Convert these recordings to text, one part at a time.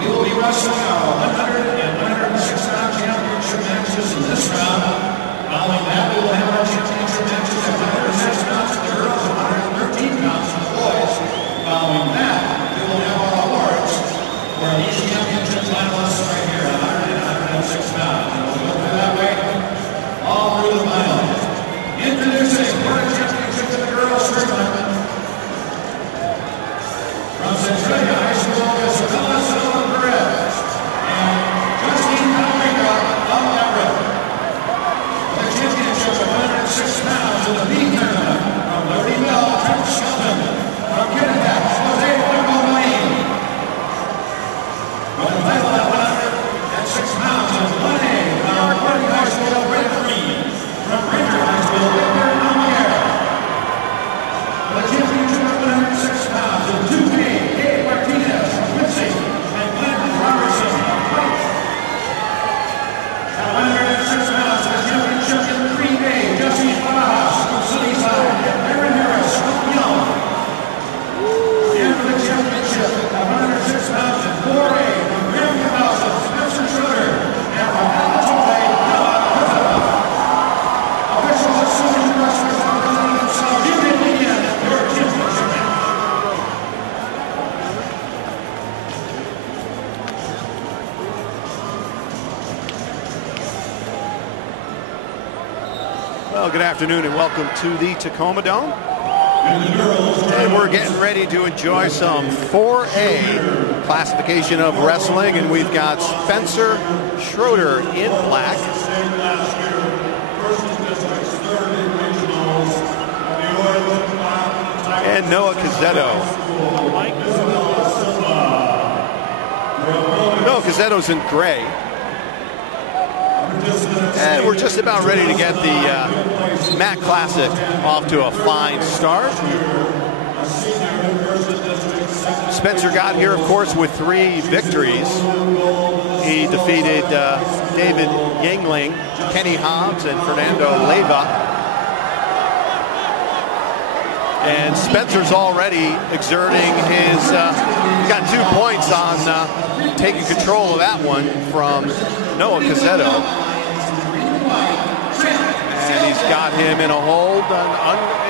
We will be wrestling our 100 and 106-pound championship matches in this round. Following that, we will have our championship matches at 106 pounds for the girls and 113 pounds for the boys. Following that, we will have our awards for these championship finalists right here at 100 and 106 pounds. And we'll go through that way all through the finals. Introducing World Championship to the girls tournament. From Centralia High School, Miss Silva Perez and Justine Paprika of Everett. The championship of 106 pounds in the B tournament from Liberty Mill, Trent Shelton. From Kennecott, Jose Lane. From the title at 106 pounds in 1A from Liberty High School, Brett Green. From Ranger High School, Victor Almier. The championship of 106 pounds in 2K, Dave Martinez from Quincy and Glenn Robertson of White. At 106 pounds, the championship in 3A, Justin Barajas from Sunnyside and Aaron Harris from Young. And for the championship at 106 pounds in 4A, from Graham Cabelson, Spencer Schroeder, and from Alatoy, Noah Kuzma. Officials assuming the wrestlers representing themselves, you can begin your championship match. Well, good afternoon and welcome to the Tacoma Dome. And we're getting ready to enjoy some 4A classification of wrestling, and we've got Spencer Schroeder in black. And Noah Cazzetto. No, Cazzetto's in gray. And we're just about ready to get the MAC Classic off to a fine start. Spencer got here, of course, with 3 victories. He defeated David Yingling, Kenny Hobbs, and Fernando Leyva. And Spencer's already exerting his, he got 2 points on taking control of that one from Noah Cazzetto. And he's got him in a hold,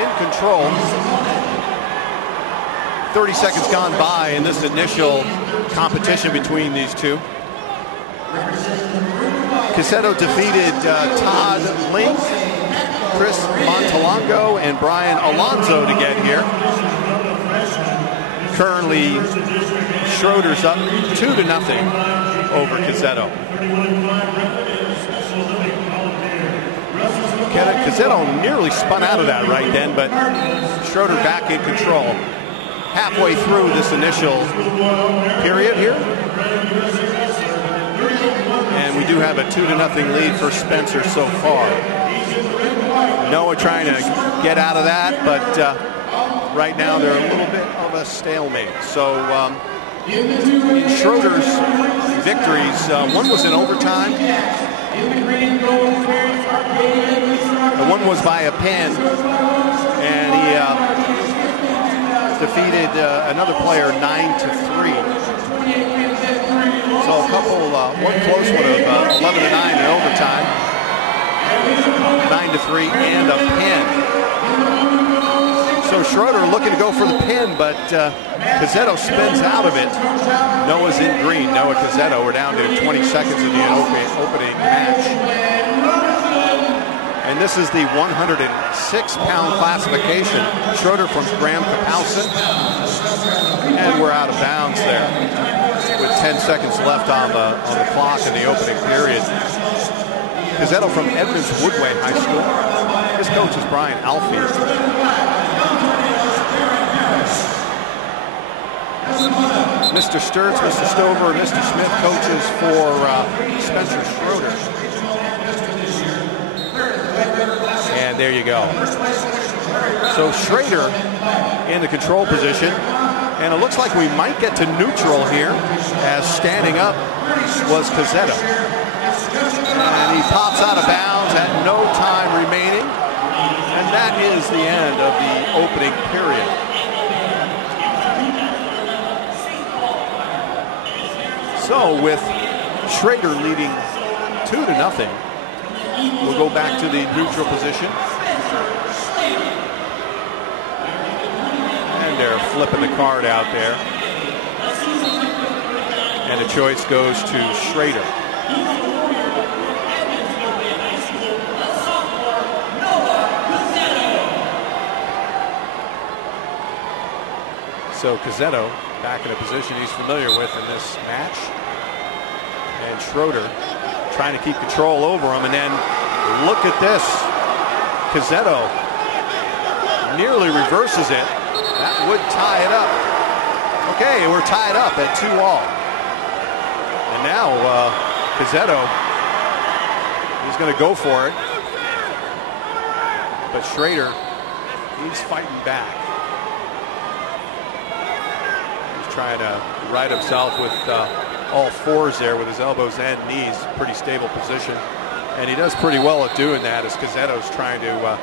in control. 30 seconds gone by in this initial competition between these two. Cazzetto defeated Todd Link, Chris Montalongo, and Brian Alonso to get here. Currently, Schroeder's up 2-0 over Cazzetto. Cazzetto nearly spun out of that right then, but Schroeder back in control. Halfway through this initial period here. And we do have a 2-0 lead for Spencer so far. Noah trying to get out of that, but right now they're a little bit of a stalemate. So in Schroeder's victories, one was in overtime. The one was by a pin, and he defeated another player 9-3. So a couple, one close one of 11-9 in overtime, 9-3, and a pin. So Schroeder looking to go for the pin, but Cazzetto spins out of it. Noah's in green. Noah Cazzetto. We're down to 20 seconds of the opening match. And this is the 106-pound classification. Schroeder from Graham Kapowson. And we're out of bounds there with 10 seconds left on the clock in the opening period. Cazzetto from Edmonds Woodway High School. His coach is Brian Alfie. Mr. Sturz, Mr. Stover, Mr. Smith coaches for Spencer Schroeder. And there you go. So Schroeder in the control position. And it looks like we might get to neutral here, as standing up was Cazzetto. And he pops out of bounds at no time remaining. And that is the end of the opening period. So with Schrader leading 2-0, we'll go back to the neutral position. And they're flipping the card out there. And the choice goes to Schrader. So Cazzetto back in a position he's familiar with in this match. And Schroeder trying to keep control over him. And then look at this. Cazzetto nearly reverses it. That would tie it up. Okay, we're tied up at 2-all. And now Cazzetto is going to go for it. But Schrader, he's fighting back. Trying to right himself with all fours there with his elbows and knees. Pretty stable position. And he does pretty well at doing that as Cazzetto's trying to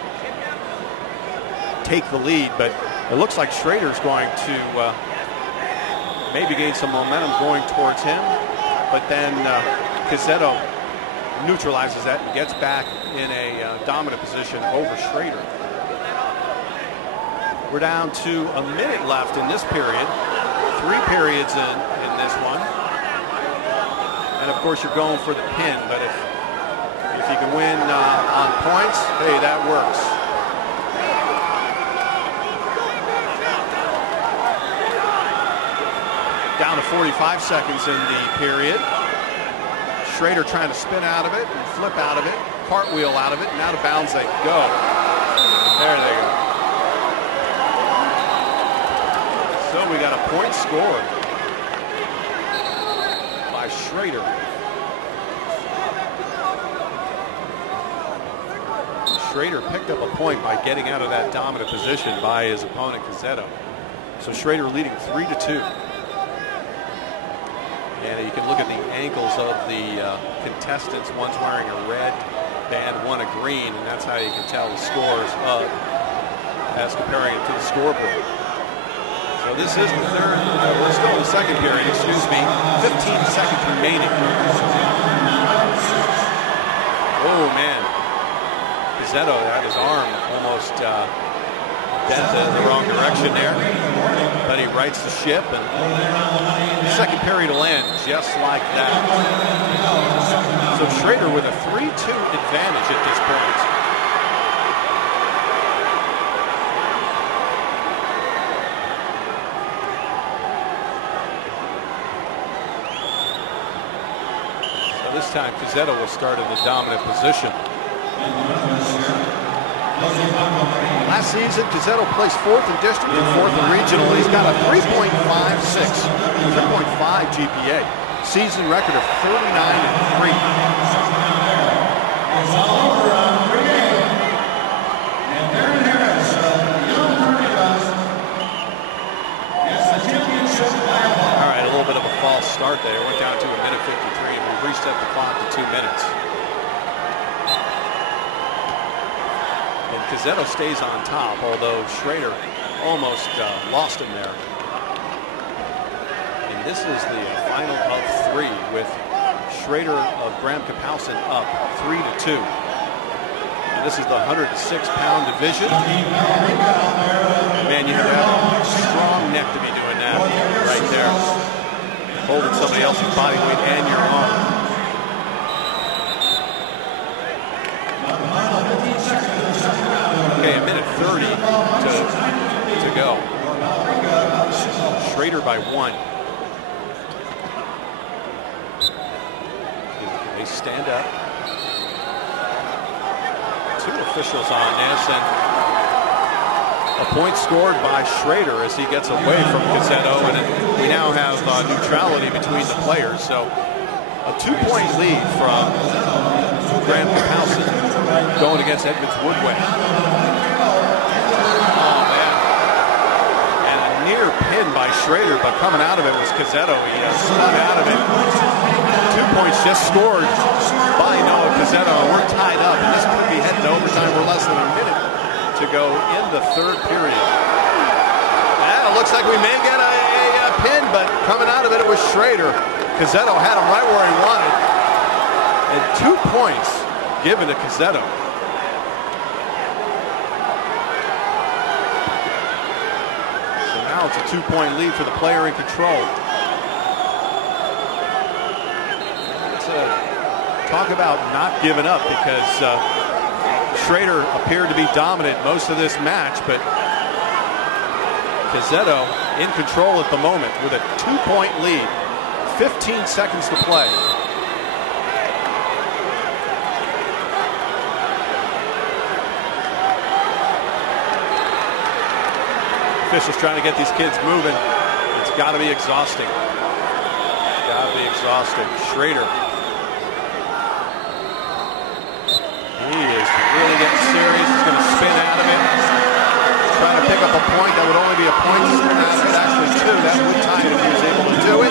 take the lead. But it looks like Schrader's going to maybe gain some momentum going towards him. But then Cazzetto neutralizes that and gets back in a dominant position over Schrader. We're down to a minute left in this period. 3 periods in this one. And of course you're going for the pin, but if you can win on points, hey, that works. Down to 45 seconds in the period. Schrader trying to spin out of it and flip out of it, cartwheel out of it, and out of bounds they go. There they go. So we got a point scored by Schrader. Schrader picked up a point by getting out of that dominant position by his opponent Cazzetto. So Schrader leading 3-2. And you can look at the ankles of the contestants. One's wearing a red band, one a green, and that's how you can tell the scores as comparing it to the scoreboard. So this is the third, we're still in the second period, excuse me, 15 seconds remaining. Oh man, Cazzetto had his arm almost bent in the wrong direction there, but he rights the ship and the second period will end just like that. So Schrader with a 3-2 advantage at this point. This time Cazzetto will start in the dominant position. Last season Cazzetto placed 4th in district and 4th in regional. He's got a 3.56, 3.5 GPA. Season record of 39-3. All right, a little bit of a false start there. Went down to a minute 53 and we reset the clock to 2 minutes. And Cazzetto stays on top, although Schrader almost lost him there. And this is the final of 3 with Schrader of Graham-Kapowson up 3-2. And this is the 106-pound division. Man, you have to have a strong neck to be doing that right there. Holding somebody else's body weight and your own. Okay, a minute 30 to go. Schrader by 1. They stand up. 2 officials on this, and a point scored by Schrader as he gets away from Cazzetto, and we now have neutrality between the players. So a 2-point lead from Graham-Kapowson going against Edmonds Woodway. Oh man! And a near pin by Schrader, but coming out of it was Cazzetto. He slid out of it. 2 points just scored by Noah Cazzetto. We're tied up, and this could be heading to overtime. We're less than a minute to go in the third period. And it looks like we may get a pin, but coming out of it, it was Schrader. Cazzetto had him right where he wanted. And 2 points given to Cazzetto. So now it's a 2-point lead for the player in control. Talk about not giving up, because Schrader appeared to be dominant most of this match, but Cazzetto in control at the moment with a 2-point lead. 15 seconds to play. Officials trying to get these kids moving. It's got to be exhausting. Got to be exhausting. Schrader. He is really getting serious. He's going to spin out of it. Trying to pick up a point. That would only be a point to spin out of it. Actually 2. That would tie it if he was able to do it.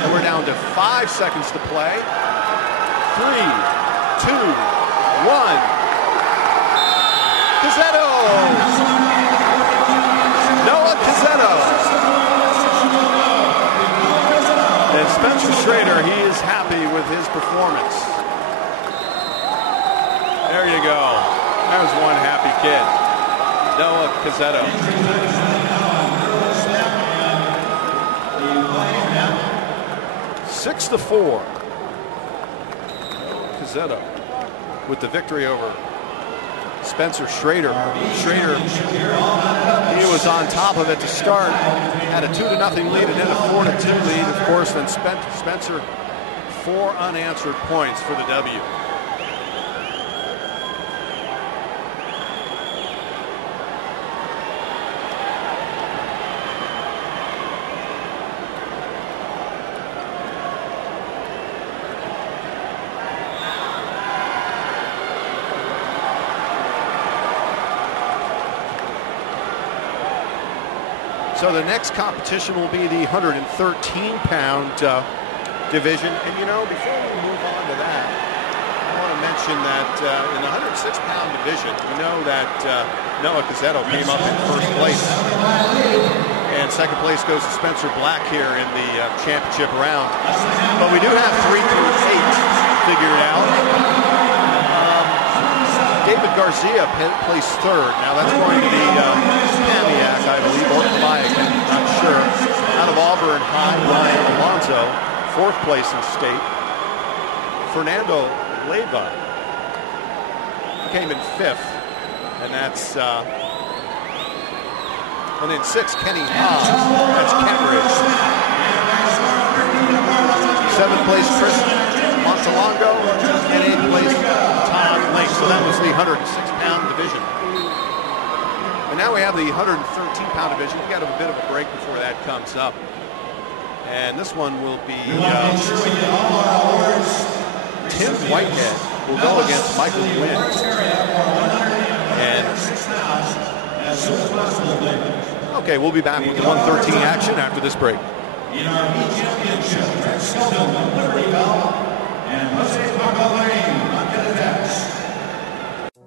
And we're down to 5 seconds to play. 3, 2, 1. Cazzetto! Noah Cazzetto. And Spencer Schrader, he is happy with his performance. There you go. There's one happy kid. Noah Cazzetto. 6-4. Cazzetto with the victory over Spencer Schrader. Schrader, he was on top of it to start. Had a 2-0 lead and then a 4-2 lead. Of course, then Spencer 4 unanswered points for the W. So the next competition will be the 113-pound division. And, you know, before we move on to that, I want to mention that in the 106-pound division, we know that Noah Cazzetto came up in first place. And second place goes to Spencer Black here in the championship round. But we do have 3 through 8 figured out. David Garcia placed third. Now that's going to be Kamiak, I believe, or Kamiak, I'm not sure. Out of Auburn High, Ryan Alonzo, fourth place in state. Fernando Leyva came in fifth, and that's and then sixth, Kenny Haas. That's Kentridge. Seventh place, Chris Montalongo, and eighth place, Tom Lake. So that was the 106-pound division. And now we have the 113-pound division. We've got a bit of a break before that comes up. And this one will be Tim Whitehead will go against Michael Wynn. And okay, we'll be back with the 113 action after this break. In our championship, Red Skelton, Liberty Bell, and Jose Pacalane, Cadets.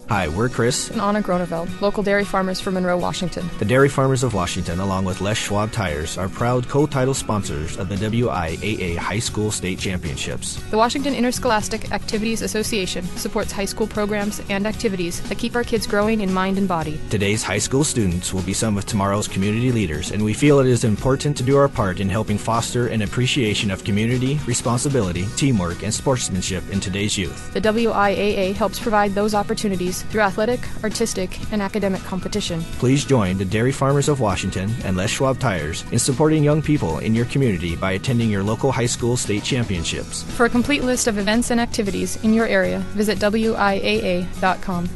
Hi, we're Chris and Anna Groneveld, local dairy farmers from Monroe, Washington. The Dairy Farmers of Washington, along with Les Schwab Tires, are proud co-title sponsors of the WIAA High School State Championships. The Washington Interscholastic Activities Association supports high school programs and activities that keep our kids growing in mind and body. Today's high school students will be some of tomorrow's community leaders, and we feel it is important to do our part in helping foster an appreciation of community, responsibility, teamwork, and sportsmanship in today's youth. The WIAA helps provide those opportunities through athletic, artistic, and academic competition. Please join the Dairy Farmers of Washington and Les Schwab Tires in supporting young people in your community by attending your local high school state championships. For a complete list of events and activities in your area, visit WIAA.com.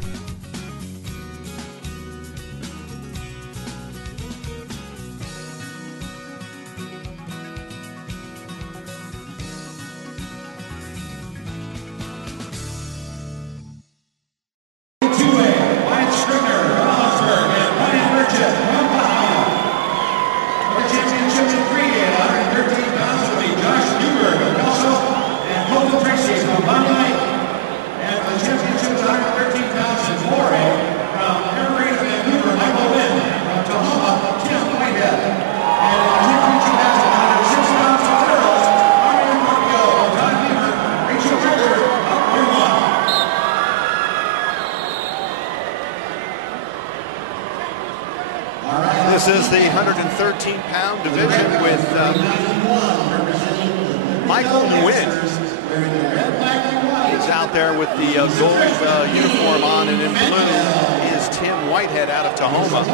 This is the 113-pound division with Michael Nguyen. He's out there with the gold uniform on, and in blue is Tim Whitehead out of Tacoma,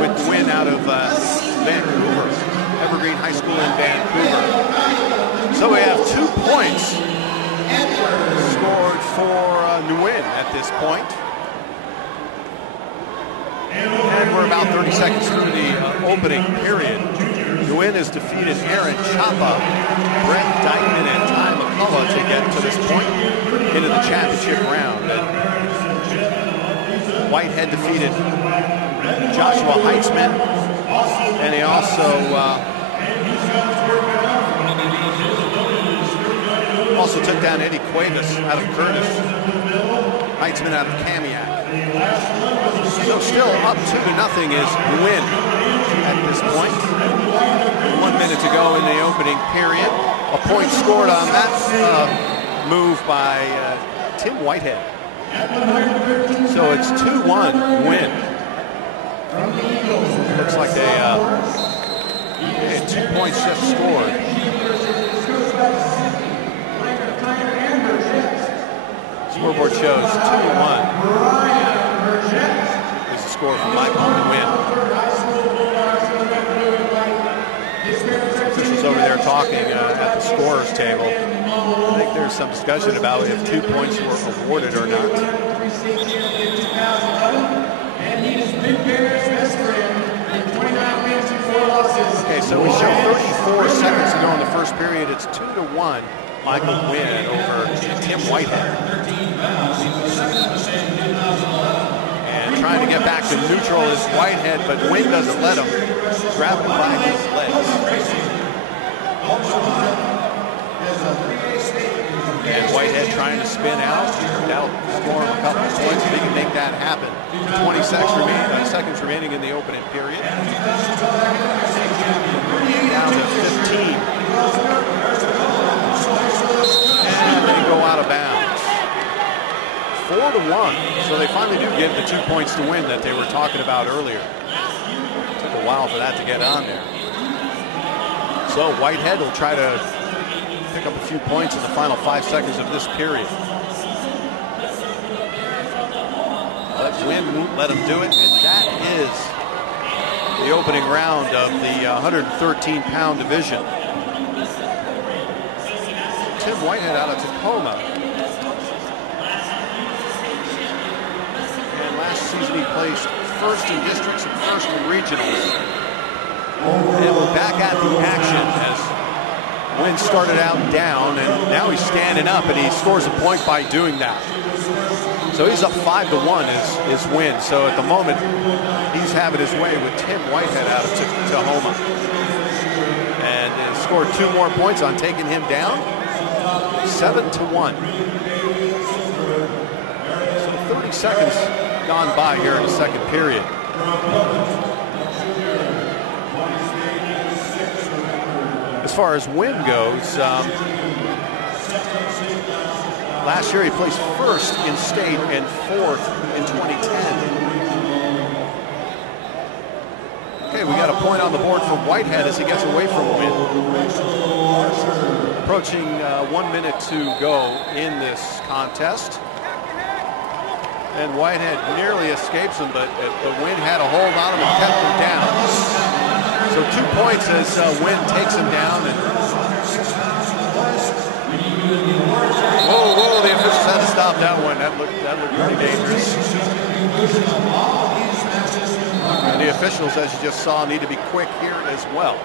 with Nguyen out of Vancouver, Evergreen High School in Vancouver. So we have 2 points scored for Nguyen at this point. And we're about 30 seconds through the opening period. Nguyen has defeated Aaron Chapa, Brett Dykeman, and Ty McCullough to get to this point into the championship round. And Whitehead defeated Joshua Heitzman, and he also took down Eddie Cuevas out of Curtis, Heitzman out of Kamiak. So still up 2-0 is Nguyen at this point. 1 minute to go in the opening period. A point scored on that move by Tim Whitehead. So it's 2-1 Nguyen. Looks like they had 2 points just scored. Scoreboard shows 2-1. Is the score for Michael Nguyen. Officials over there talking at the scorer's table. I think there's some discussion about if 2 points were awarded or not. Okay, so we show 34 seconds to go in the first period. It's 2-1. Michael Nguyen over Tim Whitehead. And trying to get back to neutral is Whitehead, but Nguyen doesn't let him. Grab him by his legs. And Whitehead trying to spin out. That'll score him a couple of points if he can make that happen. 20 seconds remaining in the opening period. Down to 15. And they go out of bounds. 4-1. So they finally do get the 2 points to win that they were talking about earlier. It took a while for that to get on there. So Whitehead will try to pick up a few points in the final 5 seconds of this period. But Nguyen won't let him do it, and that is the opening round of the 113-pound division. Tim Whitehead out of Tacoma. And last season he placed first in districts and first in regionals. And we're back at the action as Nguyen started out down, and now he's standing up, and he scores a point by doing that. So he's up 5-1 is Nguyen. So at the moment, he's having his way with Tim Whitehead out of Tacoma. And has scored 2 more points on taking him down. 7-1. So 30 seconds gone by here in the second period. As far as Nguyen goes, last year he placed first in state and fourth in 2010. Okay, we got a point on the board for Whitehead as he gets away from Nguyen. Approaching 1 minute to go in this contest. And Whitehead nearly escapes him, but Nguyen had a hold on him and kept him down. So 2 points as Nguyen takes him down. And whoa, the officials had to stop that one. That looked pretty dangerous. And the officials, as you just saw, need to be quick here as well.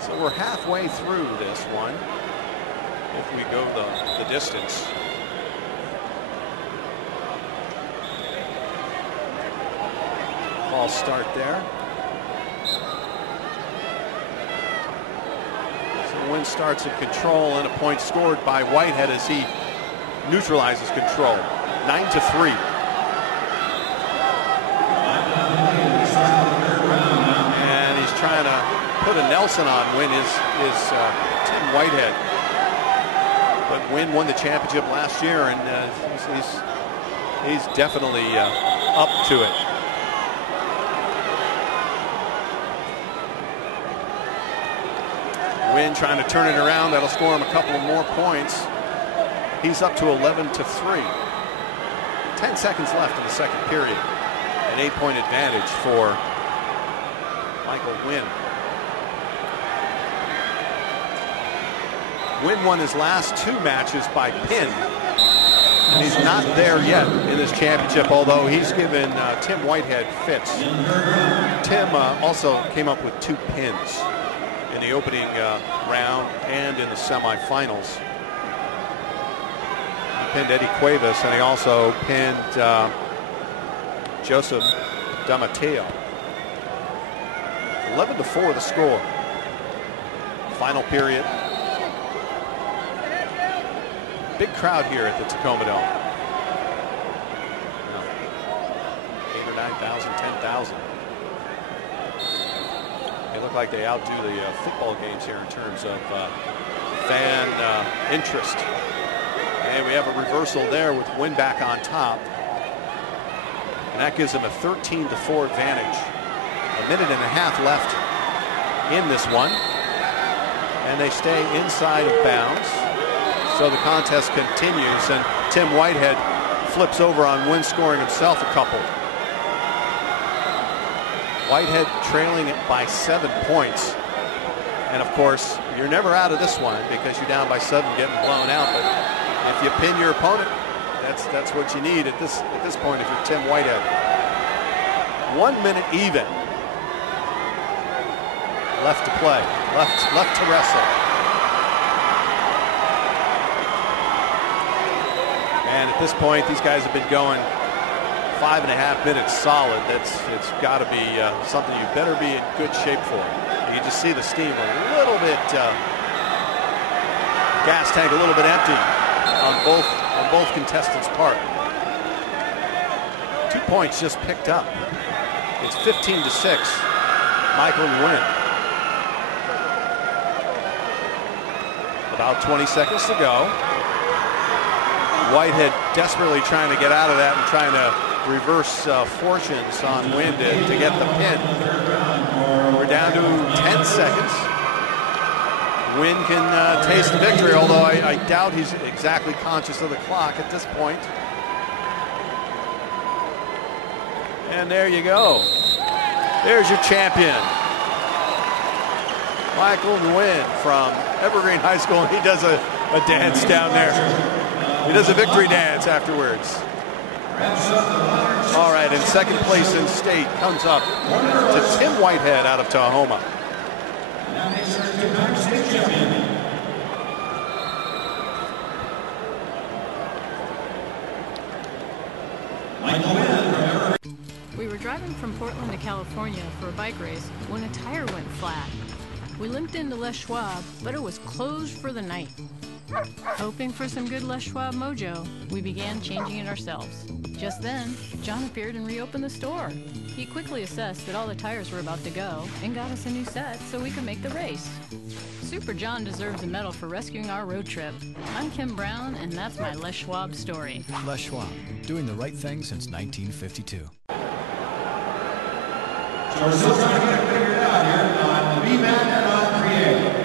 So we're halfway through this one, if we go the distance. False start there. So Nguyen starts at control, and a point scored by Whitehead as he neutralizes control. 9-3. And he's trying to put a Nelson on Nguyen is Tim Whitehead. But Nguyen won the championship last year, and he's definitely up to it. Wynn trying to turn it around. That'll score him a couple of more points. He's up to 11-3. 10 seconds left in the second period. An 8-point advantage for Michael Wynn. Wynn won his last 2 matches by pin. And he's not there yet in this championship, although he's given Tim Whitehead fits. Tim also came up with 2 pins in the opening round and in the semifinals. He pinned Eddie Cuevas, and he also pinned Joseph Damateo. 11-4 the score. Final period. Big crowd here at the Tacoma Dome. 8,000 or 9,000, 10,000. They look like they outdo the football games here in terms of fan interest. And we have a reversal there with Wynn back on top. And that gives them a 13-4 advantage. A minute and a half left in this one. And they stay inside of bounds. So the contest continues, and Tim Whitehead flips over on Wynn, scoring himself a couple. Whitehead trailing it by 7 points. And of course, you're never out of this one because you're down by 7, getting blown out. But if you pin your opponent, that's what you need at this point if you're Tim Whitehead. 1 minute even left to play, left to wrestle. And at this point, these guys have been going 5.5 minutes solid. It's got to be something you better be in good shape for. You can just see the steam a little bit, gas tank a little bit empty on both contestants' part. 2 points just picked up. It's 15-6. Michael Wynn. About 20 seconds to go. Whitehead desperately trying to get out of that and trying to reverse fortunes on Wynn to get the pin. We're down to 10 seconds. Wynn can taste the victory, although I doubt he's exactly conscious of the clock at this point. And there you go. There's your champion, Michael Wynn from Evergreen High School. And he does a dance down there. He does a victory dance afterwards. All right, and second place in state comes up to Tim Whitehead out of Tahoma. We were driving from Portland to California for a bike race when a tire went flat. We limped into Les Schwab, but it was closed for the night. Hoping for some good Les Schwab mojo, we began changing it ourselves. Just then, John appeared and reopened the store. He quickly assessed that all the tires were about to go and got us a new set so we could make the race. Super John deserves a medal for rescuing our road trip. I'm Kim Brown, and that's my Les Schwab story. Les Schwab, doing the right thing since 1952. So we're still trying to get it figured out here on the B-Band and on Create.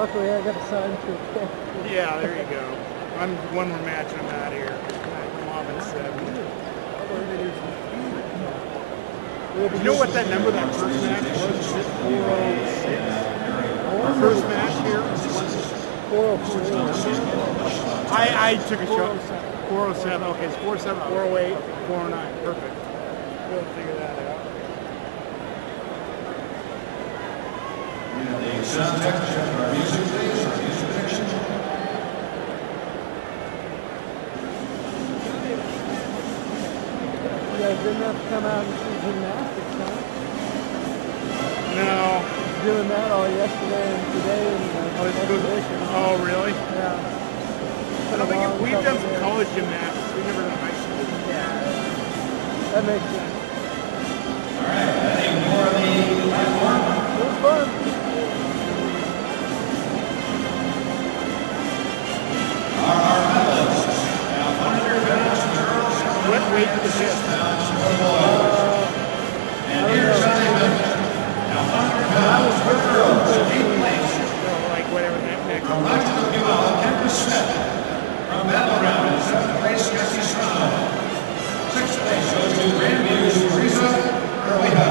Luckily, I got assigned to it. Yeah, there you go. I'm one more match and I'm out of here. I'm off at 7. You know what that number, that first match was? Is it 406? Our first match here? 404. I took a shot. 407. Okay, it's 407, 408, 409. Perfect. We'll figure that out. The sound technician for our music, please. Our music section. You guys didn't have to come out and see gymnastics, huh? No. Doing that all yesterday and today and exhibition. Oh, really? Yeah. I don't think we've done some college gymnastics. We've never done high school. Yeah. That makes sense. All right, heading for the platform. It was fun. Our medalists. Now, 100 pounds for girls. What weight for the chest? Pounds for boys. And here's Simon. Now, 100 pounds for girls. 8 places. Like whatever that next. From Tacoma Dome, Kendra Smith. From Battle Round in 7th place, Cassie Strano. 6th place goes to Grandview's Teresa Erliha.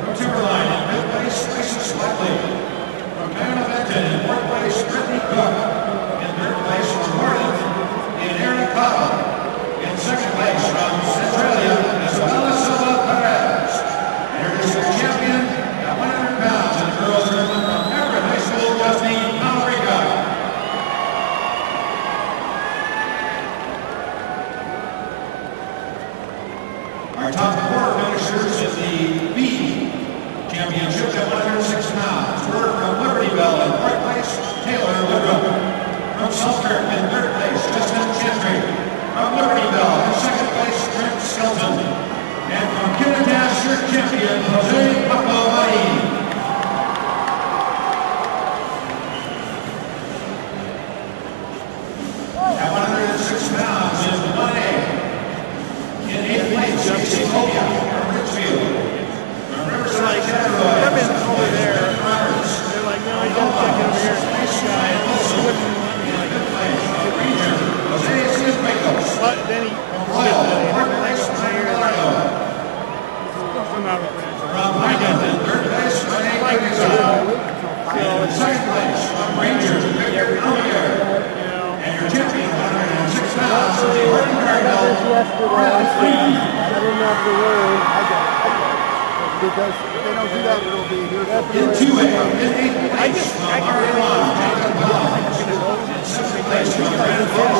From Timberline in 5th place, Lisa Swatley. From Panamacton in 4th place, Brittany Cook. In 3rd place from North, in Aaron Cotton. In 2nd place from Centralia, Isabella Silva Perez. And here's your champion at 100 pounds in the girls' tournament from Everett High School, Justine Malrica. Our top 4 finishers in the B championship at 106 pounds were from Libertyville in 4th place, Taylor Woodruff. From Selkirk in 3rd place, Justin Gentry. From Libertyville in 2nd place, Trent Skelton. And from Kinnitas, your champion, Jose Papamani. At 106 pounds in 1A. In 8th place, J.C. Hobia from Richfield. From Riverside, Catteroy, I've been over there. They're like, no, you gotta check it over here. Nice guy. But then he somehow From Lincoln in 3rd place, Renee in 2nd place, from Rangers, Victor Collier. And your champion, 106 pounds, the Horton Cardinal, Brad Freeman. I didn't have to worry. Because if they don't do that, it'll be here. In 2A, in 8th place, from Arkansas, Jacob Bell. In 7th place, from Brandon Foss,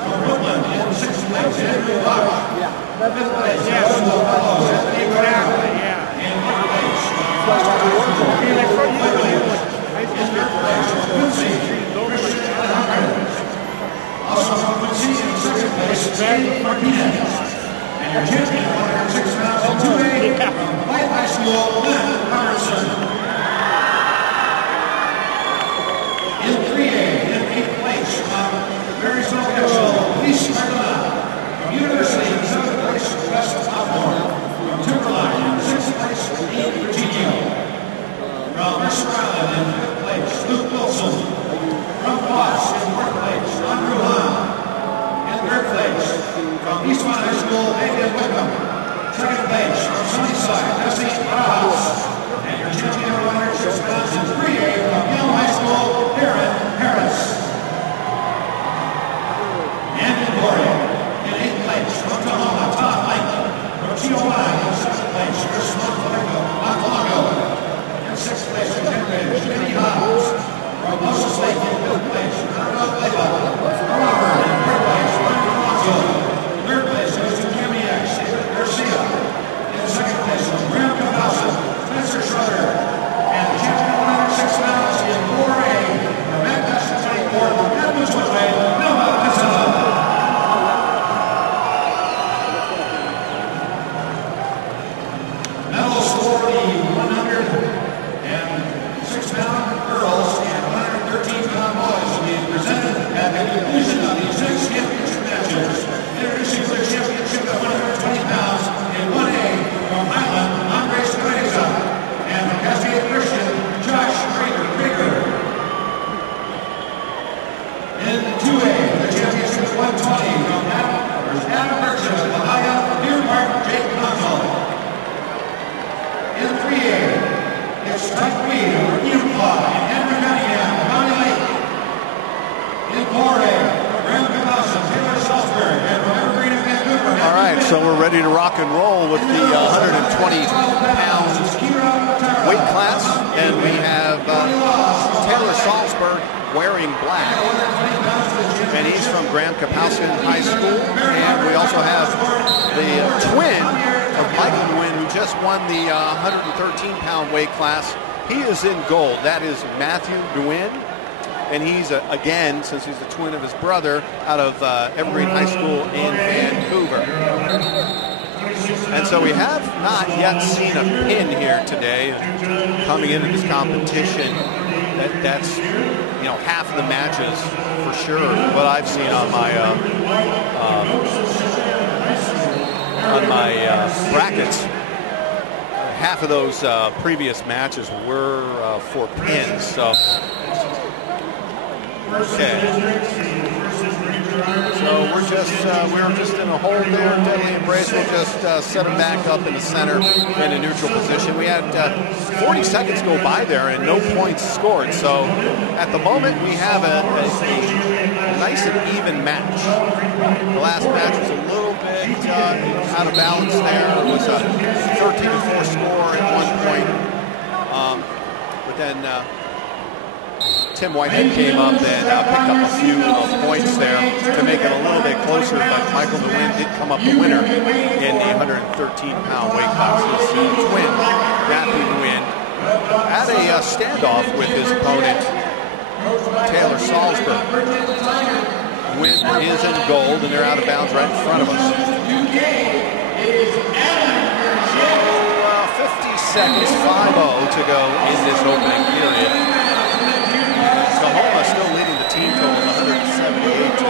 from Brooklyn. In 6th place, Andrew Buck. 5th place, Russell Fellows, Anthony Corral. In 4th place, from in 3rd place, from Quincy, Christian Alejandro. Also from Quincy, in 2nd place, Steve Martinez. And your champion, 106 pounds in 2A, from White High School, Lynn Robertson. In 3A, in 8th place, from Very South High School, Luis Cardona. From University, in 7th place, West Sophomore. From Timberline, in 6th place, Dean Virginio. From Mercer Island, in 5th place, Luke Wilson. From Foss, in 4th place, Andrew Hahn. In 3rd place, from Eastmont High School, David Wickham. 2nd place, from Sunnyside, Jesse Rojas. And your champion of 106 pounds in 3A, from Yale High School, Darren Harris. And in Gloria, in 8th place, from Tahoma, Todd Mike. From Tijuana, in 7th place, Chris Montalago. In 6th place, from Cambridge, Jenny Hobbs. From Moses Lake, in 5th place, Renato Leva. From Auburn, in 3rd place, Mark Alonso. 3rd place goes to Camiax, David Garcia. In 2nd place, from Graham Cabasa, Spencer Schroeder. And the champion Strike 3, Ian Fly, Andrew Cunningham, Bonnie Lake. In 4A, Graham Cabasa, Taylor Salisbury, and Robert Green of Vancouver. All right, so we're ready to rock and roll with the 120-pound weight class, and we have Taylor Salzberg wearing black, and he's from Graham Kapowskin High School. And we also have the twin of Michael Nguyen, who just won the 113-pound weight class. He is in gold. That is Matthew Nguyen, and he's again, since he's the twin of his brother, out of Evergreen High School in Vancouver. And so we have not yet seen a pin here today. Coming into this competition, that's half of the matches for sure. What I've seen on my brackets, half of those previous matches were for pins. So okay. So we're just in a hold there, deadly embrace. We'll just set him back up in the center in a neutral position. We had 40 seconds go by there and no points scored. So at the moment we have a nice and even match. The last match was a little bit out of balance there. It was a 13-4 score at one point, but then Tim Whitehead came up and picked up a few points there to make it a little bit closer, but Michael Nguyen did come up the winner in the 113-pound weight class. His twin, Matthew Nguyen, had a standoff with his opponent, Taylor Salzberg. Nguyen is in gold, and they're out of bounds right in front of us. So 50 seconds, 5-0 to go in this opening period. Tacoma still leading the team total 178 to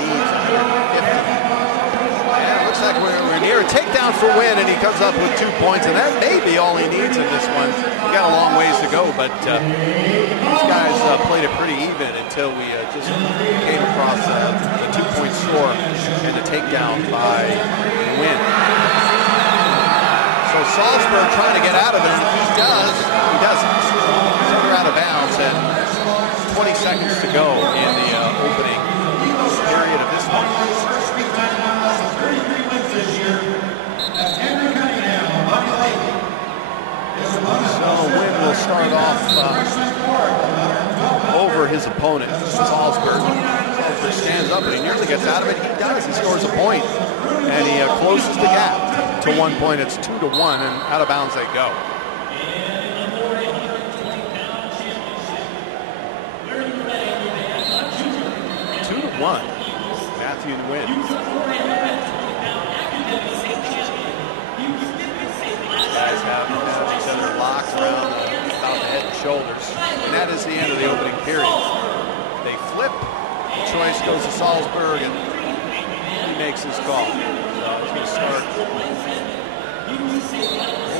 needs 150. And it looks like we're near a takedown for Nguyen, and he comes up with 2 points, and that may be all he needs in this one. We got a long ways to go, but these guys played it pretty even until we just came across the 2-point score and the takedown by Nguyen. So Salzberg trying to get out of it, and he does. He doesn't. So they're out of bounds, and 20 seconds to go in the opening period of this one. So Nguyen will start off over his opponent, Salzberg. Salzberg stands up, and he nearly gets out of it. He does. He scores a point, and he closes the gap to 1 point. It's 2-1, and out of bounds they go. 2-1, Matthew Nguyen. Guys have each other locked around about the head and shoulders, and that is the end of the opening period. They flip. The choice goes to Salzberg, and he makes his call. So he's going to start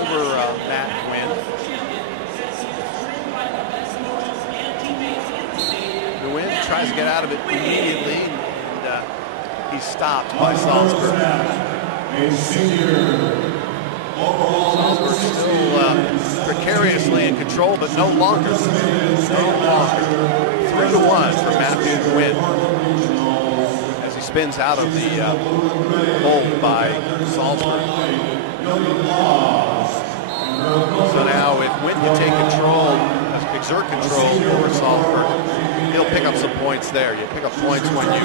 over Matt Nguyen. Nguyen tries to get out of it immediately, and he's stopped by Salzberg. Salzberg still precariously in control, but no longer. 3-1 for Matthew Nguyen as he spins out of the hold by Salzberg. So now if Nguyen can take control, exert control over Salzberg, he'll pick up some points there. You pick up points when you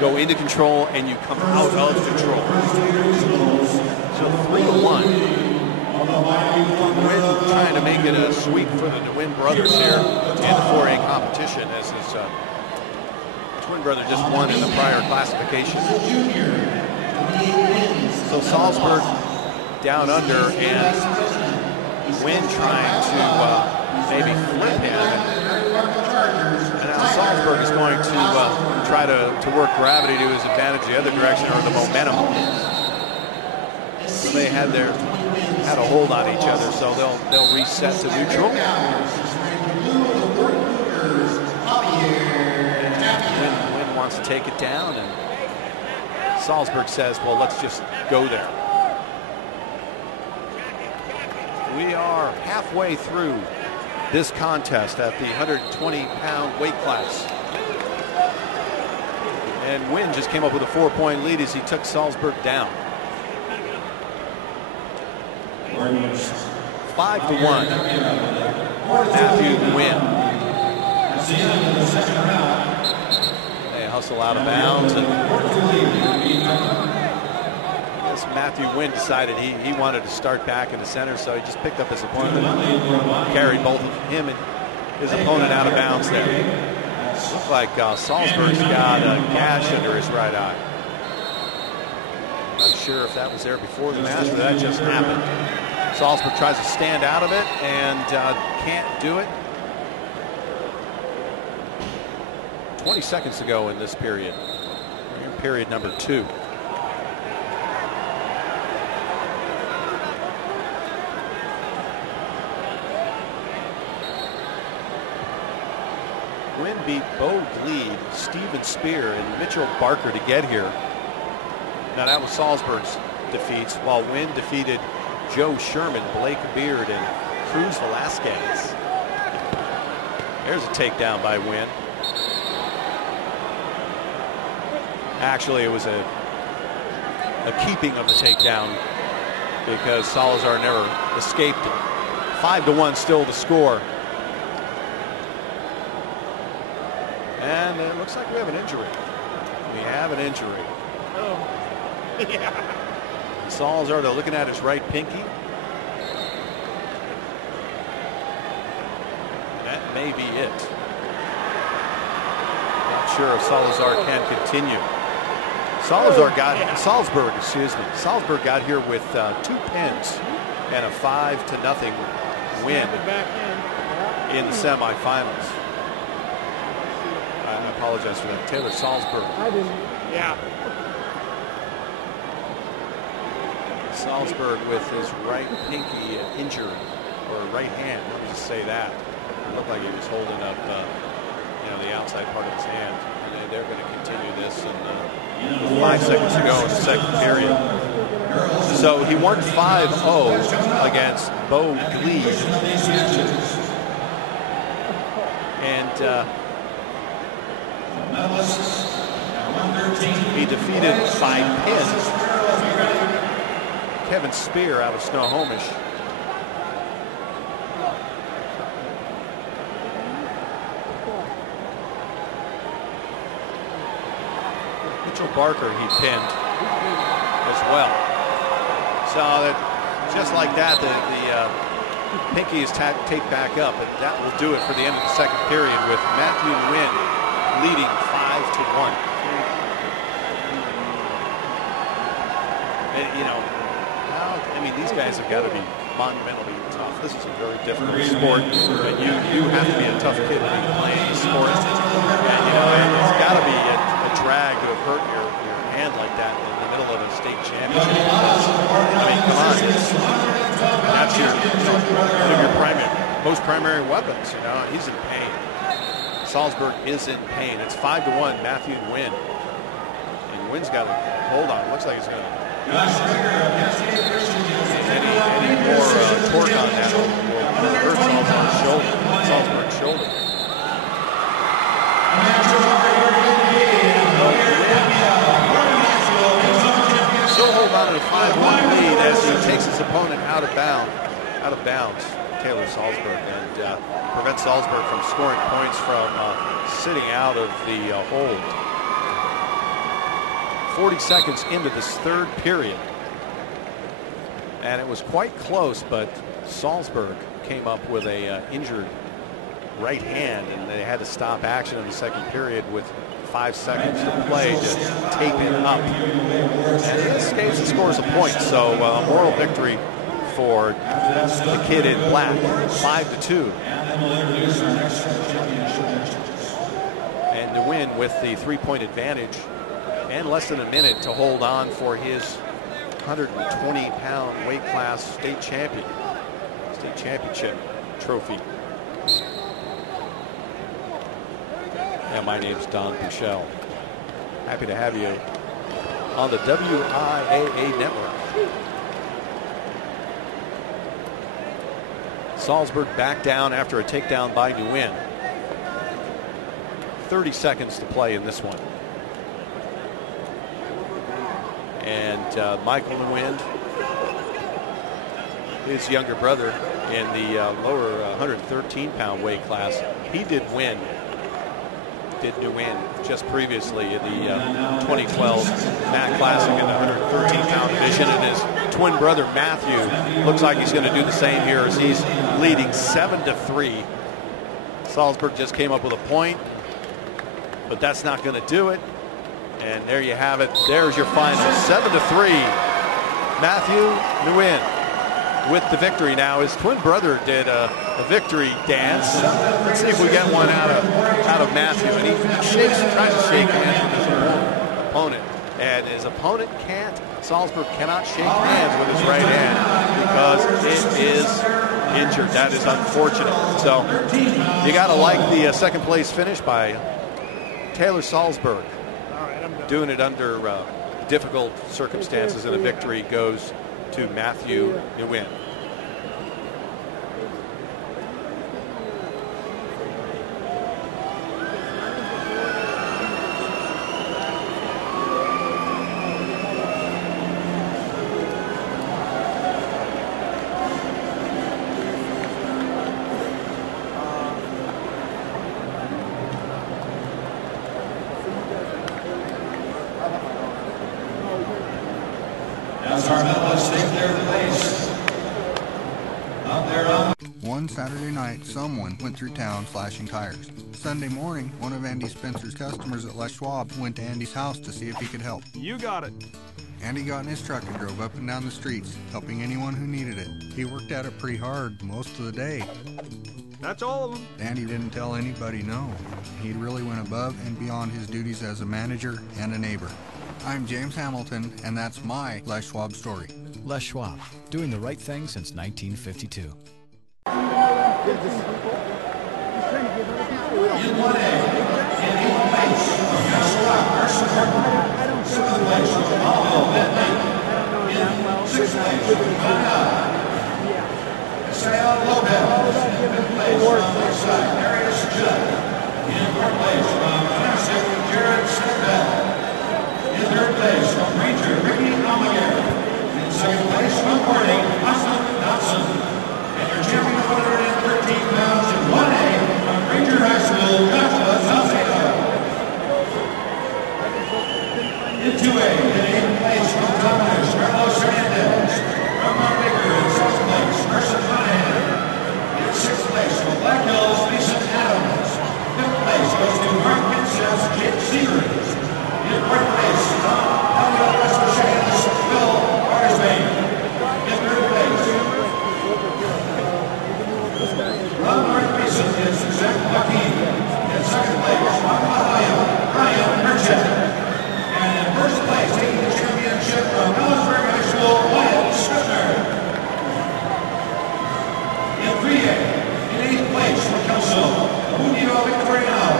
go into control and you come out of control. So 3-1. Nguyen trying to make it a sweep for the Nguyen brothers here in the 4A competition, as his twin brother just won in the prior classification. So Salzberg down under, and Nguyen trying to maybe flip him. And now Salzberg is going to try to work gravity to his advantage the other direction, or the momentum. So they had a hold on each other, so they'll reset to neutral. Nguyen wants to take it down, and Salzberg says, well, let's just go there. We are halfway through this contest at the 120-pound weight class. And Wynn just came up with a 4-point lead as he took Salzburg down. 5-1. Matthew Wynn. They hustle out of bounds, and Matthew Wynn decided he wanted to start back in the center, so he just picked up his opponent, carried both of him and his opponent out of bounds there. Looks like Salzburg's got a gash under his right eye. Not sure if that was there before the match, but that just happened. Salzburg tries to stand out of it and can't do it. 20 seconds to go in this period. We're in period number 2. Wynn beat Bo Gleed, Steven Spear, and Mitchell Barker to get here. Now that was Salzburg's defeats, while Wynn defeated Joe Sherman, Blake Beard, and Cruz Velasquez. There's a takedown by Wynn. Actually, it was a keeping of the takedown because Salazar never escaped it. 5-1 still the score. And it looks like we have an injury. We have an injury. Oh, yeah. Salazar, they're looking at his right pinky. That may be it. Not sure if Salazar can continue. Salzburg got here with 2 pins and a 5-0 win in the semifinals. I apologize for that. Taylor Salzburg. I didn't. Yeah. Salzburg with his right pinky injured, or right hand. Let me just say that. It looked like he was holding up, the outside part of his hand. And they're going to continue this. And 5 seconds to go in the second period. So he won 5-0 against Bo Gleed. And he defeated by pin Kevin Spear out of Snohomish. Mitchell Barker he pinned as well. So that just like that, the pinky is taped back up, and that will do it for the end of the second period with Matthew Wynn leading 5-1. And, these guys have got to be monumentally tough. This is a very difficult sport, and you have to be a tough kid to be playing this sport. And it's got to be a drag to have hurt your hand like that in the middle of a state championship. Come on, that's one of your most primary weapons. He's in pain. Salzburg is in pain. It's 5-1, Matthew Wynn. And Wynn's got a hold on. It looks like he's going to. Any more torque on that will hurt Salzburg's shoulder. Still hold on to the 5-1 lead as he takes his opponent out of bounds, Taylor Salzburg, and prevents Salzburg from scoring points from sitting out of the hold. 40 seconds into this third period. And it was quite close, but Salzburg came up with a injured right hand, and they had to stop action in the second period with 5 seconds to play to tape it up. And he escapes and scores a point, so a moral victory for the kid in black, 5-2. And to win with the 3-point advantage and less than a minute to hold on for his 120-pound weight class state championship trophy. And my name's Don Buchel. Happy to have you on the WIAA network. Salzburg back down after a takedown by Nguyen. 30 seconds to play in this one. And Michael Nguyen, his younger brother in the lower 113-pound weight class, he did Nguyen just previously in the 2012 MAC Classic in the 113-pound division, and his twin brother Matthew looks like he's going to do the same here as he's leading 7-3. Salzburg just came up with a point, but that's not going to do it. And there you have it. There's your final, 7-3. Matthew Nguyen with the victory. Now his twin brother did a victory dance. Let's see if we get one out of Matthew. And he tries to shake hands with his opponent, and his opponent can't. Salzburg cannot shake hands with his right hand because it is injured. That is unfortunate. So you got to like the second place finish by Taylor Salzburg. Doing it under difficult circumstances, and a victory goes to Matthew Nguyen. One Saturday night, someone went through town slashing tires. Sunday morning, one of Andy Spencer's customers at Les Schwab went to Andy's house to see if he could help. You got it. Andy got in his truck and drove up and down the streets, helping anyone who needed it. He worked at it pretty hard most of the day. That's all of them. Andy didn't tell anybody no. He really went above and beyond his duties as a manager and a neighbor. I'm James Hamilton, and that's my Les Schwab story. Les Schwab, doing the right thing since 1952. Third place from Ranger Ricky Almaguer. In second place from Corning, Austin Dodson. And your champion of 113 pounds in 1A from Ranger High School, Joshua Salcedo. In 2A, in 8th place from Dominus, Carlos Hernandez. From Mount Baker in 7th place, Carson Monahan. In 6th place from Black Hills, Mason Adams. 5th place goes to Mark Princess, Jake Seegers. In 4th place, West Michigan's Phil Barsbane. In 3rd place, Ron North Mason is Zach Joaquin. In 2nd place, Ryan Merchant. And in 1st place, taking the championship from Ellisburg High School, Wyatt Scribner. In 3A, in 8th place from Kelso, Mundio Victoriano.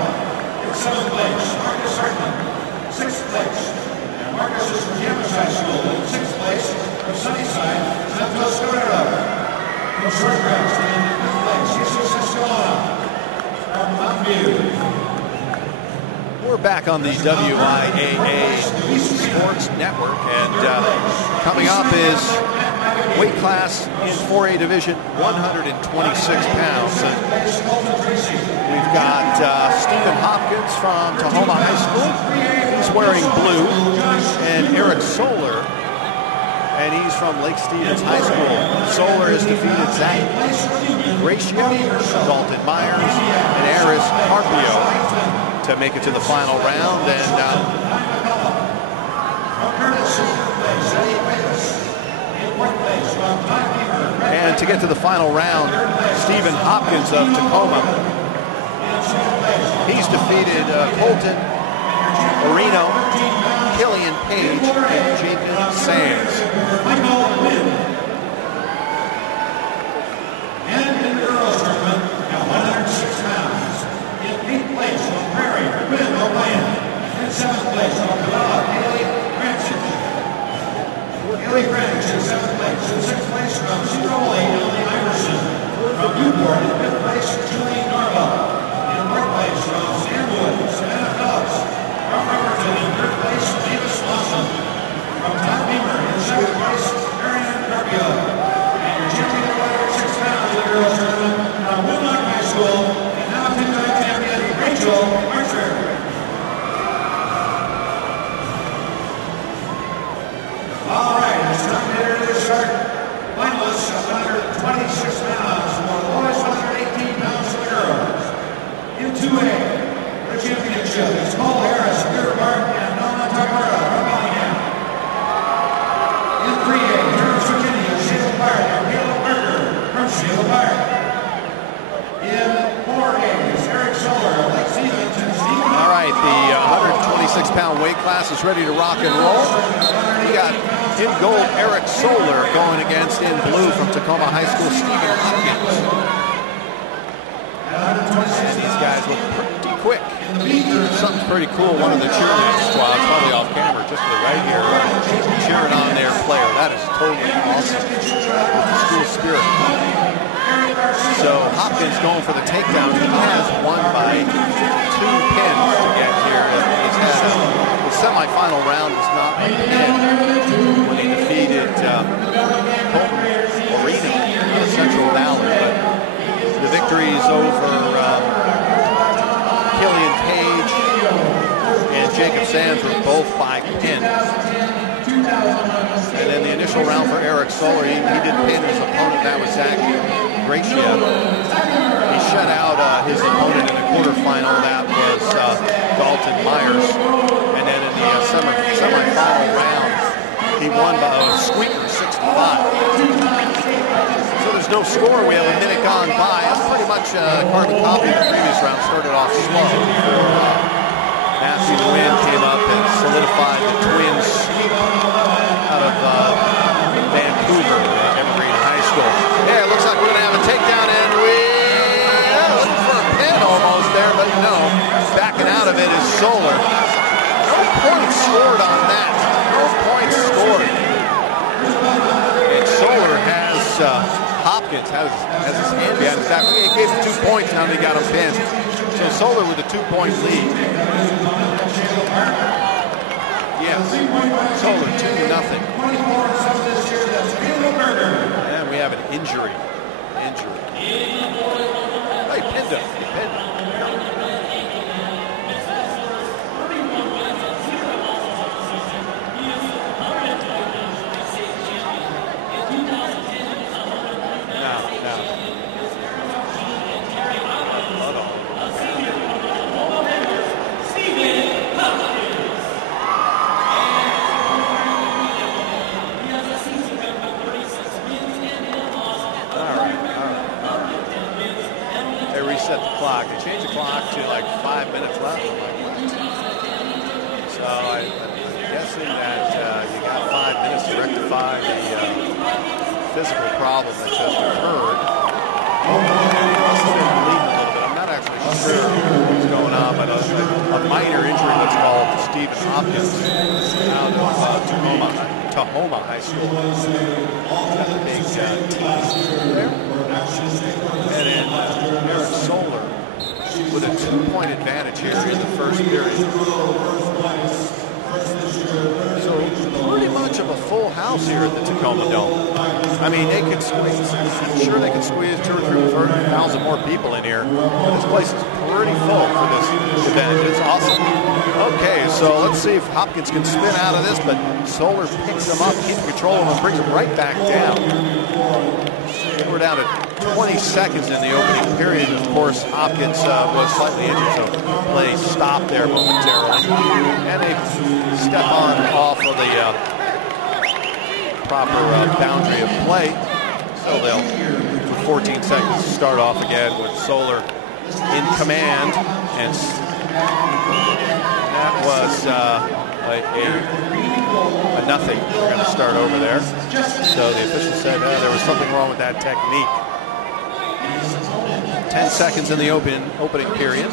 In 7th place, Marcus Hartman. 6th place, Marcus is from Campus High School. In 6th place, from Sunnyside, Santos Guerrero. From Shortgrass, in 5th place, Jesus Escalona. From Mountain View. We're back on the WIAA Sports Network, and coming up is weight class in 4A division, 126 pounds. And we've got Stephen Hopkins from Tacoma High School. He's wearing blue, and Eric Soler, and he's from Lake Stevens High School. Soler has defeated Zach Ratio, Dalton Myers, and Aris Carpio to make it to the final round. And to get to the final round, Stephen Hopkins of Tacoma. He's defeated Colton Marino, Killian Page, and Jacob Sands. And in the girls tournament, at 106 pounds, in 8th place from Prairie, Quinn O'Brien. In 7th place from Cabela, Haley Francis. Haley Francis in 7th place. In 6th place from Citroli, Emily Iverson. From All right, it's time to enter the start. Finalists, 126 pounds for boys, 118 pounds for girls. In 2A, the championship is Cole Harris, Peter Martin, and Nona Takara from Bellingham. In 3A, Terrence Virginia, Sheila Park, and Caleb Berger from Sheila Park. In 4A, is Eric Soller, Lake Stevens, and Stephen. All right, the 126-pound weight class is ready to rock and roll. We got in gold Eric Soller going against in blue from Tacoma High School Stephen Hopkins. And these guys look pretty quick. Something's pretty cool. One of the cheerleading squads, probably off camera, just to the right here, cheering on their player. That is totally awesome. The school spirit. So Hopkins going for the takedown. He has won by 2 pins to get here. He's had the semifinal round was not a pin when he defeated Colton Arena in the Central Valley. But the victories over Killian Page and Jacob Sands were both by pin. And then the initial round for Eric Soller, he didn't pin his opponent. That was Zach Gracia. He shut out his opponent in the quarterfinal. That was Dalton Myers. And then in the semifinal round, he won by a squeaker 6-5. So there's no score. We have a minute gone by. That's pretty much carbon copy of the previous round. Started off slow before Matthew Nguyen came up and solidified the Twins out of Vancouver, Evergreen High School. Yeah, it looks like we're going to have a takedown, and looking for a pin almost there, but no. Backing out of it is Soller. No points scored on that. No points scored. And Soller has Hopkins has his hand behind his back. He gave him 2 points, now he got him pinned. So Soller with a 2-point lead. Yes, Soller 2-0. And we have an injury. Oh, he pinned him. Set the clock. They changed the clock to like 5 minutes left. I'm like, what? So I'm guessing that you got 5 minutes to rectify the physical problem that just occurred. I'm not actually sure what's going on, but a minor injury, let's call it, to Stephen Hopkins out of Tacoma High School. Got a big tease there. And then Eric Soller with a 2-point advantage here in the first period. So pretty much of a full house here at the Tacoma Dome. I mean, they could squeeze, I'm sure they could squeeze 2,000 or 3,000 more people in here. But this place is pretty full for this event. It's awesome. Okay, so let's see if Hopkins can spin out of this, but Soller picks him up, keeps control of him, brings him right back down. We're down to 20 seconds in the opening period. Of course, Hopkins was slightly injured, so play stopped there momentarily. And they step on off of the proper boundary of play. So they'll, for 14 seconds, start off again with Soller in command. And that was a nothing. We're going to start over there. So the official said there was something wrong with that technique. 10 seconds in the opening period.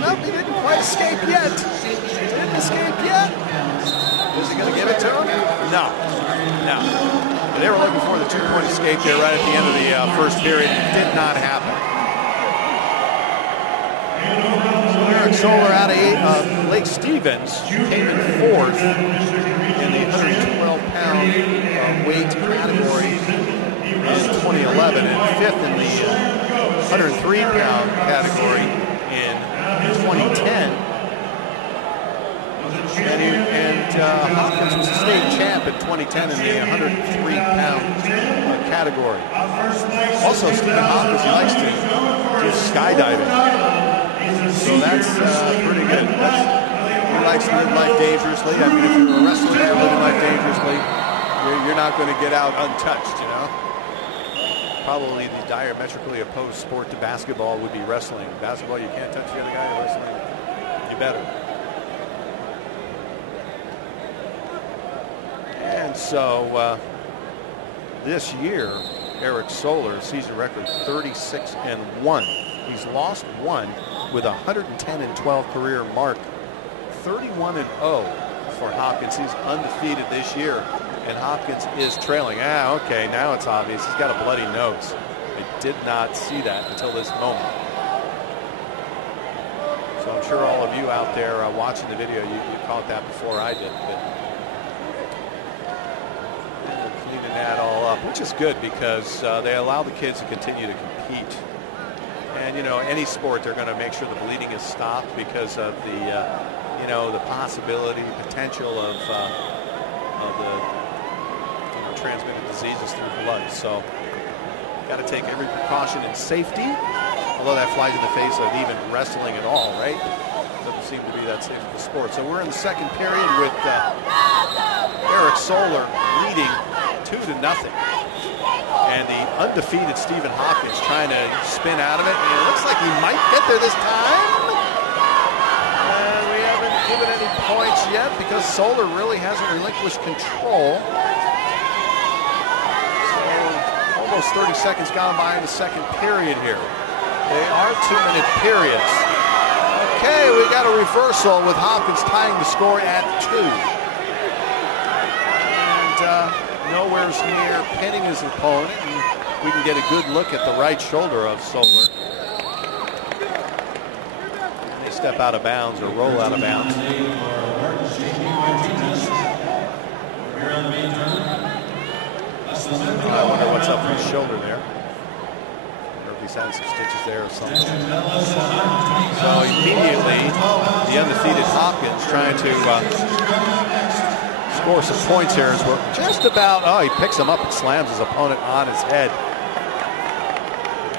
No, he didn't quite escape yet. Didn't escape yet. Is he going to give it to him? No. But they were looking for the 2-point escape there right at the end of the first period. It did not happen. Eric Soller out of Lake Stevens came in 4th in the 112-pound weight category in 2011. 11 and 5th in the 103-pound category in 2010. And Hopkins was a state champ in 2010 in the 103-pound category. Also, Stephen Hopkins likes to do skydiving. So that's pretty good. He likes to live life dangerously. I mean, if you're a wrestler and you're living life dangerously, you're not going to get out untouched, you know? Probably the diametrically opposed sport to basketball would be wrestling. Basketball, you can't touch the other guy. Wrestling, you better. And so this year, Eric Soler, season record 36-1. He's lost one with a 110-12 career mark. 31-0 for Hopkins. He's undefeated this year, and Hopkins is trailing. Okay, now it's obvious. He's got a bloody nose. I did not see that until this moment. So I'm sure all of you out there watching the video, you caught that before I did. But cleaning that all up, which is good because they allow the kids to continue to compete. And, you know, any sport, they're going to make sure the bleeding is stopped because of the, you know, the possibility, potential of the transmitted diseases through blood. So, got to take every precaution in safety. Although that flies in the face of even wrestling at all, right? Doesn't seem to be that safe of a sport. So we're in the second period with Eric Soler leading 2-0. And the undefeated Stephen Hopkins trying to spin out of it. And it looks like he might get there this time. And we haven't given any points yet because Soler really hasn't relinquished control. So almost 30 seconds gone by in the second period here. They are 2-minute periods. Okay, we got a reversal with Hopkins tying the score at 2. And nowhere's near pinning his opponent, and we can get a good look at the right shoulder of Soler. And they step out of bounds or roll out of bounds. I wonder what's up with his shoulder there. I wonder if he's had some stitches there or something. So immediately, the undefeated Hopkins trying to score some points here as well. Just about, he picks him up and slams his opponent on his head.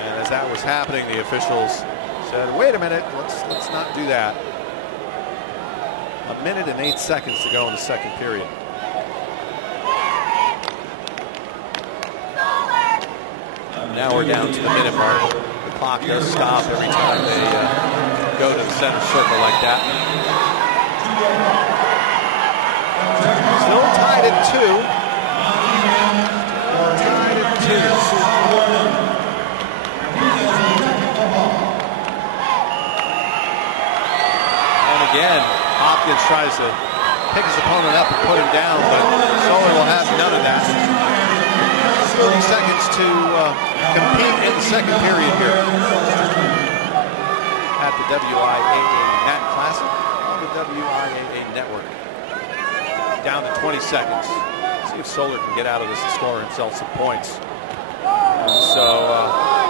And as that was happening, the officials said, wait a minute, let's not do that. 1 minute and 8 seconds to go in the second period. Now we're down to the minute mark. The clock does stop every time they go to the center circle like that. Still tied at 2. Tied at 2. And again, Hopkins tries to pick his opponent up and put him down, but Soler will have none of that. 30 seconds to compete in the second period here at the WIAA Mat Classic on the WIAA network. Down to 20 seconds. See if Soler can get out of this and score himself some points. So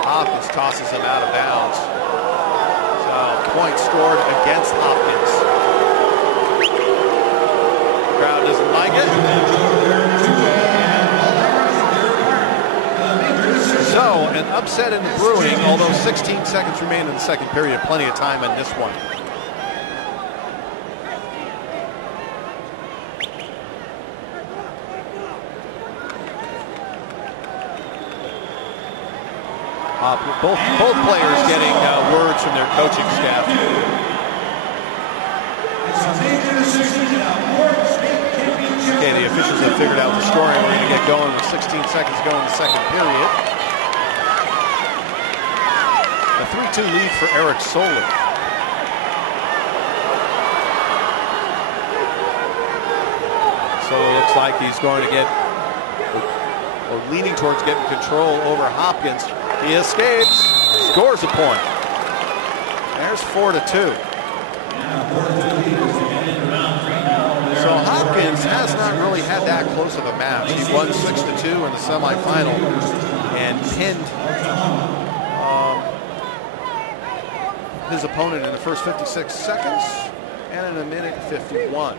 Hopkins tosses him out of bounds. So point scored against Hopkins. The crowd doesn't like it. So an upset in the brewing, although 16 seconds remain in the second period. Plenty of time in this one. Both players getting words from their coaching staff. Okay, the officials have figured out the scoring. We're going to get going with 16 seconds to go in the second period. A 3-2 lead for Eric Soler. Soler looks like he's going to get, or leaning towards getting control over Hopkins. He escapes, scores a point. There's 4-2. So Hopkins has not really had that close of a match. He won 6-2 in the semifinal and pinned his opponent in the first 56 seconds and in a minute 51.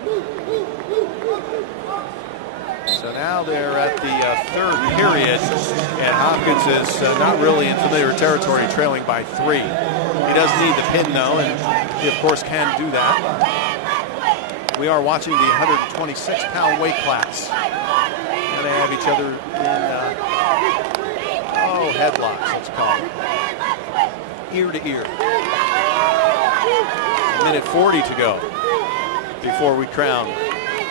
So now they're at the third period, and Hopkins is not really in familiar territory, trailing by 3. He does need the pin, though, and he, of course, can do that. We are watching the 126-pound weight class. And they have each other in, headlocks, let's call it. Ear to ear. A minute 40 to go before we crown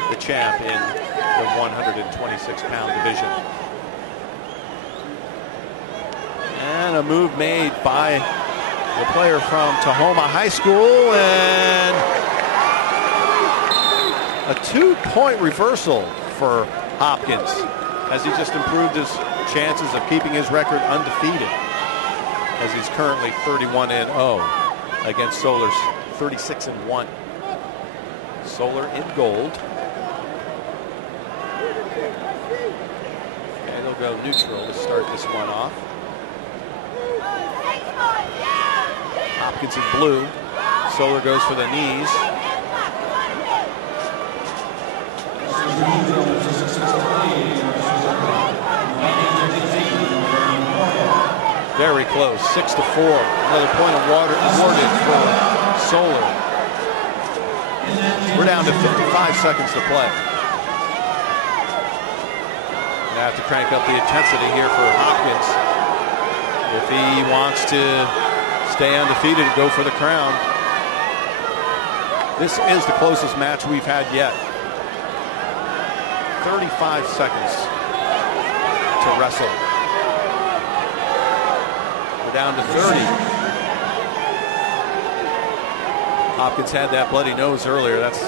the champ in the 126-pound division. And a move made by the player from Tacoma High School, and a 2-point reversal for Hopkins as he just improved his chances of keeping his record undefeated, as he's currently 31-0 against Solar's 36-1. Solar in gold. And they'll go neutral to start this one off. Hopkins in blue. Solar goes for the knees. Very close, 6-4. Another point awarded for Solar. We're down to 55 seconds to play. Gonna have to crank up the intensity here for Hopkins if he wants to stay undefeated and go for the crown. This is the closest match we've had yet. 35 seconds to wrestle. We're down to 30. Hopkins had that bloody nose earlier. That's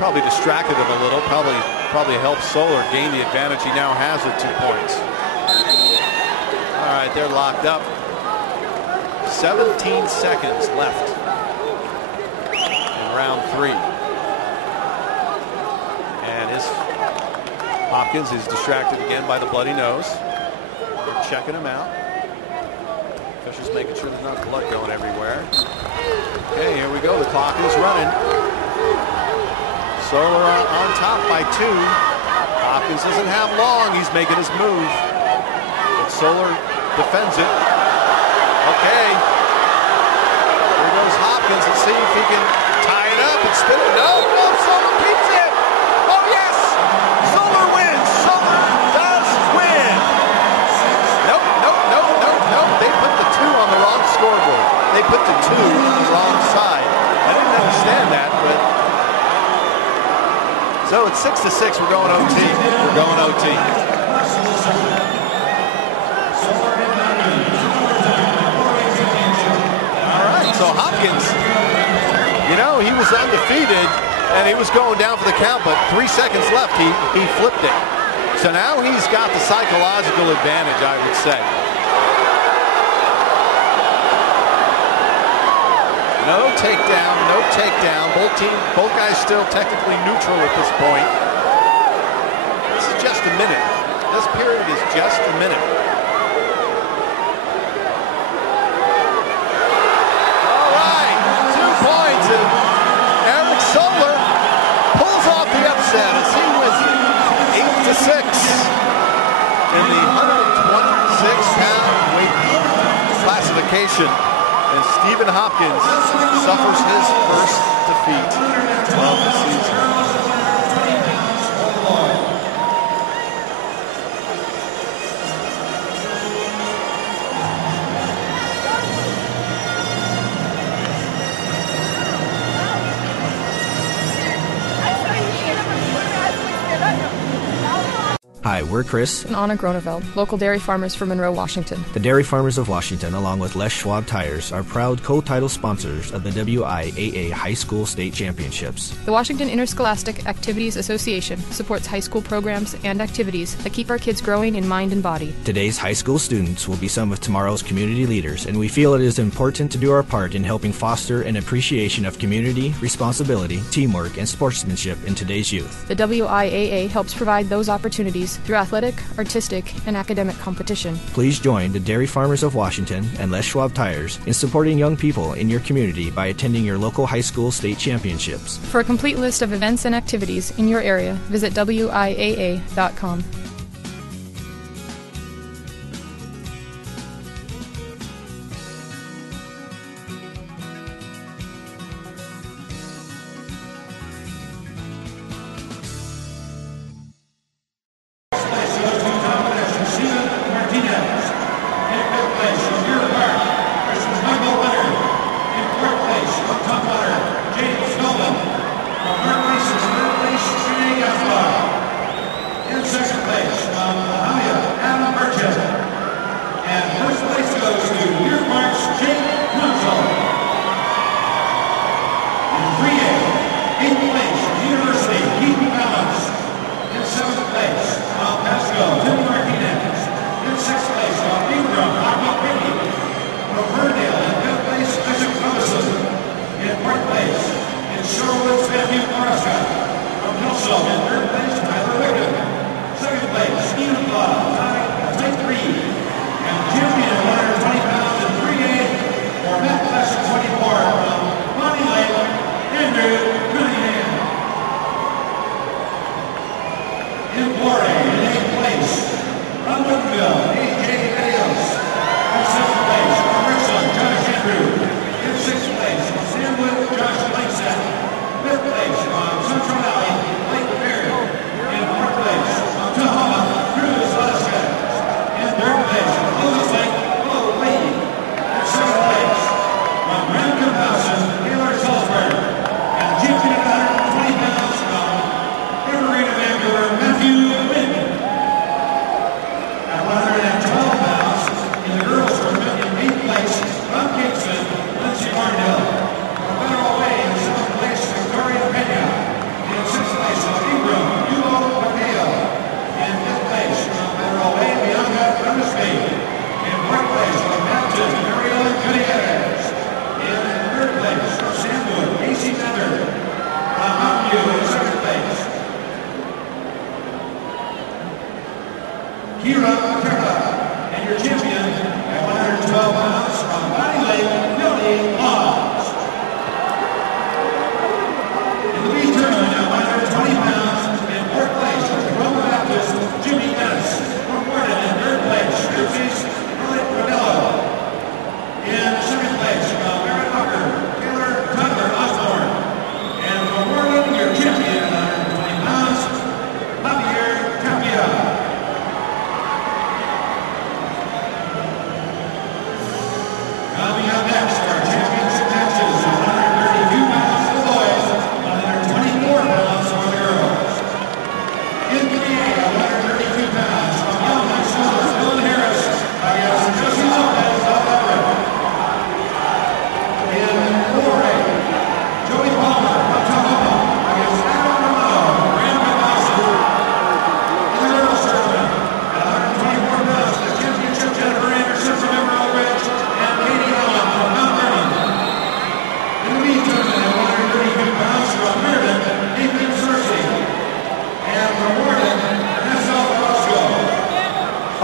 probably distracted him a little. Probably helped Solar gain the advantage he now has at 2 points. All right, they're locked up. 17 seconds left in round 3. And Hopkins is distracted again by the bloody nose. They're checking him out. Officials making sure there's not blood going everywhere. Okay, here we go. The clock is running. Solar on top by 2. Hopkins doesn't have long. He's making his move. But Solar defends it. Okay. Here goes Hopkins. Let's see if he can tie it up and spin it. No, Solar keeps it. Oh, yes. Solar wins. Solar does win. Nope. They put the 2 on the wrong scoreboard. They put the 2 on the wrong side. I didn't understand that, but. So it's 6-6. We're going OT. We're going OT. All right. So Hopkins, he was undefeated and he was going down for the count, but 3 seconds left. He flipped it. So now he's got the psychological advantage, I would say. No takedown. Both guys still technically neutral at this point. This is just a minute. This period is just a minute. All right, 2 points, and Eric Solar pulls off the upset as he wins it 8-6 in the 126-pound weight classification. And Stephen Hopkins suffers his first defeat of the season. Hi, we're Chris and Anna Groneveld, local dairy farmers from Monroe, Washington. The Dairy Farmers of Washington, along with Les Schwab Tires, are proud co-title sponsors of the WIAA High School State Championships. The Washington Interscholastic Activities Association supports high school programs and activities that keep our kids growing in mind and body. Today's high school students will be some of tomorrow's community leaders, and we feel it is important to do our part in helping foster an appreciation of community, responsibility, teamwork, and sportsmanship in today's youth. The WIAA helps provide those opportunities activities through athletic, artistic, and academic competition. Please join the Dairy Farmers of Washington and Les Schwab Tires in supporting young people in your community by attending your local high school state championships. For a complete list of events and activities in your area, visit WIAA.com.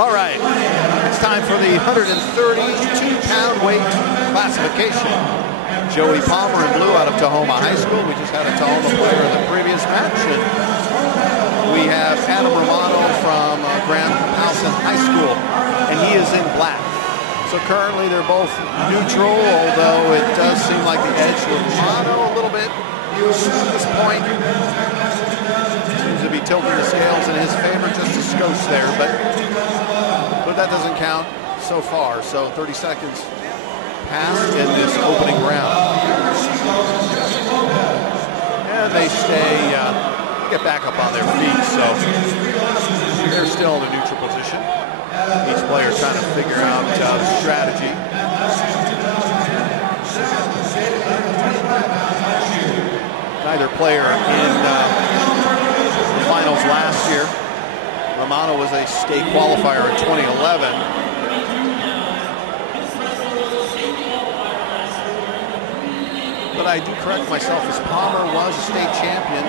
All right, it's time for the 132-pound weight classification. Joey Palmer in blue out of Tacoma High School. We just had a Tacoma player in the previous match. And we have Adam Romano from Grand Halson High School, and he is in black. So currently they're both neutral, although it does seem like the edge for Romano a little bit at this point. Seems to be tilting the scales in his favor just a skosh there, but that doesn't count so far. So 30 seconds passed in this opening round. And they get back up on their feet, so they're still in a neutral position. Each player trying to figure out strategy. Neither player in the finals last year. Romano was a state qualifier in 2011. But I do correct myself, as Palmer was a state champion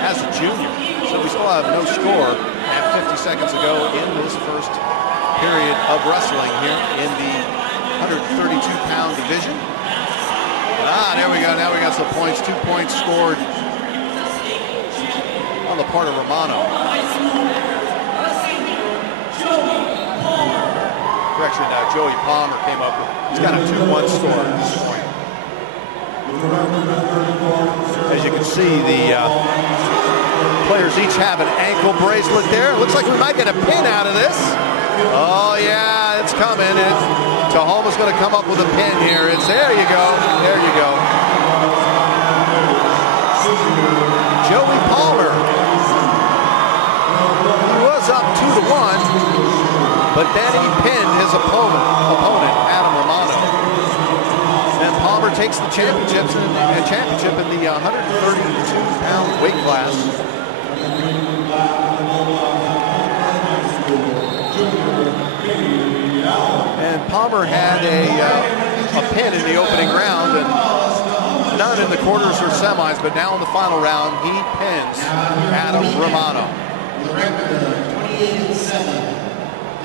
as a junior. So we still have no score at 50 seconds ago in this first period of wrestling here in the 132-pound division. There we go. Now we got some points. 2 points scored on the part of Romano. Correction, Joey Palmer came up with, he's got a 2-1 score at this point. As you can see, the players each have an ankle bracelet there. It looks like we might get a pin out of this. Oh yeah, it's coming. Tahoma's going to come up with a pin here. There you go. There you go. Joey Palmer. He was up 2-1, but then he pinned his opponent, Adam Romano. And Palmer takes the championship in the 132-pound weight class. And Palmer had a pin in the opening round, and none in the quarters or semis, but now in the final round, he pins Adam Romano. The record of 28-7.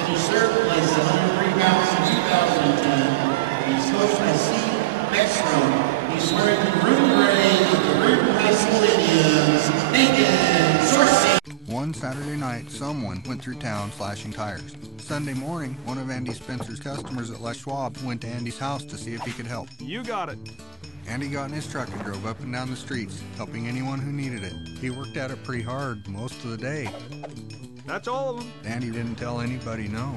Finished third place at 103 pounds in 2010. He's coached by Steve Beckstrom. He's wearing the maroon gray of the River High School Indians. Nathan Sorsey. One Saturday night, someone went through town slashing tires. Sunday morning, one of Andy Spencer's customers at Les Schwab went to Andy's house to see if he could help. You got it. Andy got in his truck and drove up and down the streets, helping anyone who needed it. He worked at it pretty hard most of the day. That's all of them. Andy didn't tell anybody no.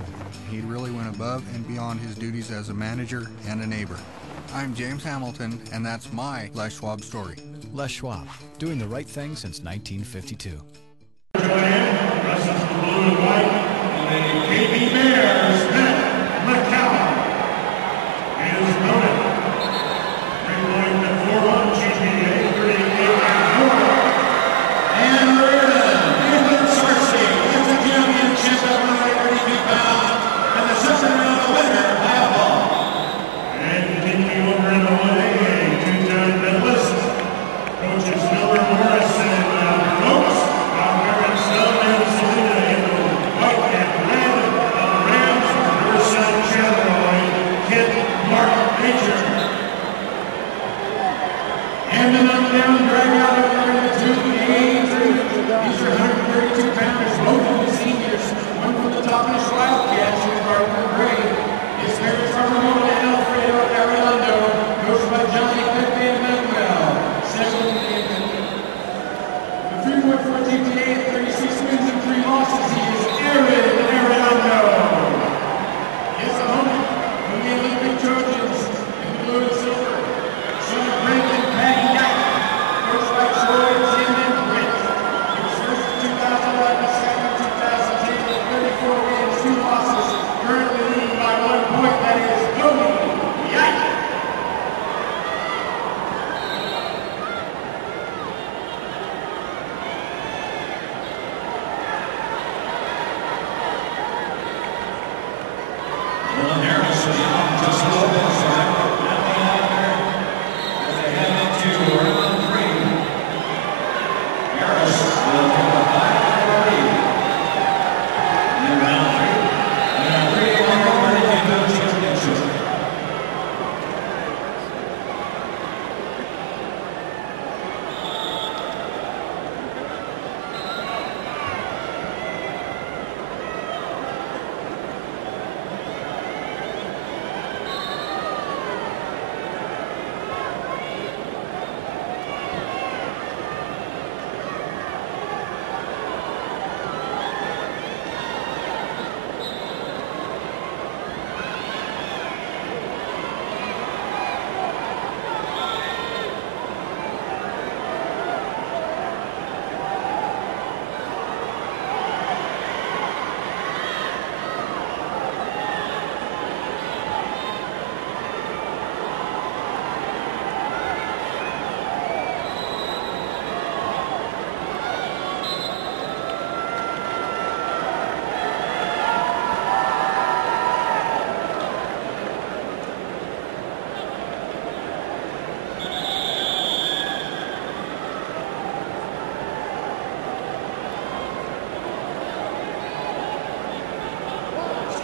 He really went above and beyond his duties as a manager and a neighbor. I'm James Hamilton, and that's my Les Schwab story. Les Schwab, doing the right thing since 1952. Join in, wrestling the blue and white, the KB Bears, Matt McCallum is noted. Ring at 4-1 GPA, 38-4. And we're Nathan Sorsey wins the championship at 132 pounds, and the second round winner by a ball. And continuing over in the 1AA, two-time medalist, coaches Miller Morris and Folks. And the knockdown drag out of the 283. These are 132 pounders, both of the seniors. One from the Tacoma Wildcats, who are Gray. His parents are Ramona and Alfredo Arredondo, coached by Johnny Pepe and Manuel. Second, the 3.4 GPA at 36 wins and 3 losses. He is Aaron Arredondo. His opponent from the Olympic Trojans in blue and silver. Son of Brandon Patty Knight, coached by Troy Zimmerman Britt. He was first in 2011, second in 2010, with 34 wins, 2 losses. Currently leading by 1 point, that is By WIAA.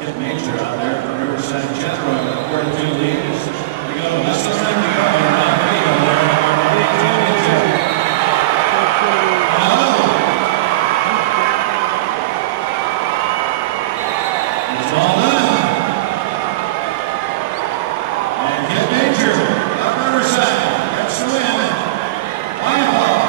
Get Major out there for Riverside General. 4-2 leads. We go less than 10 to go. There you go there. It's all done. And Get Major up Riverside. Gets the win. WIAA.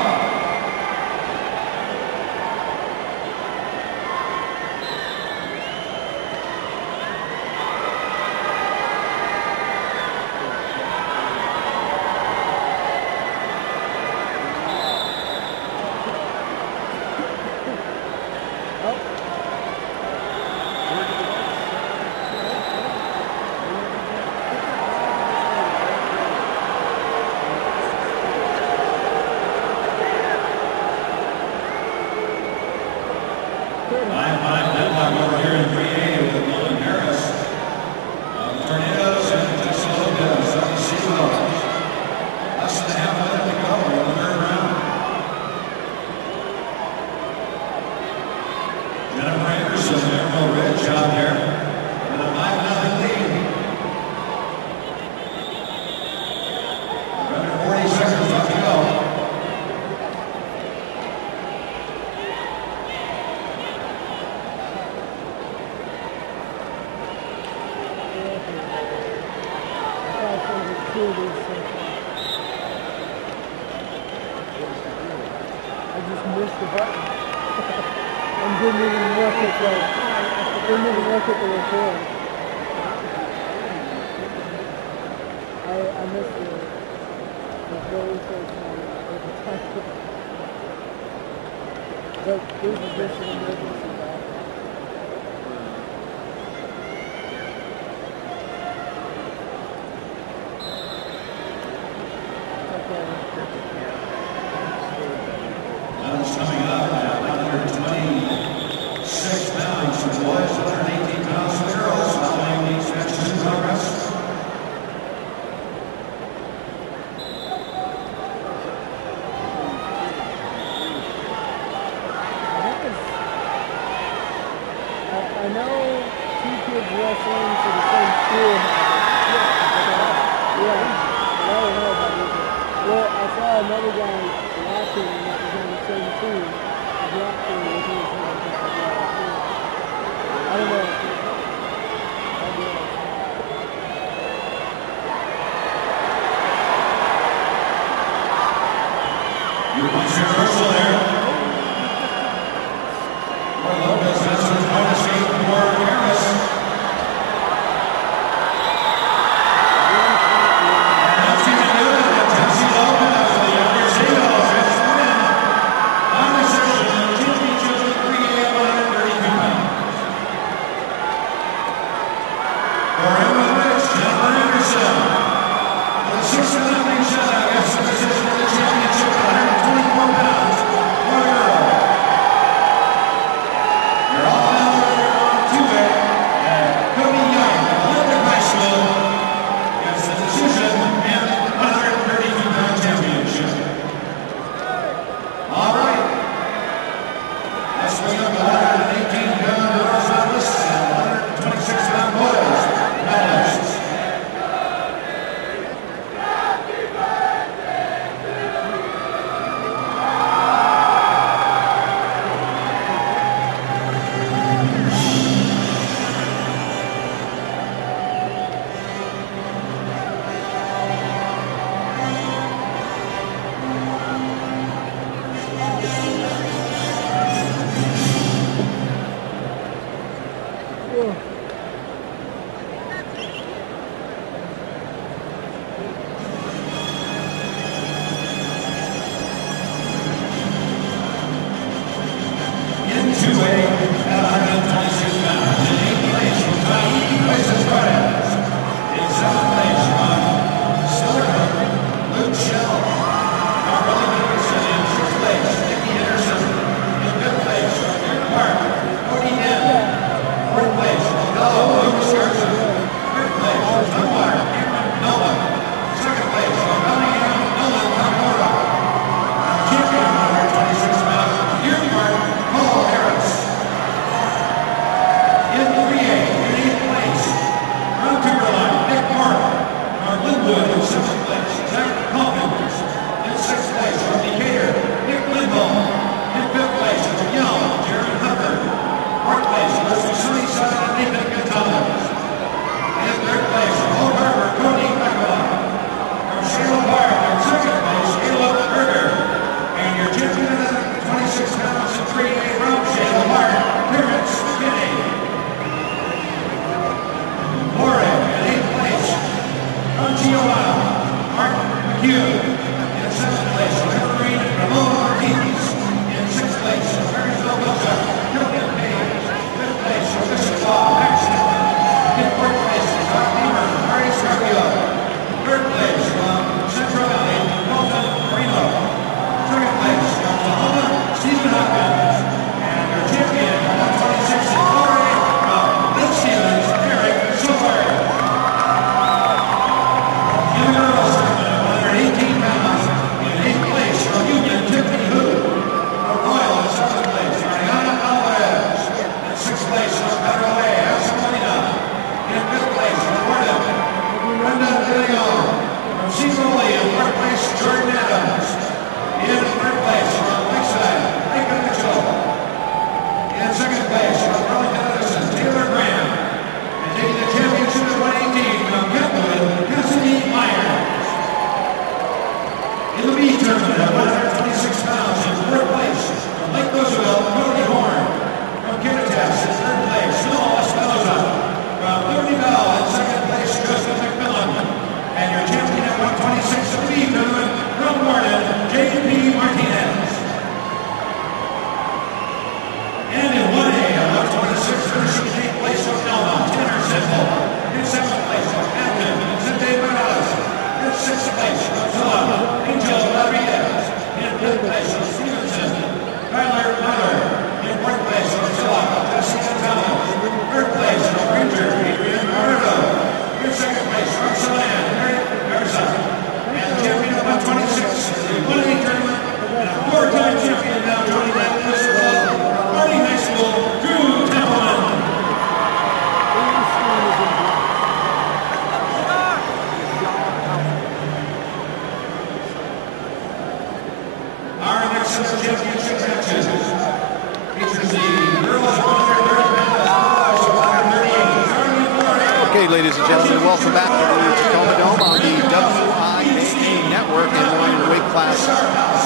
Okay, ladies and gentlemen, welcome back to the Tacoma Dome on the WIAA network, and we're in the weight class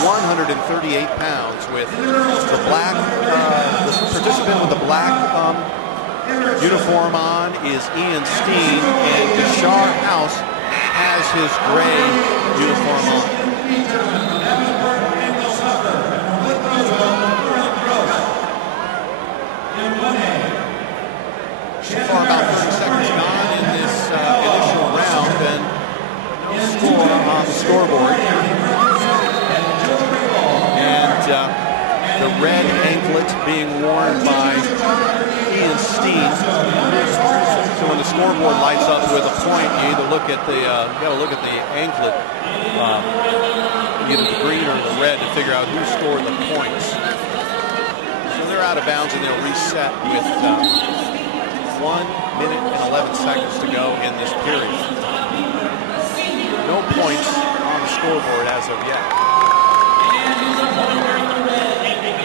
138 pounds with the black, the participant with the black uniform on is Ian Steen, and Deshar House has his gray uniform on. So far, about 30 seconds gone in this initial round, and no score on the scoreboard. And the red anklet being worn by Ian Steen. So when the scoreboard lights up with a point, you either look at the anklet, either the green or the red, to figure out who scored the points. So they're out of bounds, and they'll reset with 1 minute and 11 seconds to go in this period. No points on the scoreboard as of yet.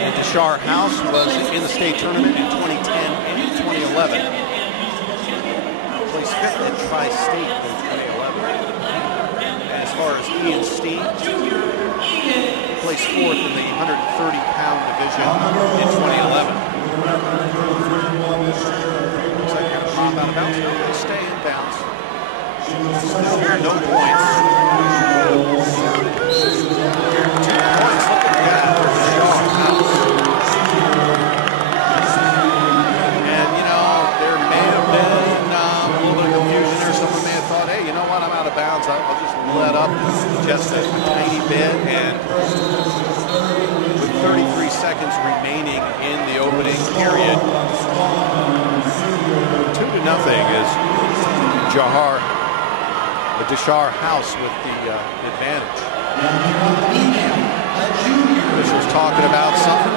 And Deshar House was in the state tournament in 2010 and 2011. Placed fifth at Tri-State in 2011. And as far as Ian Steen, placed fourth in the 130-pound division in 2011. Out of bounds, no, they stay in bounds. No points. 2 points looking good for Deshar House. And, you know, there may have been a little bit of confusion there. Someone may have thought, hey, you know what, I'm out of bounds. I'll just let up just a tiny bit. And with 33 seconds remaining in the opening period, 2-0 is Deshar House with the advantage. Officials talking about something.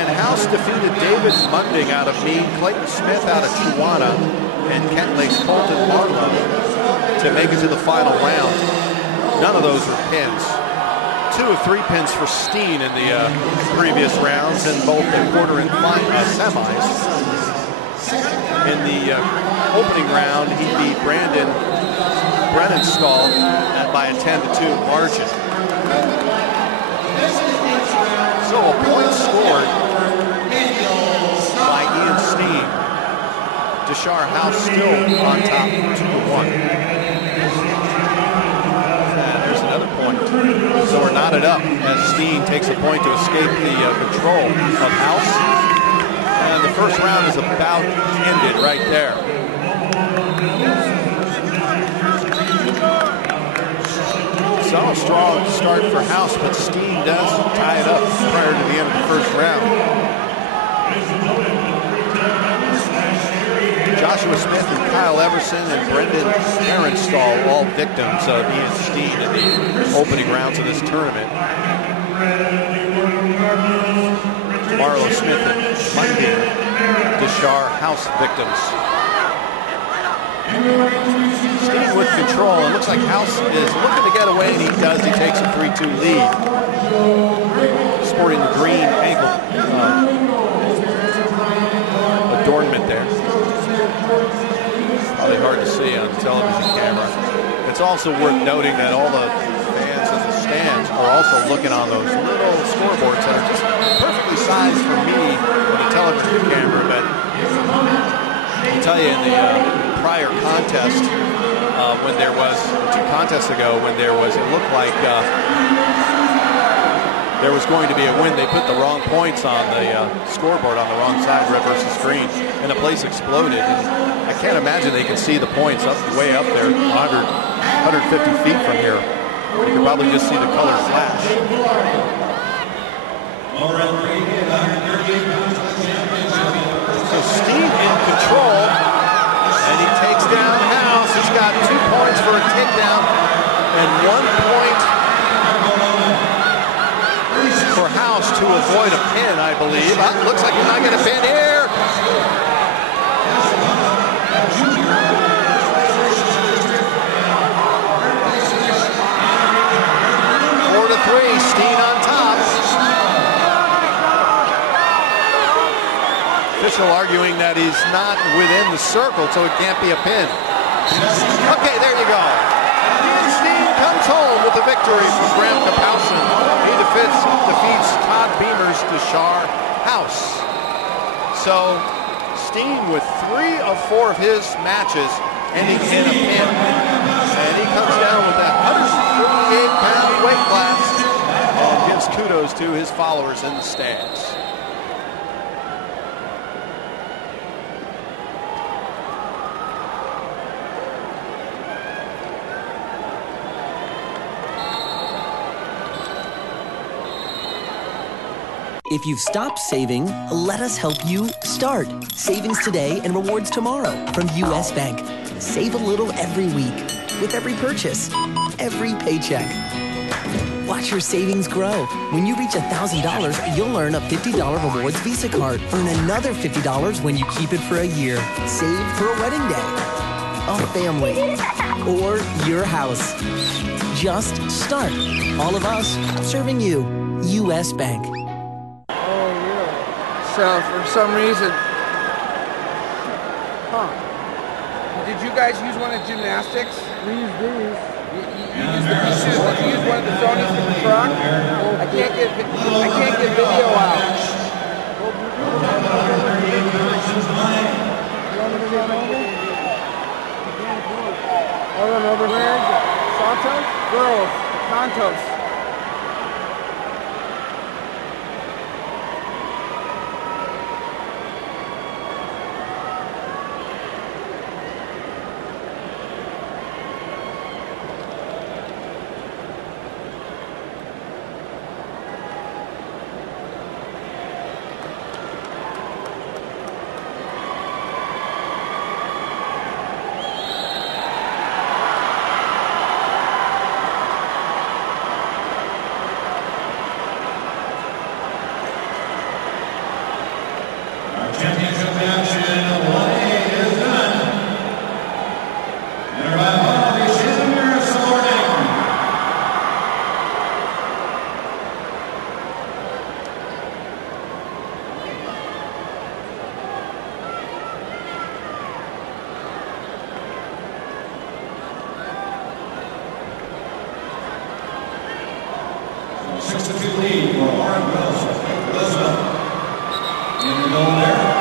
And House defeated David Munding out of Meade, Clayton Smith out of Tijuana, and Kent Lake's Colton Marlowe to make it to the final round. None of those were pins. 2 of 3 pins for Steen in the previous rounds in both the quarter and semis. In the opening round, he beat Brennenstall by a 10-2 margin. So a point scored by Ian Steen. Deshar House still on top, 2-1. And there's another point. So we're knotted up as Steen takes a point to escape the control of House. And the first round is about ended right there. So a strong start for House, but Steen does tie it up prior to the end of the first round. Joshua Smith and Kyle Everson and Brendan Ehrenstall, all victims of Ian Steen in the opening rounds of this tournament. Marlo Smith and Monday Deshar House victims. Steen with control, and looks like House is looking to get away, and he does. He takes a 3-2 lead. Sporting the green ankle adornment there. Probably hard to see on the television camera. It's also worth noting that all the fans in the stands are also looking on those little scoreboards that are just perfectly sized for me on the television camera. But I'll tell you, in the prior contest, when there was 2 contests ago, when there was, it looked like there was going to be a win. They put the wrong points on the scoreboard on the wrong side, red versus green, and the place exploded. And I can't imagine they can see the points up way up there, 150 feet from here. You can probably just see the colors flash. So Steen in control, and he takes down House. He's got 2 points for a takedown and 1 point for House to avoid a pin, I believe. Looks like he's not going to pin here. 4-3, Steen on top. Official arguing that he's not within the circle, so it can't be a pin. Okay, there you go. Ian Steen comes home with the victory from Graham Kapowson. He defeats Todd Beamer's Deshar House. So Steen with 3 of 4 of his matches ending in a pin. And he comes down with that 148-pound weight class and gives kudos to his followers in the stands. If you've stopped saving, let us help you start. Savings today and rewards tomorrow from U.S. Bank. Save a little every week with every purchase, every paycheck. Watch your savings grow. When you reach $1,000, you'll earn a $50 rewards Visa card. Earn another $50 when you keep it for a year. Save for a wedding day, a family, or your house. Just start. All of us serving you. U.S. Bank. So for some reason, did you guys use one of gymnastics? We use these. You used the pieces. Did you use one of the Sonys for the truck? I can't get video out. I run over here. Santos? Girls, Santos. Championship match in 1A is done. Winner by decision this morning. So 6-2 lead for Warren Roosevelt. In the goal there.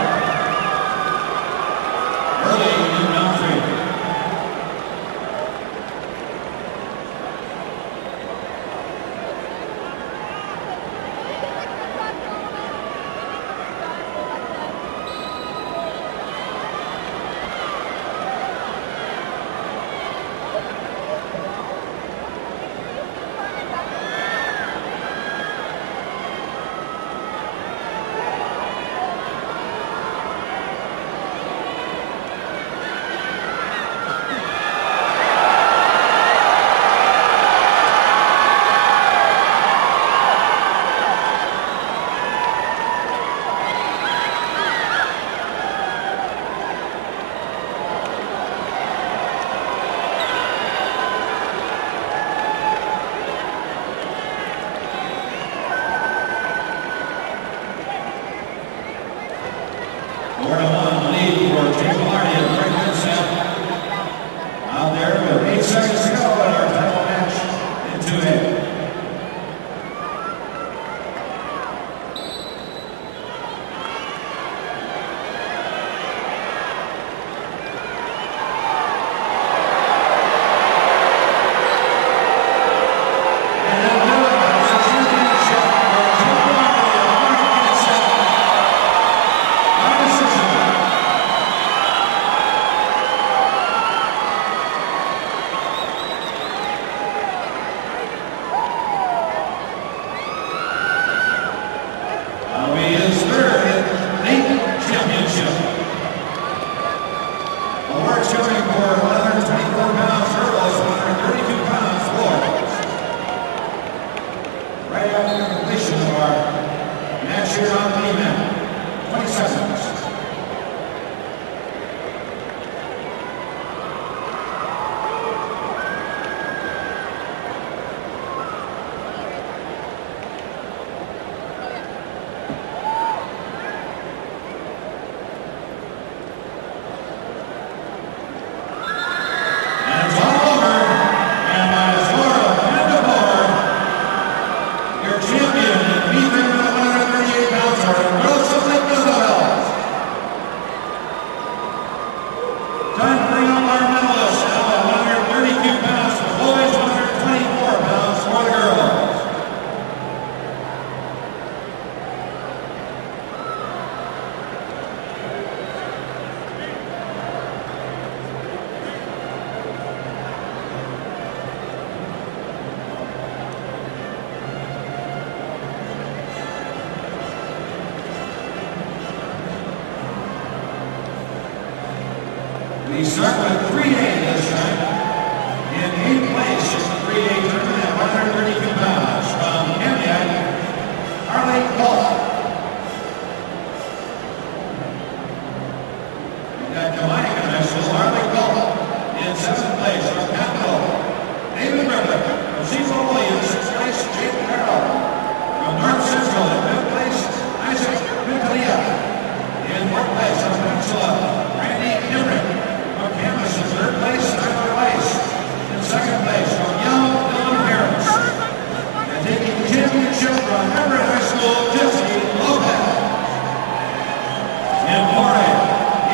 4-1 lead for James Marty and Greg Vincent. Out there with 8 seconds to go in our title match in 2A. We start with 3A this time. In 8th place is the 3A tournament at 132 pounds from Kenya, Harley Galt. We've got Jamaica National, Harley Galt. In 7th place from Capital, David Ritter. From Cecil Williams, 6th place, Jake Carroll. From North Central, in 5th place, Isaac Vitalia. In 4th place from Peninsula, Randy Emmerich. Campus in 3rd place, Tyler Weiss. In 2nd place, from Young, Dylan Harris. And taking the championship from Everett High School, Jesse Lopez. In 4A,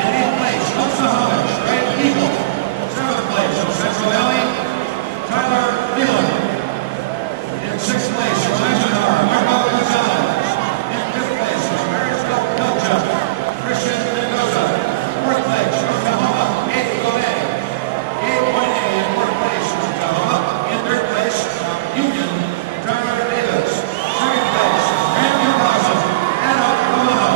in 8th place, Oklahoma, Straight Eagle. 7th place, from Central Valley, Tyler Dillon. In 6th place, from Eisenhower, Marco Gonzalez. In 5th place, from Marysville, Belgium, Christian Mendoza. 4th place, from Oklahoma, Union, Tyler Davis. 2nd place, Randy Blossom, Adam Romano.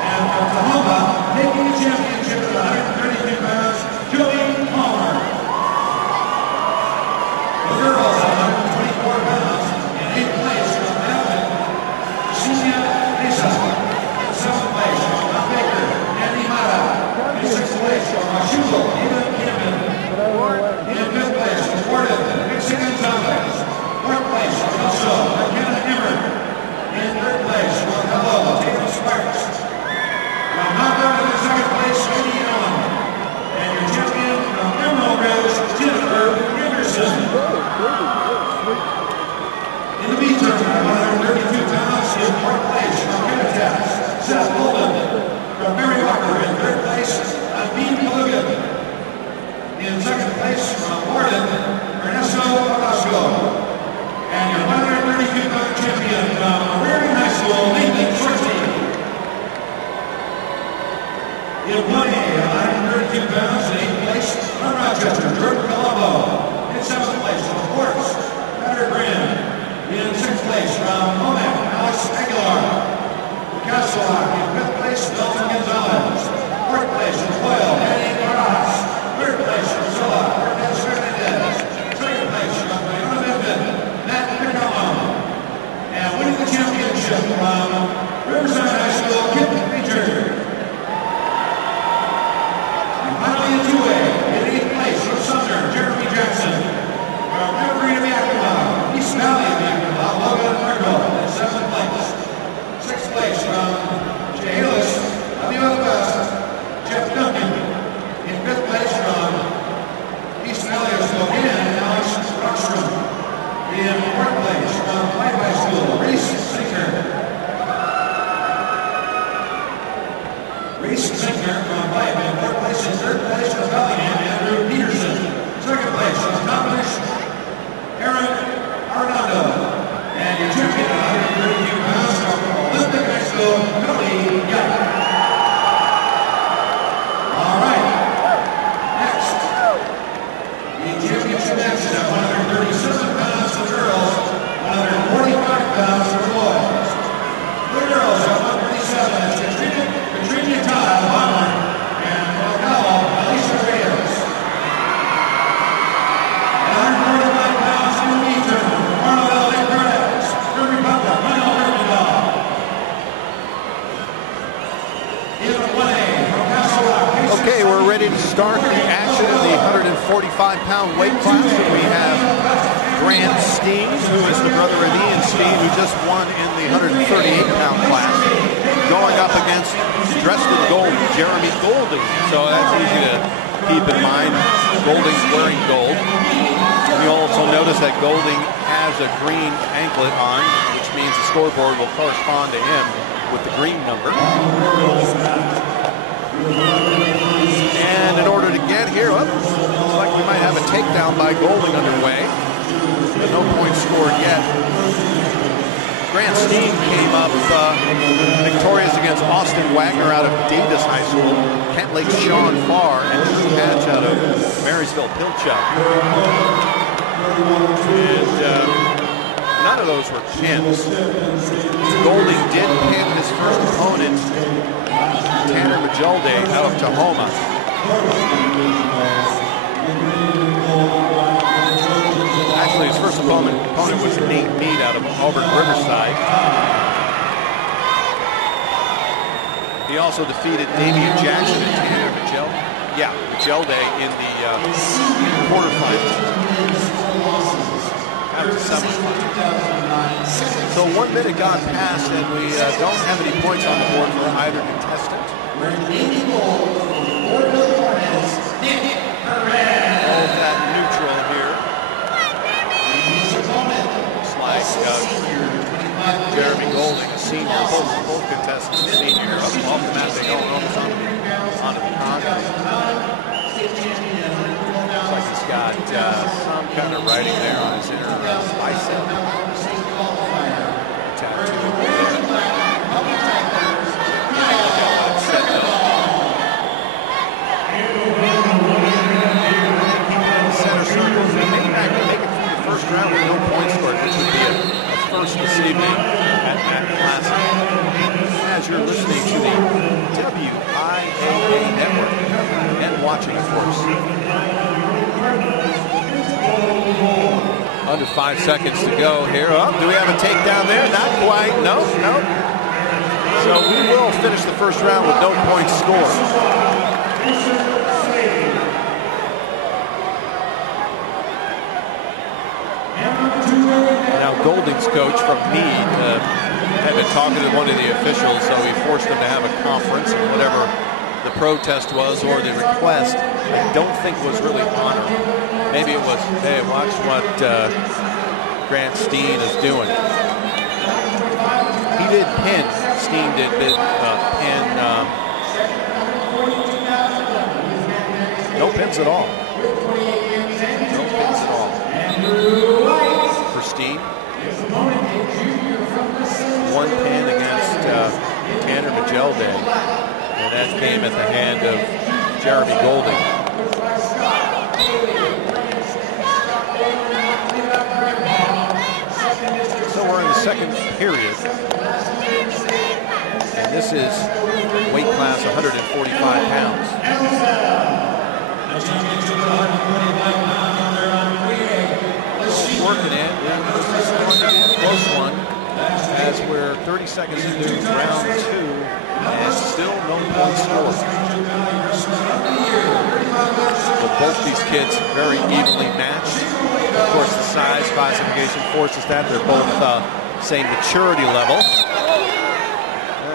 And Oklahoma, taking the championship at 132 pounds, Joey Palmer. The girls at 124 pounds, in 8th place from Abbott, Cecilia Mesa. In 7th place from Mount Baker, Andy Mata. In 6th place from Washugo, Ethan Camden. In 5th place from Warden, Dixie Gonzalez. 4th place from Elso, McKenna Emmer. In 3rd place from Hello, Tatum Sparks. From Malcolm in the 2nd place, Eddie Allen. And your champion from Emerald Ridge, Jennifer Anderson. In the B tournament, 132 pounds, in 4th place from Caritas, Seth Holden. From Mary Walker, in 3rd place, Dean Kalugan. In 2nd place from Warden, Ernesto Orozco. And your 132-pound champion from Reardon High School, Nathan Schwarzy. In 1A, 132 pounds, in 8th place from Rochester, Jordan Colombo. In 7th place from Forks, Peter Graham. In 6th place from Momac, Alex Aguilar. Castlelock. In 5th place, Dalton Gonzalez. 4th place from Foyle, Danny Barras. 3rd place from Zilla, Cortez Fernandez. 2nd place from Bayona Benton, Matt Picallo. And winning the championship from Riverside High School, Kip Major. And finally in 2A, in 8th place from Sumner, Jeremy Jackson. From Evergreen of Yakima, East Valley of Yakima, Logan Margo. In 7th place. 6th place from Reese Singer from Wyoming. Fourth place and third place for Bellingham, Andrew Peterson. Second place for competition, Aaron Arnando. And your champion, 132 pounds from Olympic Mexico, Cody Young. All right. Next, the championship match is at 137 pounds for girls, 145 pounds for boys. The girls at 137 is Katrina Tile Bonner and Ocala Alicia Reyes. At 145 pounds in the meantime, Arnold L. Cortez, Third Republic, Manuel Mercadal. In 1A from Castle Rock. Okay, we're ready to start the action in the 145-pound weight class. We have Grant Steen, who is the brother of Ian Steen, who just won in the 138-pound class, going up against, dressed in gold, Jeremy Golding. So that's easy to keep in mind. Golding's wearing gold. You also notice that Golding has a green anklet on, which means the scoreboard will correspond to him with the green number. And in order to get here, looks like we might have a takedown by Golding underway. But no points scored yet. Grant Steen came up victorious against Austin Wagner out of Davis High School, Kent Lake Sean Farr, and Drew Hatch out of Marysville Pilchuck. And none of those were pins. Golding did pin his first opponent, Tanner Majolde, out of Tacoma. Actually, his first opponent was Nate Mead out of Auburn Riverside. He also defeated Damian Jackson and Tanner Majolde in the quarterfinals. Out of the semifinals. So 1 minute gone past, and we don't have any points on the board for either contestant. All that neutral here. Looks like Jeremy Golding, a senior, both contestants a senior here. Up off the mat, they go almost onto the concrete. Looks like he's got some kind of writing there on his inner bicep. Tattoo there. Center circle. Maybe I can make it through the first round with no points scored, which would be a first this evening at that Classic. As you're listening to the WIAA network and watching, of course. Under 5 seconds to go here. Oh, do we have a takedown there? Not quite. No. So we will finish the first round with no points scored. Now Golding's coach from Meade had been talking to one of the officials, so he forced them to have a conference, and whatever the protest was or the request, I don't think was really honored. Maybe it was, hey, watch what Grant Steen is doing. He did pin. Steen did pin. No pins at all. No pins at all. For Steen. One pin against Tanner Majolde, and that came at the hand of Jeremy Golding. So we're in the second period, and this is weight class 145 pounds. Working in, this is going to be a close one, as we're 30 seconds into round 2, and still no points scored. But both these kids very evenly matched. Of course, the size classification forces that. They're both same maturity level.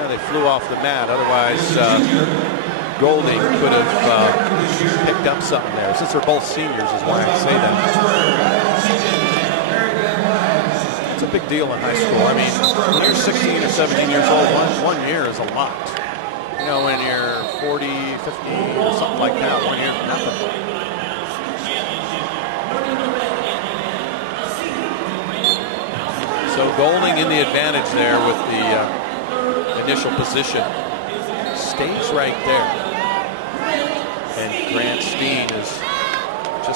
They flew off the mat. Otherwise, Golding could have picked up something there. Since they're both seniors is why I say that. It's a big deal in high school. I mean, when you're 16 or 17 years old, one year is a lot. You know, when you're 40, 50, or something like that, 1 year, nothing. So Golding in the advantage there with the initial position. Stays right there. And Grant Steen just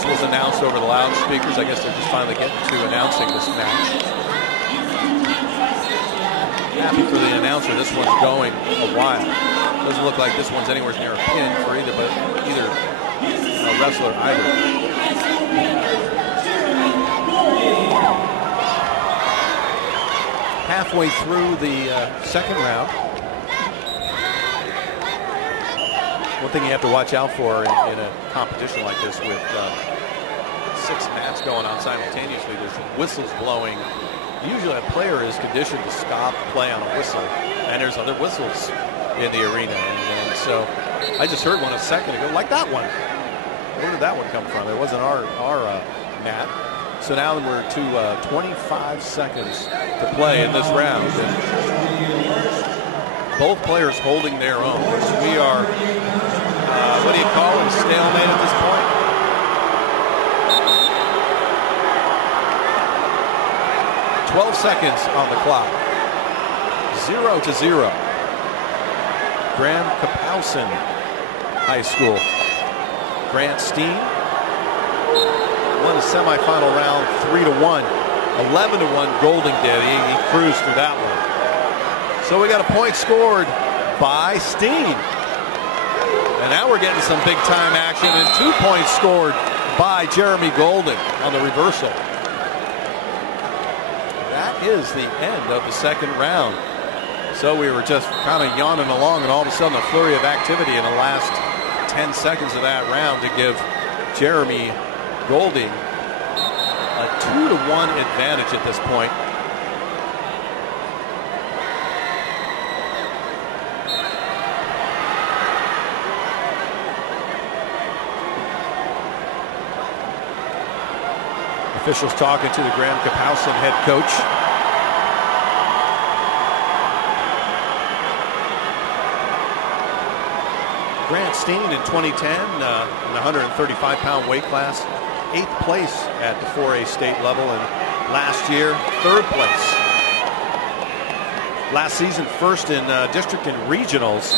was announced over the loudspeakers. I guess they're just finally getting to announcing this match. Happy for the announcer. This one's going a while. Doesn't look like this one's anywhere near a pin for either wrestler either. Halfway through the second round. One thing you have to watch out for in a competition like this with 6 mats going on simultaneously, there's whistles blowing. Usually a player is conditioned to stop play on a whistle, and there's other whistles in the arena. And so I just heard one a second ago, like that one. Where did that one come from? It wasn't our mat. So now we're to 25 seconds to play in this round. And both players holding their own. We are, what do you call it, a stalemate at this point? "12 seconds on the clock. 0-0. Graham Kapowson High School. Grant Steen won the semifinal round 3-1. 11-1 Golding did. He cruised through that one. So we got a point scored by Steen. And now we're getting some big time action, and 2 points scored by Jeremy Golding on the reversal. That is the end of the second round. So we were just kind of yawning along, and all of a sudden a flurry of activity in the last 10 seconds of that round to give Jeremy Golding a 2-1 advantage at this point. Officials talking to the Graham Kapowson head coach. Grant Steen in 2010 in the 135-pound weight class, 8th place at the 4A state level, and last year 3rd place. Last season 1st in district and regionals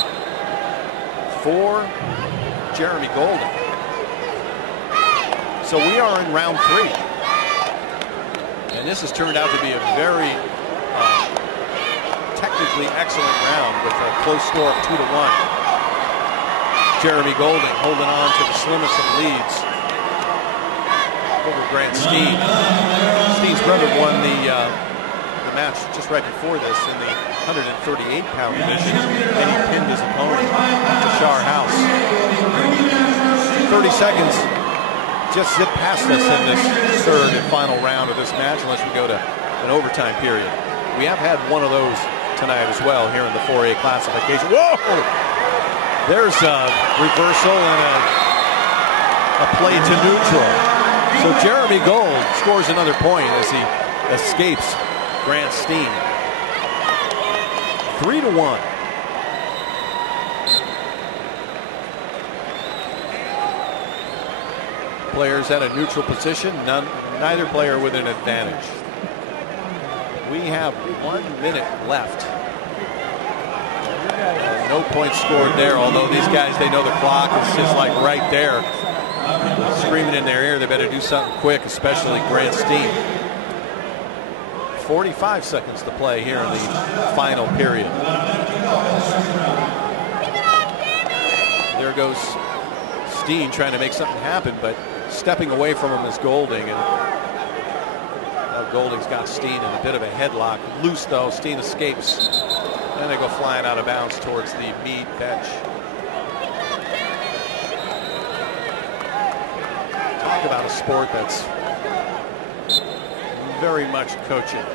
for Jeremy Golding. So we are in round 3. And this has turned out to be a very technically excellent round with a close score of 2-1. Jeremy Golding holding on to the slimmest of leads over Grant Steen. Steen's brother won the match just right before this in the 138-pound division, and he pinned his opponent to Shar House. 30 seconds just zip past us in this third and final round of this match, unless we go to an overtime period. We have had one of those tonight as well here in the 4A classification. Whoa! There's a reversal and a play to neutral. So Jeremy Gold scores another point as he escapes Grant Steen. 3-1. Players at a neutral position, neither player with an advantage. We have 1 minute left. No points scored there, although these guys, they know the clock is just like right there. Screaming in their ear, they better do something quick, especially Grant Steen. 45 seconds to play here in the final period. There goes Steen trying to make something happen, but stepping away from him is Golding, and Golding's got Steen in a bit of a headlock. Loose though, Steen escapes. And they go flying out of bounds towards the Meade bench. Talk about a sport that's very much coaching.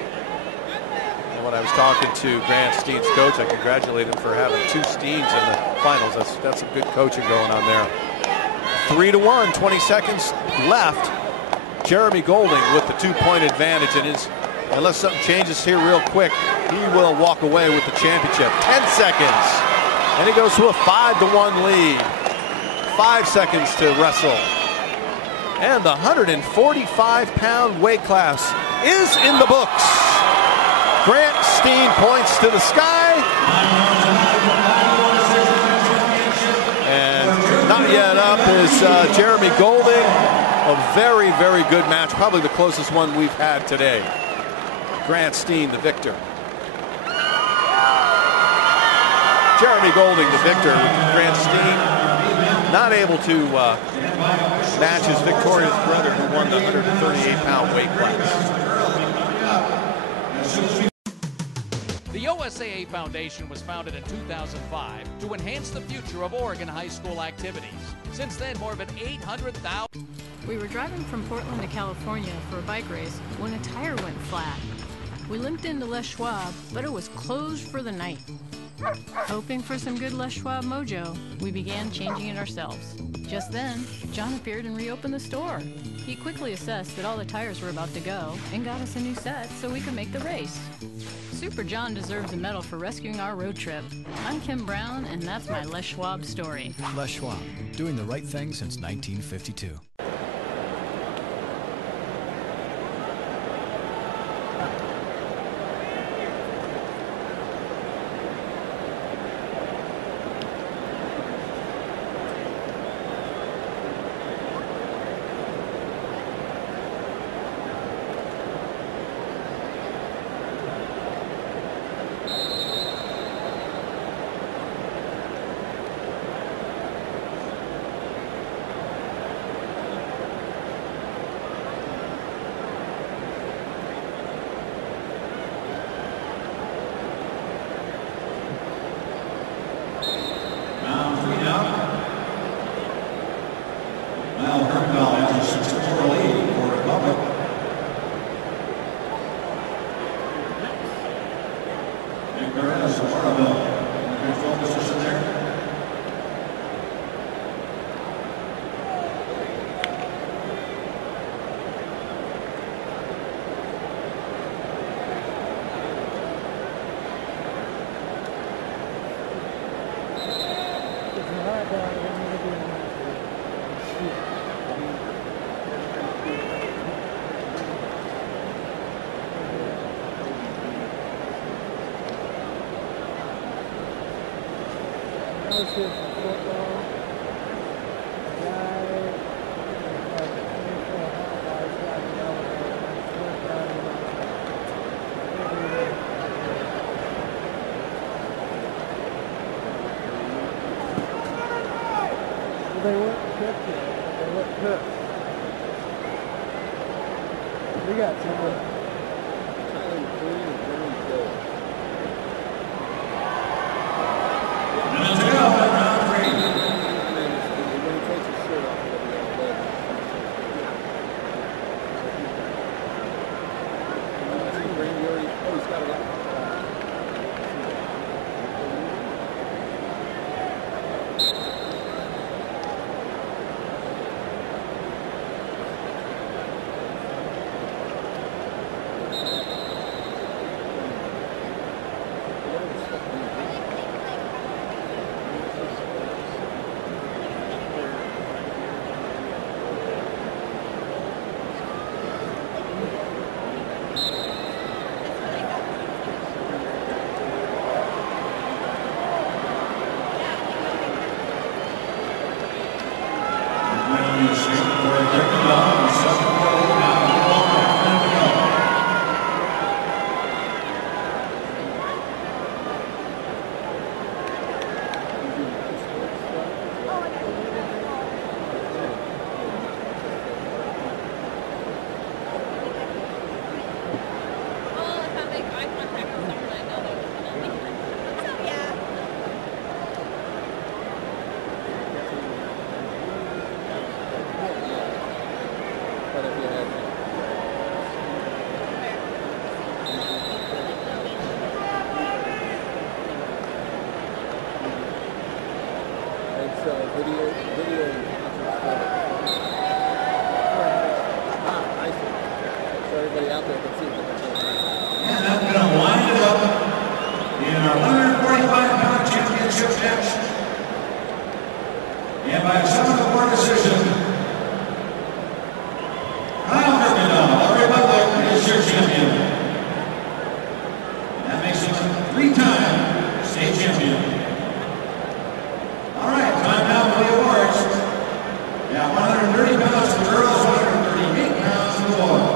And when I was talking to Grant Steen's coach, I congratulated him for having 2 Steens in the finals. That's some good coaching going on there. 3-1, 20 seconds left. Jeremy Golding with the 2-point advantage, and unless something changes here real quick, he will walk away with the championship. 10 seconds. And he goes to a 5-1 lead. 5 seconds to wrestle. And the 145-pound weight class is in the books. Grant Steen points to the sky. And not yet up is Jeremy Golding. A very, very good match. Probably the closest one we've had today. Grant Steen, the victor. Jeremy Golding, the victor. Grant Steen not able to match his victorious brother who won the 138-pound weight class. The OSAA Foundation was founded in 2005 to enhance the future of Oregon high school activities. Since then, more than 800,000... We were driving from Portland to California for a bike race when a tire went flat. We limped into Les Schwab, but it was closed for the night. Hoping for some good Les Schwab mojo, we began changing it ourselves. Just then, John appeared and reopened the store. He quickly assessed that all the tires were about to go and got us a new set so we could make the race. Super John deserves a medal for rescuing our road trip. I'm Kim Brown, and that's my Les Schwab story. Les Schwab, doing the right thing since 1952. They weren't cooked yet. They weren't cooked. We got someone. And that's going to wind it up in our 145-pound championship championship match. And by a 7-4 decision, Kyle Kirkendall, our Republic, is your champion. That makes him a 3-time state champion. All right, time now for the awards. Yeah, 130 pounds for the girls, 138 pounds for the boys.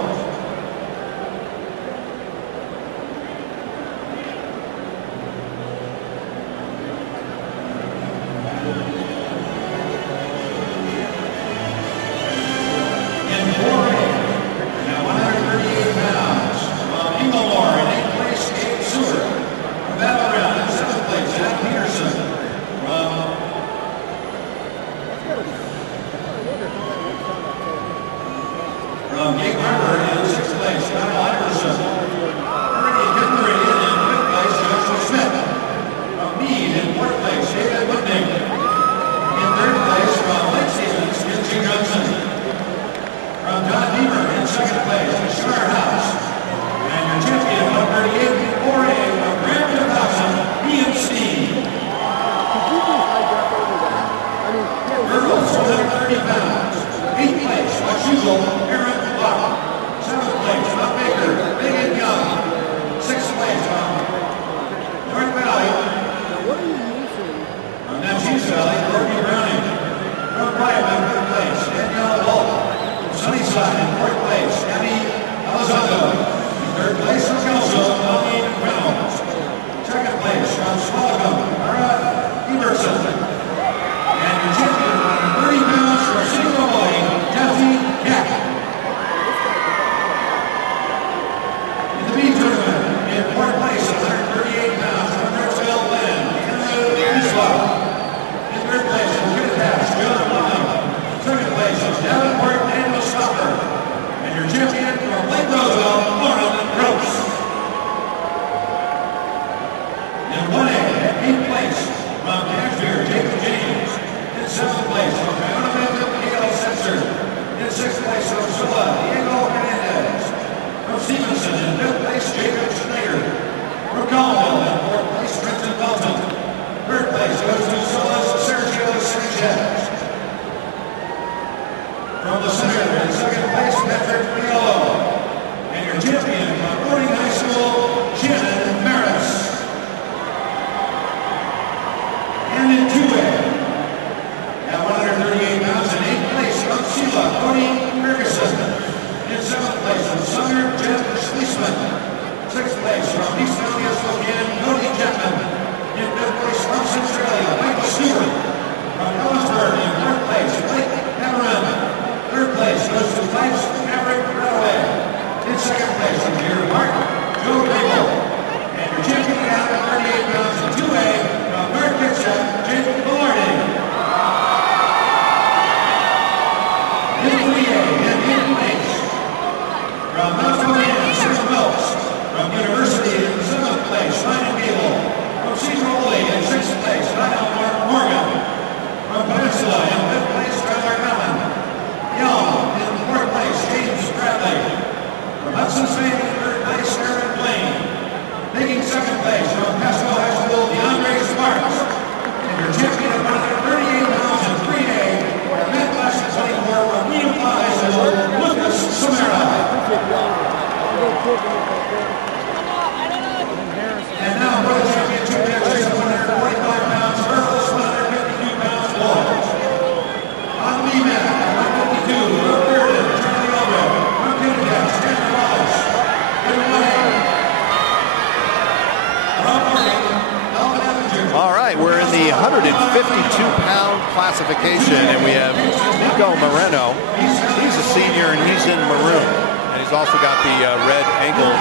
Classification, and we have Nico Moreno. He's a senior and he's in maroon, and he's also got the red ankle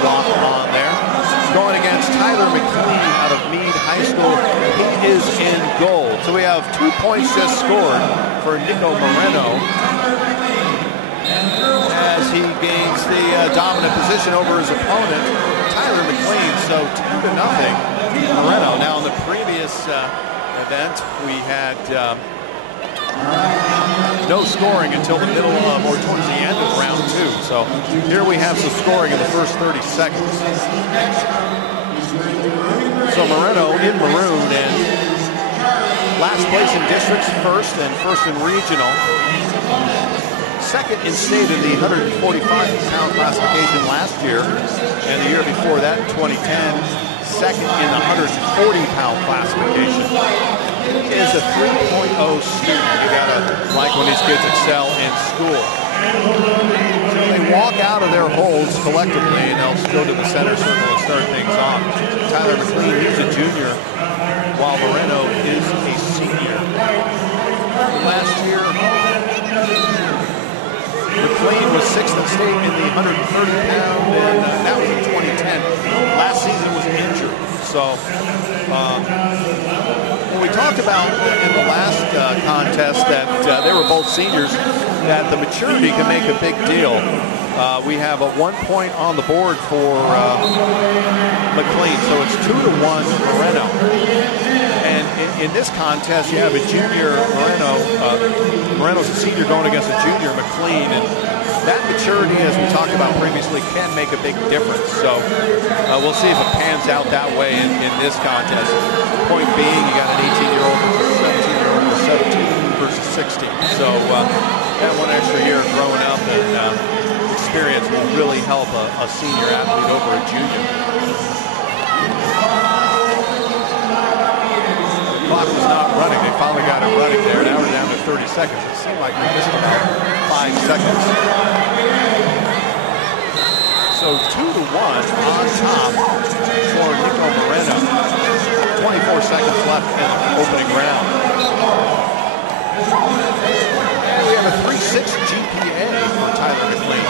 swap on there. Going against Tyler McLean out of Meade High School. He is in goal. So we have 2 points just scored for Nico Moreno as he gains the dominant position over his opponent, Tyler McLean. So 2-0 Moreno. Now in the previous event, we had no scoring until the middle of or towards the end of round 2. So here we have some scoring in the first 30 seconds. So Moreno in maroon and last place in districts, first in regional. Second in state in the 145-pound classification last year, and the year before that in 2010, second in the 140-pound classification. Is a 3.0 student. You gotta like when these kids excel in school. So they walk out of their holds collectively, and they'll go to the center circle and start things off. Tyler McLean, he's a junior, while Moreno is a senior. Last year, McLean was sixth in state in the 130-pound, and that was in 2010. Last season was injured. So when we talked about in the last contest that they were both seniors, that the maturity can make a big deal. We have a 1 point on the board for McLean, so it's 2-1 Moreno. And in this contest, you have a junior Moreno. Moreno's a senior going against a junior McLean, and that maturity, as we talked about previously, can make a big difference. So we'll see if it pans out that way in this contest. Point being, you got an 18-year-old versus a 17-year-old, or 17 versus 16. So that one extra year growing up and experience will really help a senior athlete over a junior. The clock was not running. They finally got it running there. Now we're down to 30 seconds. It seemed like we missed about 5 seconds. So 2-1 on top for Nico Moreno. 24 seconds left in the opening round. And we have a 3.6 GPA for Tyler McLean.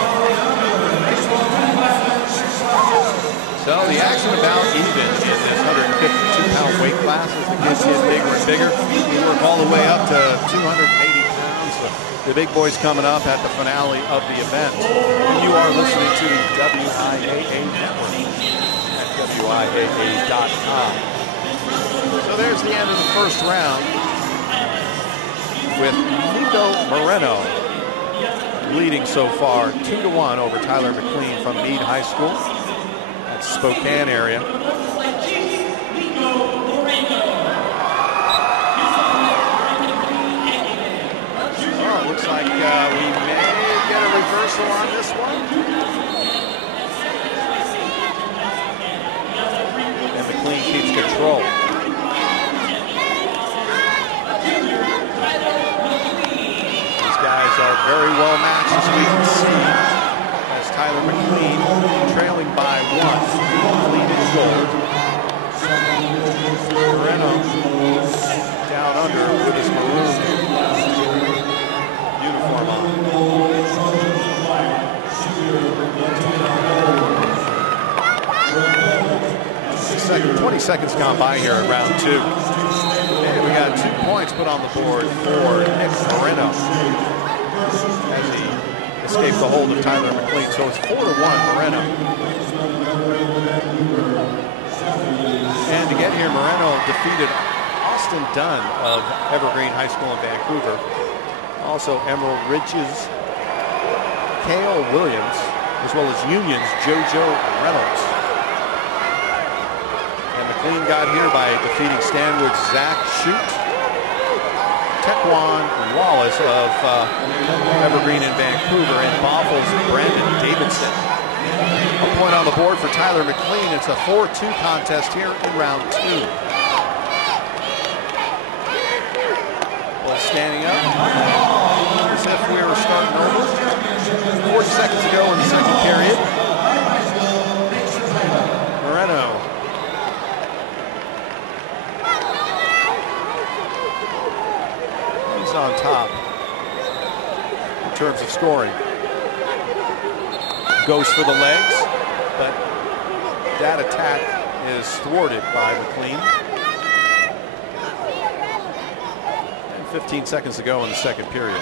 So the action about even in this 152-pound weight class as the kids get bigger and bigger. We work all the way up to 280 pounds. The big boys coming up at the finale of the event. And you are listening to the WIAA network at WIAA.com. So there's the end of the first round with Nico Moreno leading so far 2-1 over Tyler McLean from Meade High School. Spokane area. Oh, it looks like we may get a reversal on this one. And McLean keeps control. These guys are very well matched, as we can see. Tyler McLean trailing by 1, lead in gold. Moreno down under with his maroon uniform on. 20 seconds gone by here in round 2. And we got 2 points put on the board for Nick Moreno as he escaped the hold of Tyler McLean. So it's 4-1 Moreno. And to get here, Moreno defeated Austin Dunn of Evergreen High School in Vancouver. Also Emerald Ridge's K.O. Williams, as well as Union's JoJo Reynolds. And McLean got here by defeating Stanwood's Zach Shute. Tequan Wallace of Evergreen in Vancouver, and Boffel's Brandon Davidson. A point on the board for Tyler McLean. It's a 4-2 contest here in round 2. Well, standing up as if we were starting over. 40 seconds to go in the second period. Moreno. On top in terms of scoring. Goes for the legs, but that attack is thwarted by McLean. And 15 seconds to go in the second period.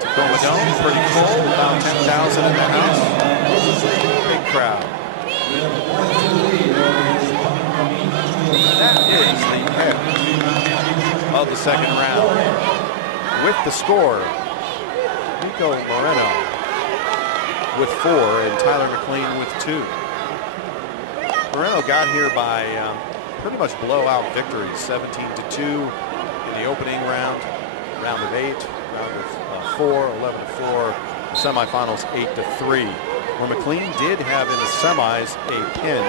Tacoma Dome, pretty full, about 10,000 in the house. Big crowd. That is the end of the second round. With the score, Nico Moreno with 4 and Tyler McLean with 2. Moreno got here by pretty much blowout victory, 17-2 in the opening round of 8, round of 4, 11-4, semifinals 8-3. Where McLean did have in the semis a pin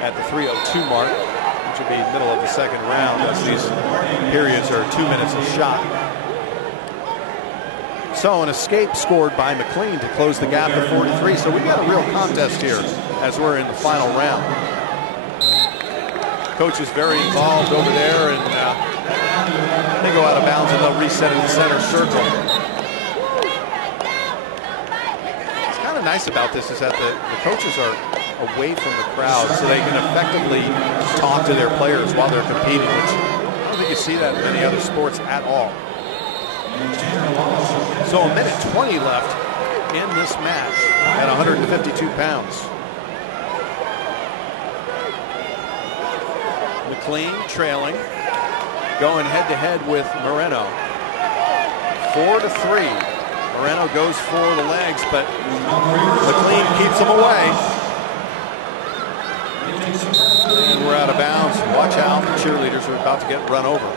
at the 3:02 mark, which would be middle of the second round, as these periods are 2 minutes a shot. So an escape scored by McLean to close the gap to 43. So we got a real contest here as we're in the final round. Coach is very involved over there, and they go out of bounds and they'll reset in the center circle. What's kind of nice about this is that the coaches are away from the crowd, so they can effectively talk to their players while they're competing, which I don't think you see that in many other sports at all. So a minute 20 left in this match at 152 pounds. McLean trailing, going head-to-head with Moreno. 4-3. Moreno goes for the legs, but McLean keeps him away. And we're out of bounds. Watch out, the cheerleaders are about to get run over.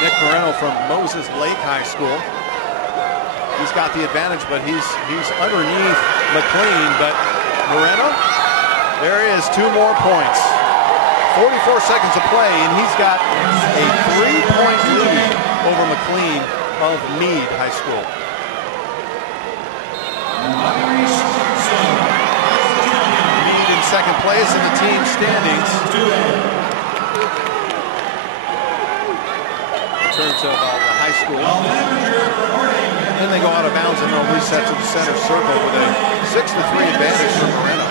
Nick Moreno from Moses Lake High School. He's got the advantage, but he's underneath McLean. But Moreno, there he is, 2 more points. 44 seconds of play, and he's got a 3-point lead over McLean of Meade High School. Meade in second place in the team standings. In terms of the high school. Then they go out of bounds and they'll reset to the center circle with a 6-3 advantage for Moreno.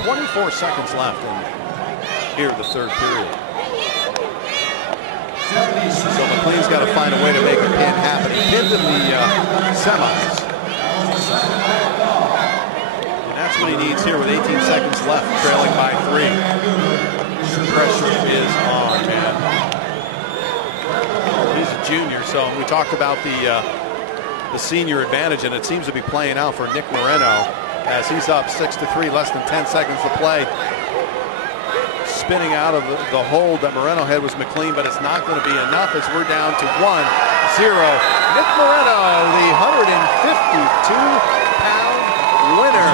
24 seconds left in here the third period. So McLean's got to find a way to make a pin happen. He pinned in the semis. And that's what he needs here with 18 seconds left, trailing by 3. Pressure is on, man. He's a junior, so we talked about the senior advantage, and it seems to be playing out for Nick Moreno as he's up 6-3, less than 10 seconds to play. Spinning out of the hold that Moreno had was McLean, but it's not going to be enough as we're down to 1-0. Nick Moreno, the 152-pound winner.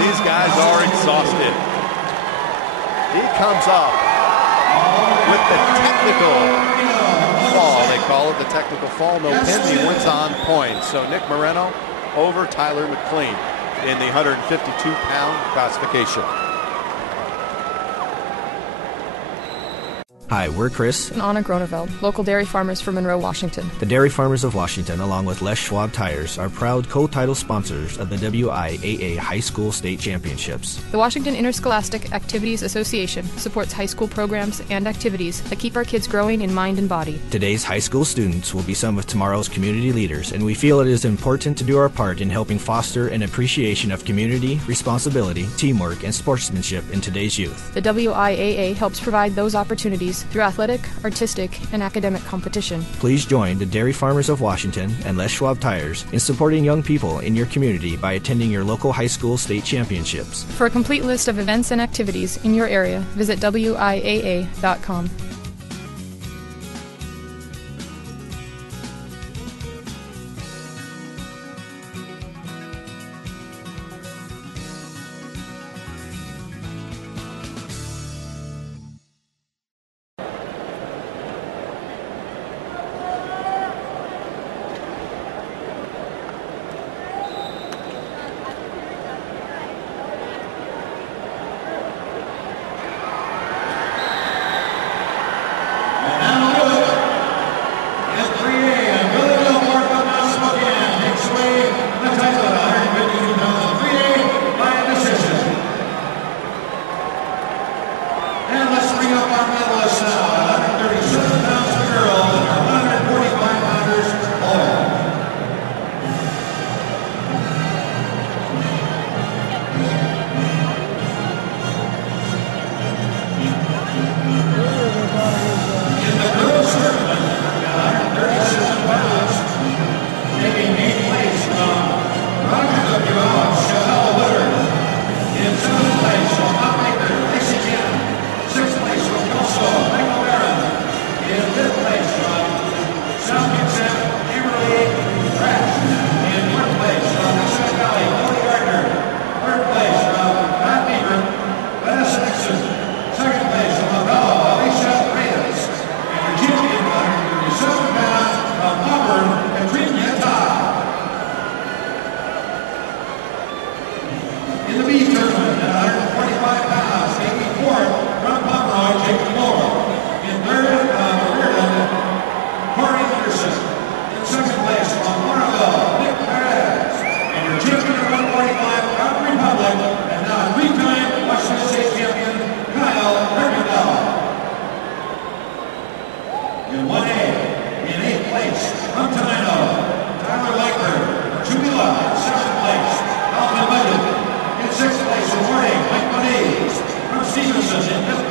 These guys are exhausted. He comes up with the technical fall. They call it the technical fall. No pin. He wins on points. So Nick Moreno over Tyler McLean in the 152-pound classification. Hi, we're Chris and Anna Groneveld, local dairy farmers from Monroe, Washington. The Dairy Farmers of Washington, along with Les Schwab Tires, are proud co-title sponsors of the WIAA High School State Championships. The Washington Interscholastic Activities Association supports high school programs and activities that keep our kids growing in mind and body. Today's high school students will be some of tomorrow's community leaders, and we feel it is important to do our part in helping foster an appreciation of community, responsibility, teamwork, and sportsmanship in today's youth. The WIAA helps provide those opportunities through athletic, artistic, and academic competition. Please join the Dairy Farmers of Washington and Les Schwab Tires in supporting young people in your community by attending your local high school state championships. For a complete list of events and activities in your area, visit WIAA.com.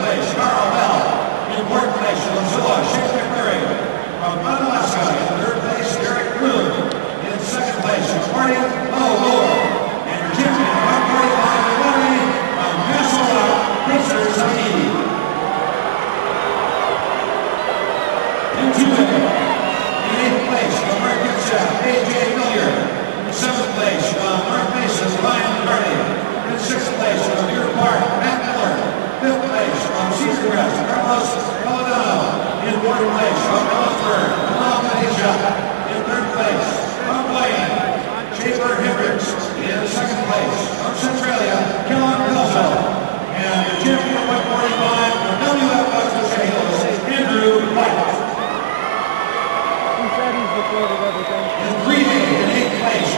place, Carl Bell. In fourth place, Lozilla Shane McMurray. From Alaska, in third place, Derek Kroon. In second place, Marty Moore. And your champion, 145 from Minnesota, Mr. Saeed. In 2A, in eighth place, from Mark Gibson, A.J. Millier. In seventh place, from Mark Mason, Ryan Carney. In sixth place, from Deer Park, Matt Miller. Fifth place, from Cedar Crest, Carlos Paladano. In fourth place, from Ellensburg, Amal Malaysia. In third place, from Blaine, Schaefer Hendricks. In second place, from Centralia, Kellen Pelzo. And the champion, 145, from WF Western Hills, Andrew White. He said he's recorded everything. In 3A, in eighth place,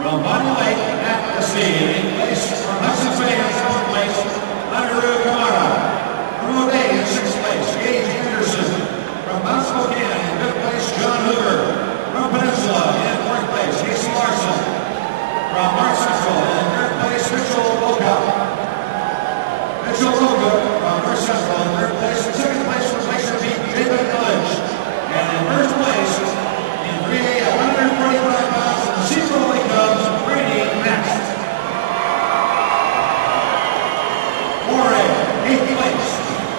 from Bonnie Lake at the sea, in eighth place, from Hudson Bay in seventh place, Andrew Kamara. From O'Day in sixth place, Gage Anderson. From Mount Spokane in fifth place, John Hoover. From Peninsula in fourth place, Casey Larson. From North Central in third place, Mitchell Loga. Mitchell Loga from North Central in third place. In second place was Glacier Peak, David Village. And in first place, in 3A at 145 pounds, from Cedar Lake Cubs, Brady Next. 4A, eighth place,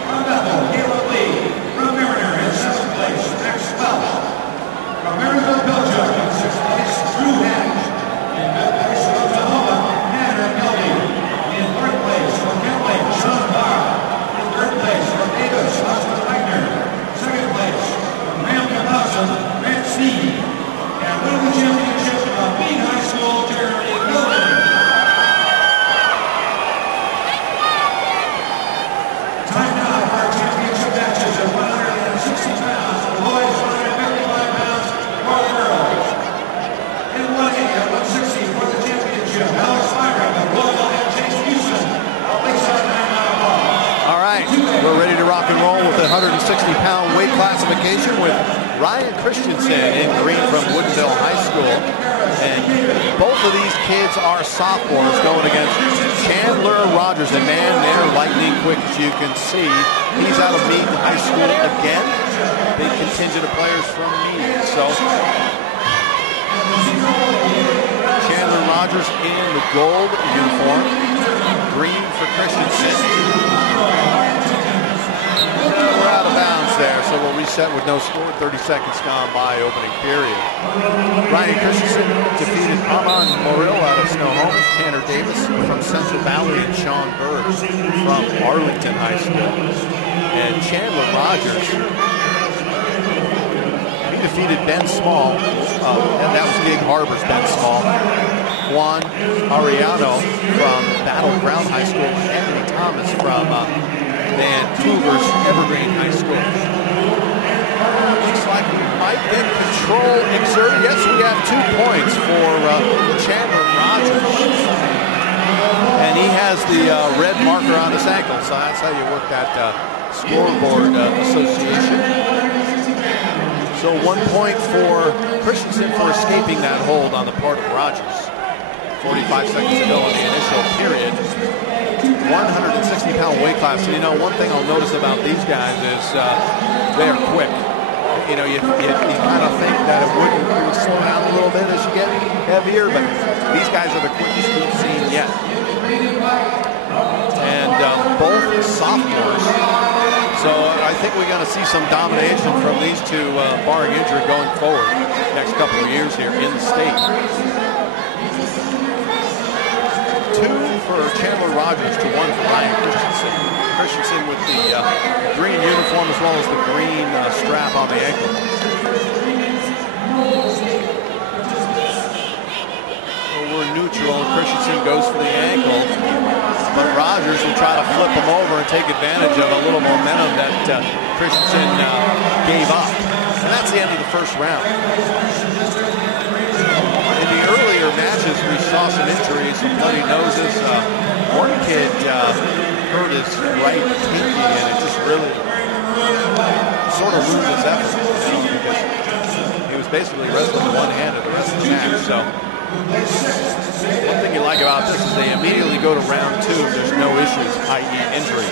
from Bethel, Caleb Lee. From Mariner in seventh place, Max Welch. From Maryville, Belgium in sixth place, Drew Hatch. In fifth place, from Oklahoma, Tanner Kelby. In fourth place, from Kent Lake, Sean Barr. In third place, from Davis, Austin Wagner. Second place, from Ramsey Dawson, Grant Steve. And winning the championship from Bean High School, Jeremy Golden. Time now for our championship matches at 160 pounds for the boys, 155 pounds for the girls. In 1A at 160 for the championship, Alex Myrick of Louisville and Chase Houston of Lakeside 9-mile ball. All right, we're ready to rock and roll with the 160-pound weight classification with Ryan Christensen in green from Woodinville High School. And both of these kids are sophomores going against Chandler Rogers. And man, they're lightning quick, as you can see. He's out of Meade High School again. Big contingent of players from Meade. So Chandler Rogers in the gold uniform, green for Christensen. We're out of bounds there, so we'll reset with no score. 30 seconds gone by opening period. Ryan Christensen defeated Armand Morrill out of Snohomish, Tanner Davis from Central Valley, and Sean Bird from Arlington High School. And Chandler Rogers, he defeated Ben Small, and that was Gig Harbor's Ben Small. Juan Ariano from Battleground High School, and Anthony Thomas from Vancouver's Evergreen High School. Looks like we might get control exerted. Yes, we have 2 points for Chandler Rogers. And he has the red marker on his ankle, so that's how you work that scoreboard association. So 1 point for Christensen for escaping that hold on the part of Rogers. 45 seconds to go in the initial period. 160-pound weight class. And you know, one thing I'll notice about these guys is they're quick. You know, you kind of think that it wouldn't slow down a little bit as you get heavier, but these guys are the quickest we've seen yet. And both sophomores. So I think we're going to see some domination from these two, barring injury, going forward next couple of years here in the state. 2 for Chandler Rogers to 1 for Ryan Christensen. Christensen with the green uniform as well as the green strap on the ankle. So we're neutral. Christensen goes for the ankle, but Rogers will try to flip him over and take advantage of a little momentum that Christensen gave up. And that's the end of the first round. In the earlier matches, we saw some injuries, some bloody noses. One kid hurt his right pinky, and it just really sort of loses effort, because he was basically wrestling one-handed the rest of the match. So one thing you like about this is they immediately go to round 2. There's no issues, i.e. injury.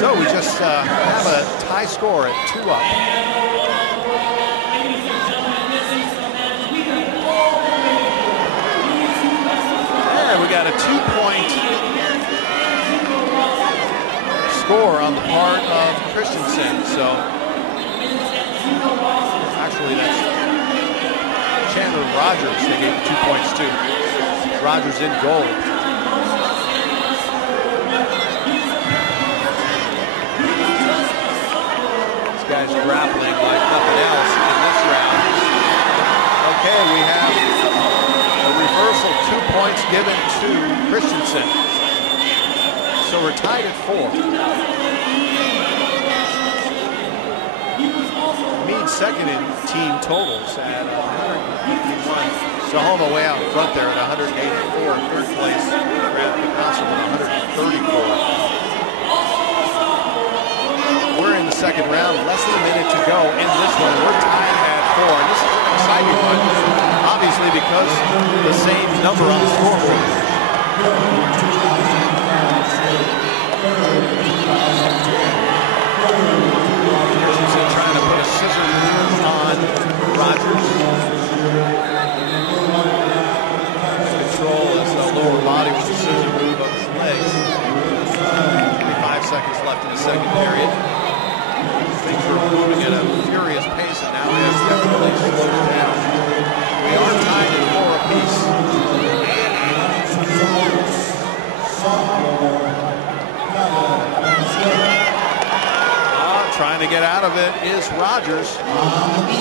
So we just have a tie score at 2-up. And we got a 2-point score on the part of Christensen. So actually that's Chandler Rogers. They gave 2 points to. Rogers in goal. These guys grappling like nothing else in this round. Okay, we have a reversal, 2 points given to Christensen. So we're tied at 4. Mead second in team totals at 151. Sahoma way out in front there at 184. Third place, Grant Picasso at 134. We're in the second round, less than a minute to go in this one. We're tied at 4. And this is an exciting one, obviously because the same number on the scoreboard. Christensen trying to put a scissor move on Rogers. Control his lower body with the scissor move of his legs. 25 seconds left in the second period. Things are moving at a furious pace, and now has definitely slowed down. We are tied at 4 apiece. Trying to get out of it is Rogers,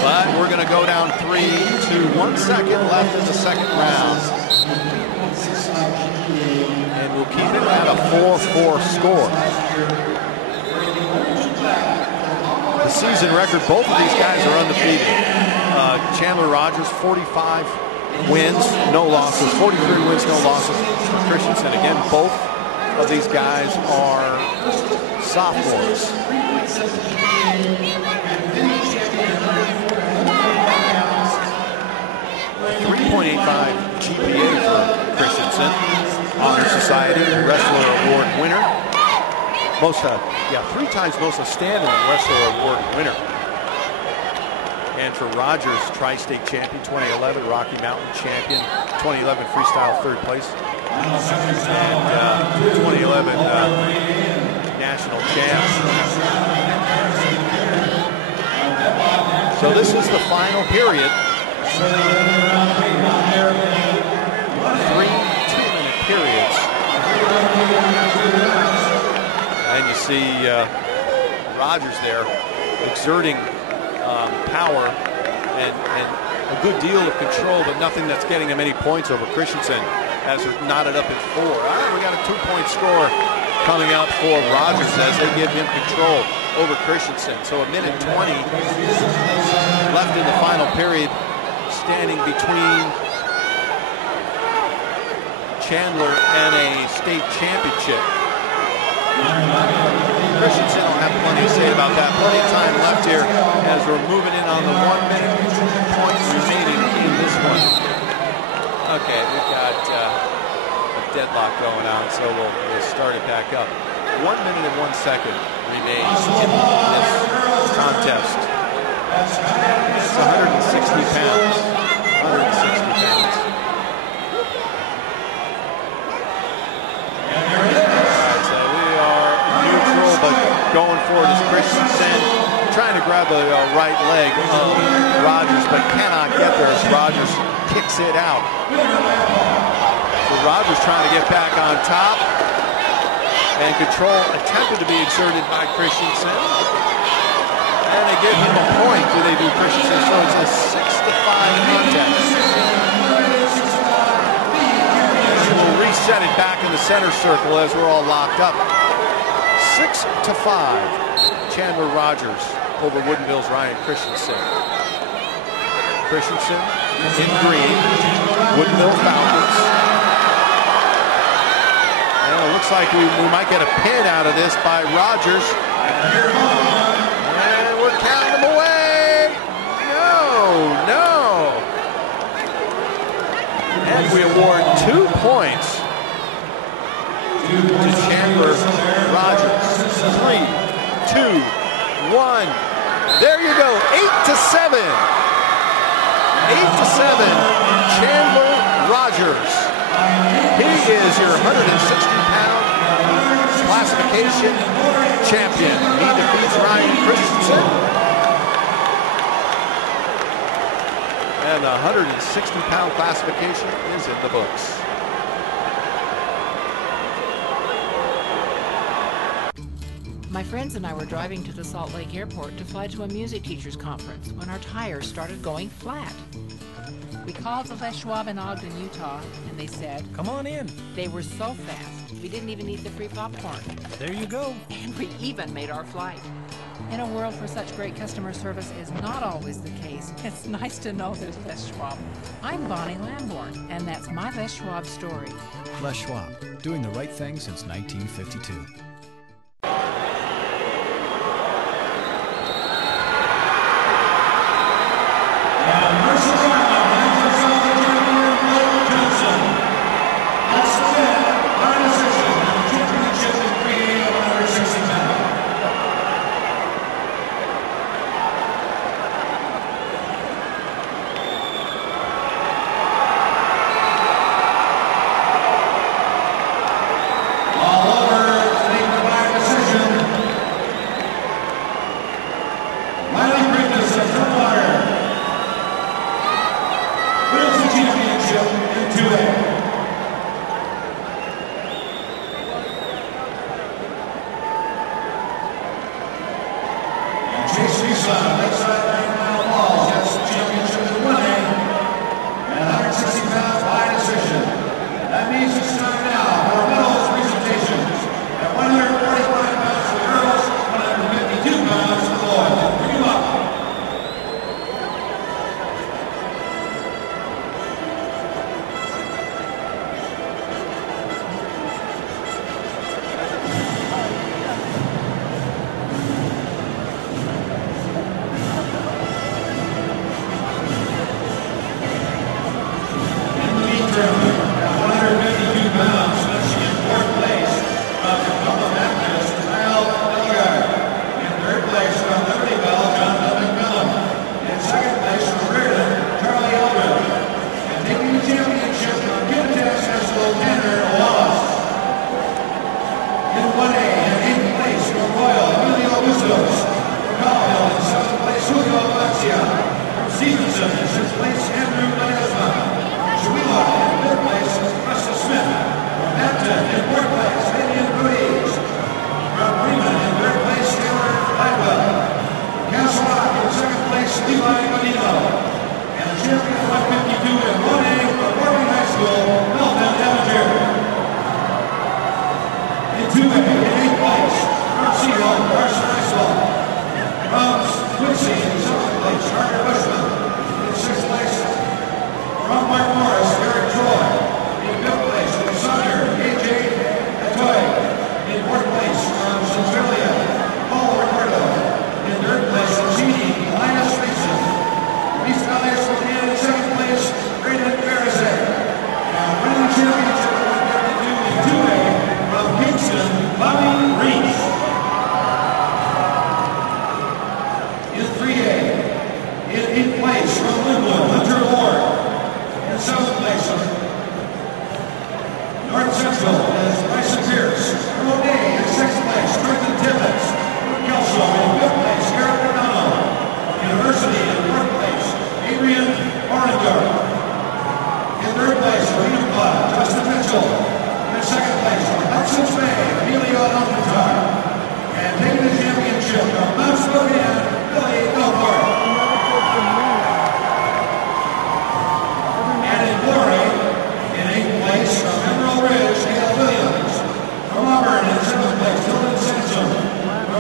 but we're going to go down 3 to 1 second left in the second round. And we'll keep it at a 4-4 score. The season record, both of these guys are undefeated. Chandler Rogers, 45 wins, no losses, 43 wins, no losses. Christensen, again, both of these guys are sophomores. 3.85 GPA for Christensen. Honor Society Wrestler Award winner. 3 times most outstanding Wrestler Award winner. And for Rogers, Tri-State champion, 2011 Rocky Mountain champion, 2011 freestyle 3rd place, and 2011 national champ. So this is the final period. 3 2-minute periods. And you see Rogers there exerting power and a good deal of control, but nothing that's getting him any points over Christensen as they're knotted up at 4. We got a 2-point score coming up for Rogers as they give him control over Christensen. So a minute 20 left in the final period, standing between Chandler and a state championship. Christensen will have plenty to say about that. Plenty of time left here as we're moving in on the 1 minute points remaining in this one. Okay, we've got a deadlock going on, so we'll start it back up. 1 minute and 1 second remains in this contest. It's 160 pounds. 160 pounds. But going forward is Christensen, trying to grab the right leg of Rogers, but cannot get there as Rogers kicks it out. So Rogers trying to get back on top, and control attempted to be exerted by Christensen, and they give him a point. Do they do Christensen? So it's a 6-5 contest. We'll reset it back in the center circle as we're all locked up. 6-5, Chandler Rogers over Woodinville's Ryan Christensen. Christensen in green, Woodinville Falcons. And it looks like we might get a pin out of this by Rogers. And we're counting them away. we award 2 points to Chandler Rogers. 3, 2, 1. There you go, 8-7. 8-7, Chandler Rogers. He is your 160-pound classification champion. He defeats Ryan Christensen. And the 160-pound classification is in the books. My friends and I were driving to the Salt Lake Airport to fly to a music teachers conference when our tires started going flat. We called the Les Schwab in Ogden, Utah, and they said, "Come on in." They were so fast, we didn't even eat the free popcorn. There you go. And we even made our flight. In a world where such great customer service is not always the case, it's nice to know there's Les Schwab. I'm Bonnie Lamborn, and that's my Les Schwab story. Les Schwab, doing the right thing since 1952.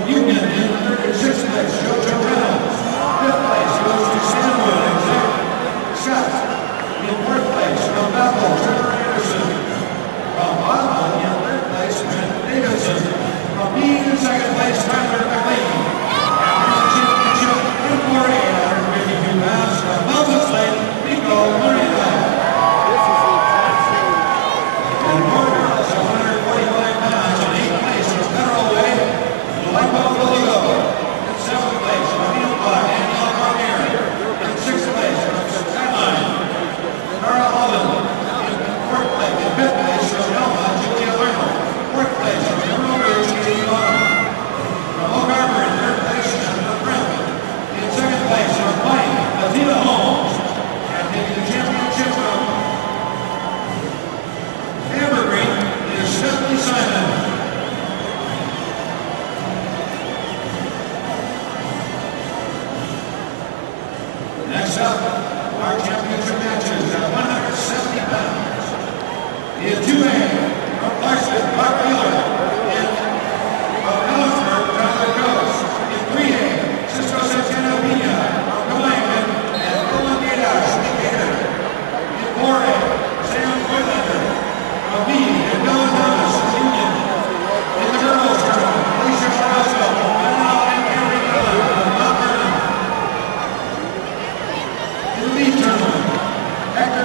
Union in 13.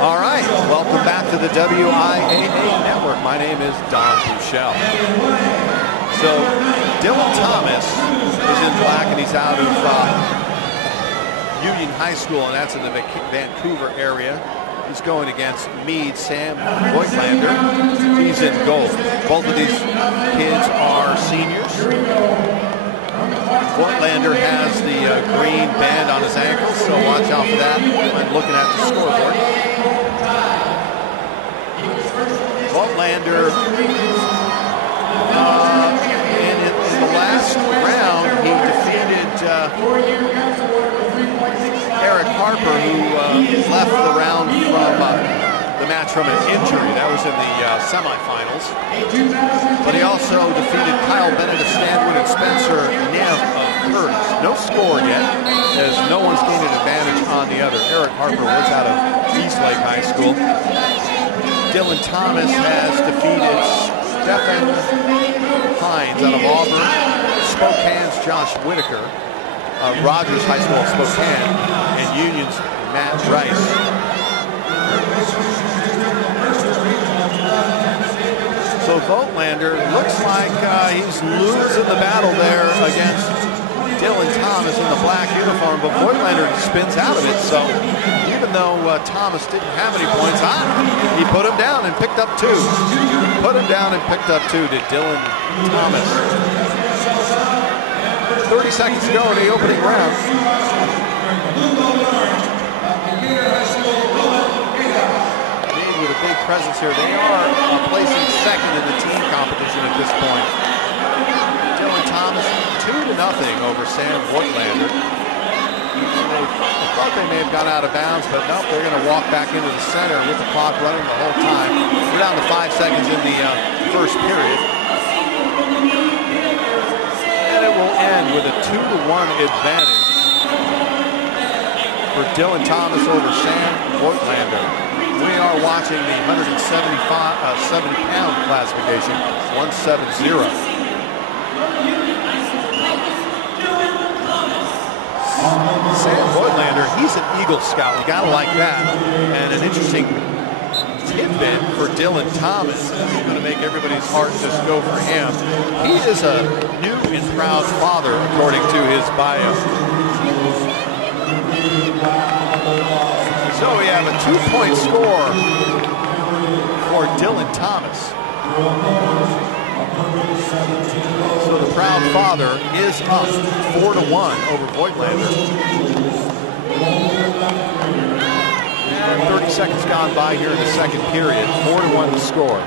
All right, welcome back to the WIAA Network. My name is Don Buchel. So Dylan Thomas is in black, and he's out of Union High School, and that's in the Vancouver area. He's going against Meade, Sam Voigtlander. He's in gold. Both of these kids are seniors. Voigtlander has the green band on his ankle, so watch out for that when looking at the scoreboard. Voigtlander, in the last round, he defeated Eric Harper, who left the round from the match from an injury. That was in the semifinals. But he also defeated Kyle Bennett of Stanwood and Spencer Neff of Curtis. No score yet, as no one's gained an advantage on the other. Eric Harper was out of Eastlake High School. Dylan Thomas has defeated Stephen Hines out of Auburn, Spokane's Josh Whitaker, Rogers High School of Spokane, and Union's Matt Rice. So Voigtlander looks like he's losing the battle there against Dylan Thomas in the black uniform, but Voigtlander spins out of it. So even though Thomas didn't have any points, he put him down and picked up two. Put him down and picked up two to Dylan Thomas. 30 seconds to go in the opening round. Meade with a big presence here. They are placing second in the team competition at this point. Dylan Thomas 2-0 over Sam Voigtlander. I thought they may have gone out of bounds, but nope, they're going to walk back into the center with the clock running the whole time. We're down to 5 seconds in the first period. And it will end with a 2-1 advantage for Dylan Thomas over Sam Voigtlander. We are watching the 170-pound classification, 170. Sam Voigtlander, he's an Eagle Scout. You gotta like that. And an interesting tidbit for Dylan Thomas. It's going to make everybody's heart just go for him. He is a new and proud father, according to his bio. So we have a 2-point score for Dylan Thomas. So the proud father is up 4-1 over Voigtlander. And 30 seconds gone by here in the second period. 4-1 the score.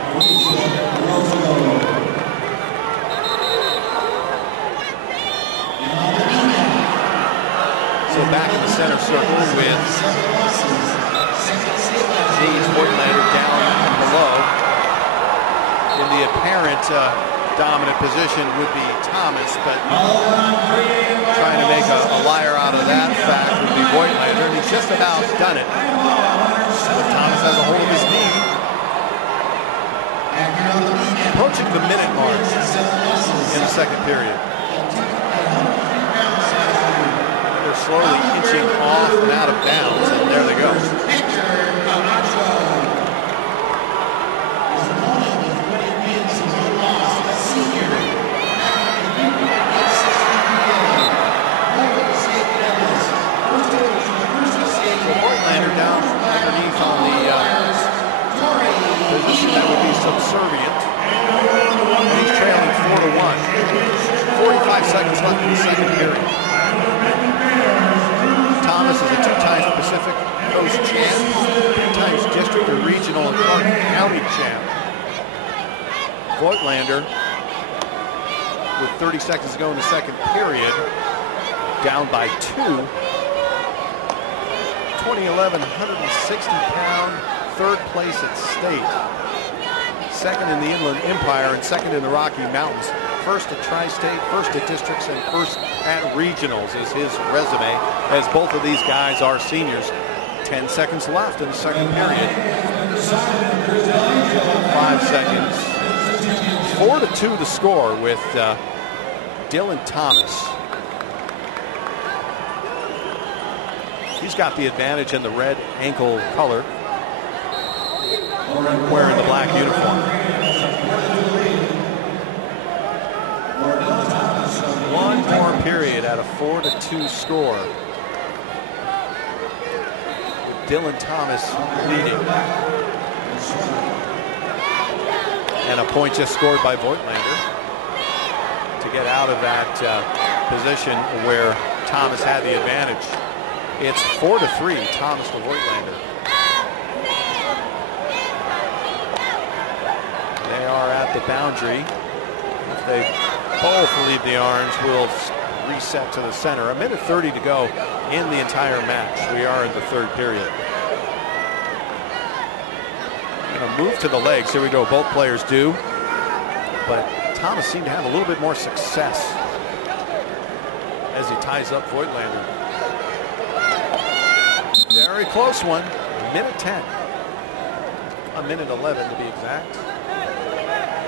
So back in the center circle with James Voigtlander down below. In the apparent dominant position would be Thomas, but trying to make a liar out of that fact would be Voigtlander, and he's just about done it. But Thomas has a hold of his knee. Approaching the minute mark in the second period. They're slowly inching off and out of bounds, and there they go. Down underneath on the position that would be subservient. And he's trailing 4-1. 45 seconds left in the second period. Thomas is a 2-time Pacific Coast champ, 3 times district or regional and Clark County champ. Voigtlander, with 30 seconds to go in the second period, down by 2. 2011 160-pound, third place at state. second in the Inland Empire and second in the Rocky Mountains. First at Tri-State, first at districts, and first at regionals is his resume, as both of these guys are seniors. 10 seconds left in the second period. 5 seconds. 4-2 to score with Dylan Thomas. He's got the advantage in the red ankle color, wearing the black uniform. One more period at a 4-2 score. With Dylan Thomas leading. And a point just scored by Voigtlander to get out of that position where Thomas had the advantage. It's 4-3, Thomas to Voigtlander. They are at the boundary. If they both leave the orange, we'll reset to the center. 1:30 to go in the entire match. We are in the third period. Gonna move to the legs. Here we go. Both players do. But Thomas seemed to have a little bit more success as he ties up Voigtlander. Very close one. 1:10. 1:11 to be exact.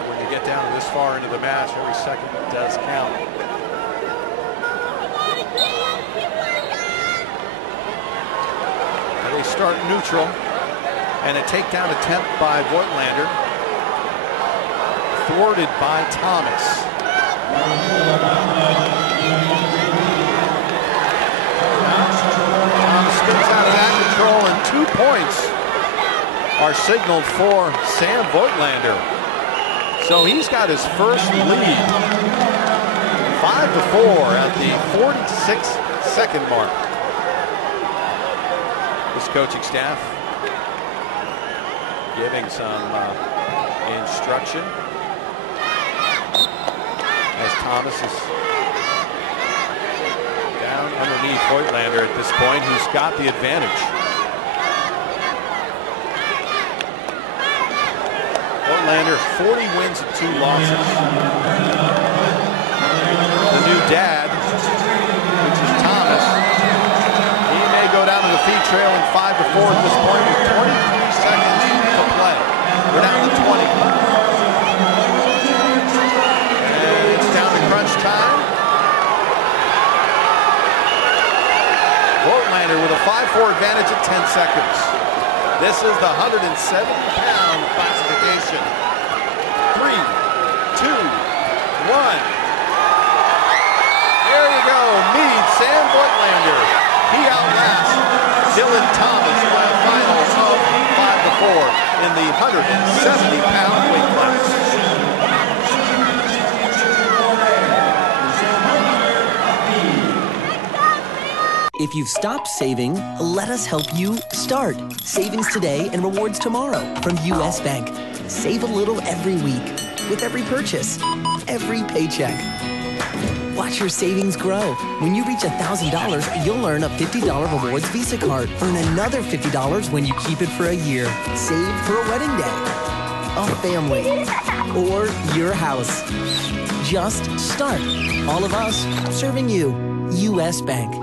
When you get down this far into the match, every second does count. And they start neutral, and a takedown attempt by Voigtlander, thwarted by Thomas. Thomas spins out of that control, and 2 points are signaled for Sam Voigtlander. So he's got his first lead, 5-4 at the 46-second mark. This coaching staff giving some instruction as Thomas is down underneath Voigtlander at this point, who's got the advantage. Voigtlander, 40 wins and 2 losses. The new dad, which is Thomas, he may go down to the feed trail in 5-4 at this point with 23 seconds to play. We're down to 20. And it's down to crunch time. Voigtlander with a 5-4 advantage at 10 seconds. This is the 170-pound classification. 3, 2, 1. There you go. Meade, Sam Voigtlander. He outlasts Dylan Thomas by a final of 5-4 in the 170-pound weight class. If you've stopped saving, let us help you start. Savings today and rewards tomorrow from U.S. Bank. Save a little every week with every purchase, every paycheck. Watch your savings grow. When you reach $1,000, you'll earn a $50 rewards Visa card. Earn another $50 when you keep it for a year. Save for a wedding day, a family, or your house. Just start. All of us serving you. U.S. Bank.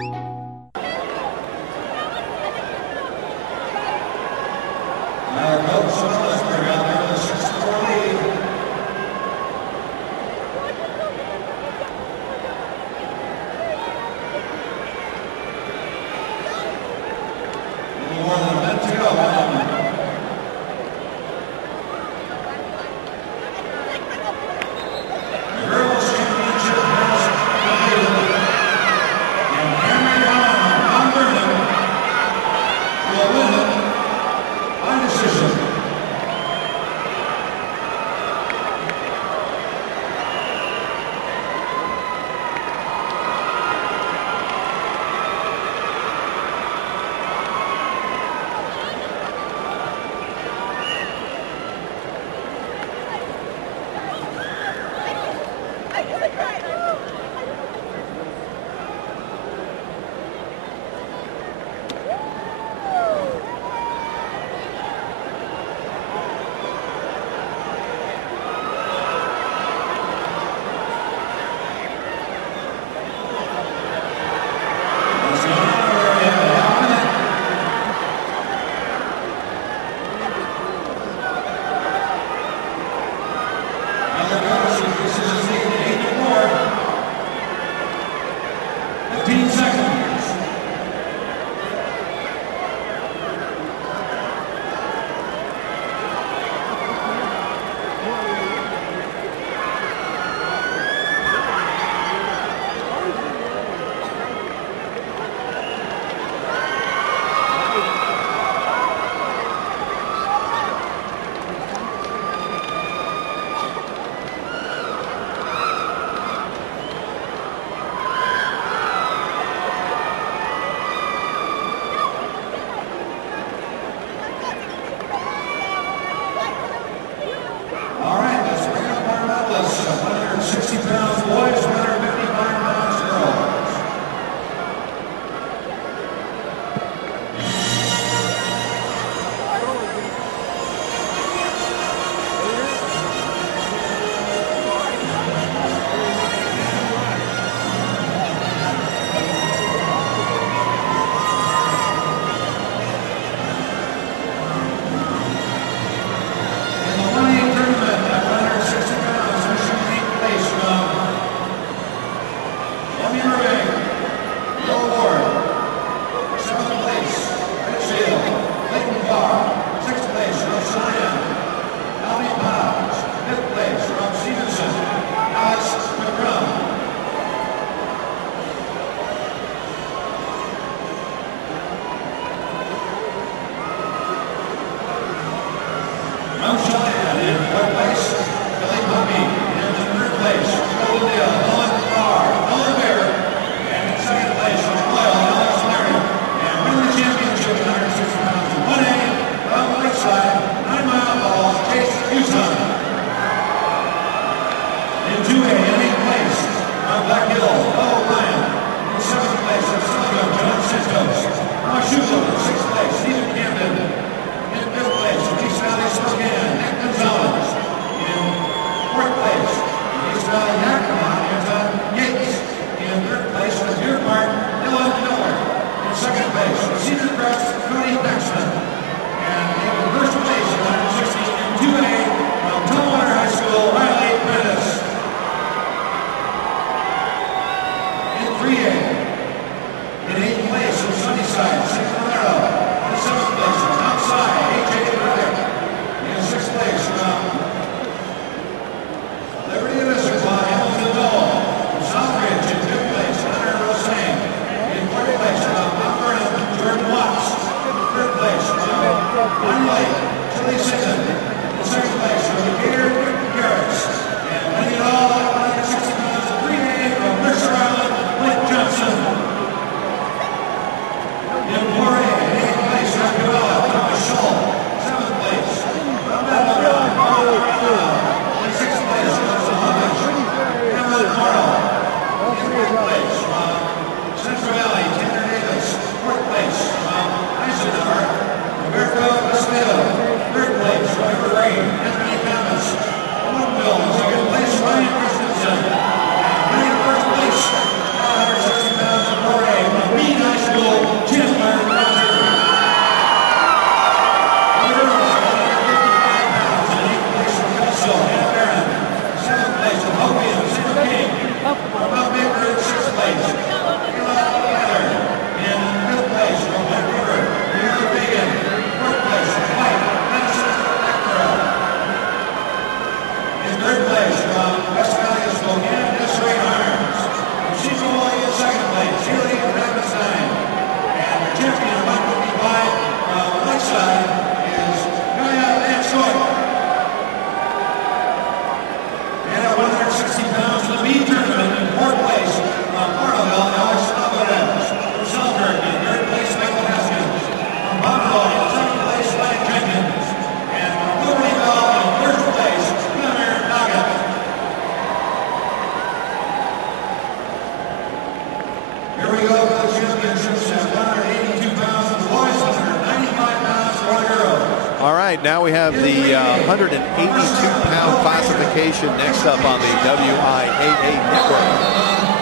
right, now we have the 182-pound classification next up on the WIAA network.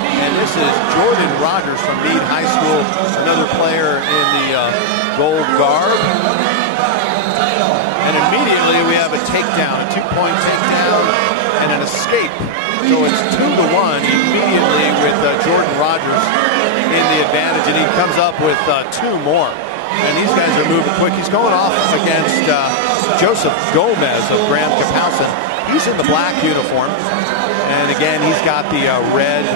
And this is Jordan Rogers from Meade High School, another player in the gold garb. And immediately we have a takedown, a 2-point takedown and an escape. So it's 2-1 immediately with Jordan Rogers in the advantage, and he comes up with 2 more. And these guys are moving quick. He's going off against Joseph Gomez of Graham Kapowson. He's in the black uniform. And again, he's got the red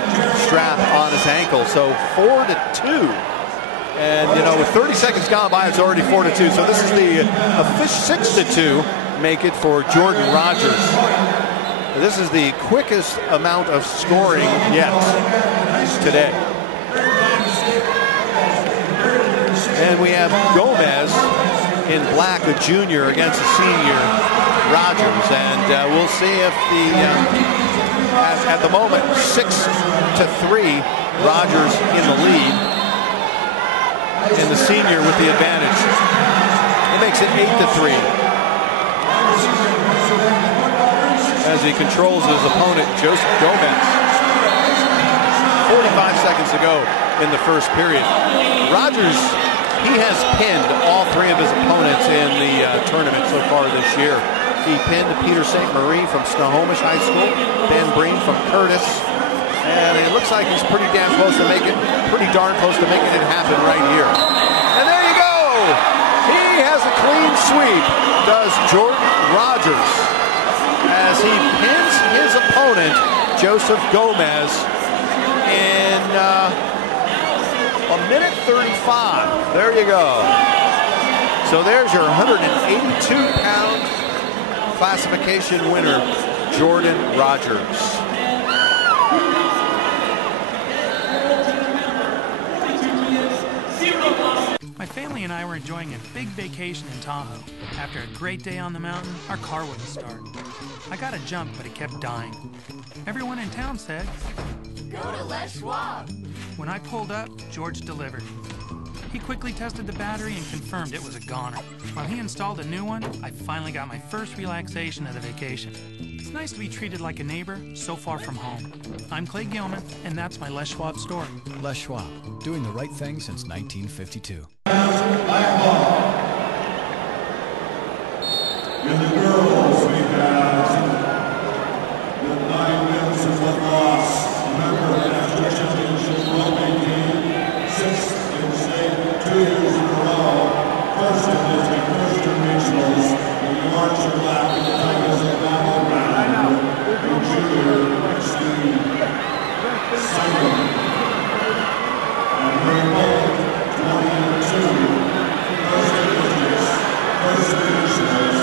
strap on his ankle. So 4-2. And, you know, with 30 seconds gone by, it's already 4-2. So this is the 6-2 make it for Jordan Rogers. This is the quickest amount of scoring yet today. And we have Gomez in black, a junior, against a senior, Rogers. And we'll see if the, at the moment, 6-3, Rogers in the lead. And the senior with the advantage. It makes it 8-3. As he controls his opponent, Joseph Gomez. 45 seconds to go in the first period. Rogers, he has pinned all 3 of his opponents in the tournament so far this year. He pinned Peter St. Marie from Snohomish High School, Ben Breen from Curtis, and it looks like he's pretty darn close to making it happen right here. And there you go! He has a clean sweep, does Jordan Rogers, as he pins his opponent, Joseph Gomez, in 1:35. There you go. So there's your 182-pound classification winner, Jordan Rogers. My family and I were enjoying a big vacation in Tahoe. After a great day on the mountain, our car wouldn't start. I got a jump, but it kept dying. Everyone in town said, "Go to Les Schwab." When I pulled up, George delivered. He quickly tested the battery and confirmed it was a goner. While he installed a new one, I finally got my first relaxation of the vacation. It's nice to be treated like a neighbor so far from home. I'm Clay Gilman, and that's my Les Schwab story. Les Schwab, doing the right thing since 1952. In the girls, we have with 9 wins and 1 loss. Remember, national championship rowing team, 6th in state, 2 years in a row. First in district, first in regionals. In the orange and black, the Tigers of Battleground. In junior, Steve Simon. And her both, 20-2. First in districts, first in regionals.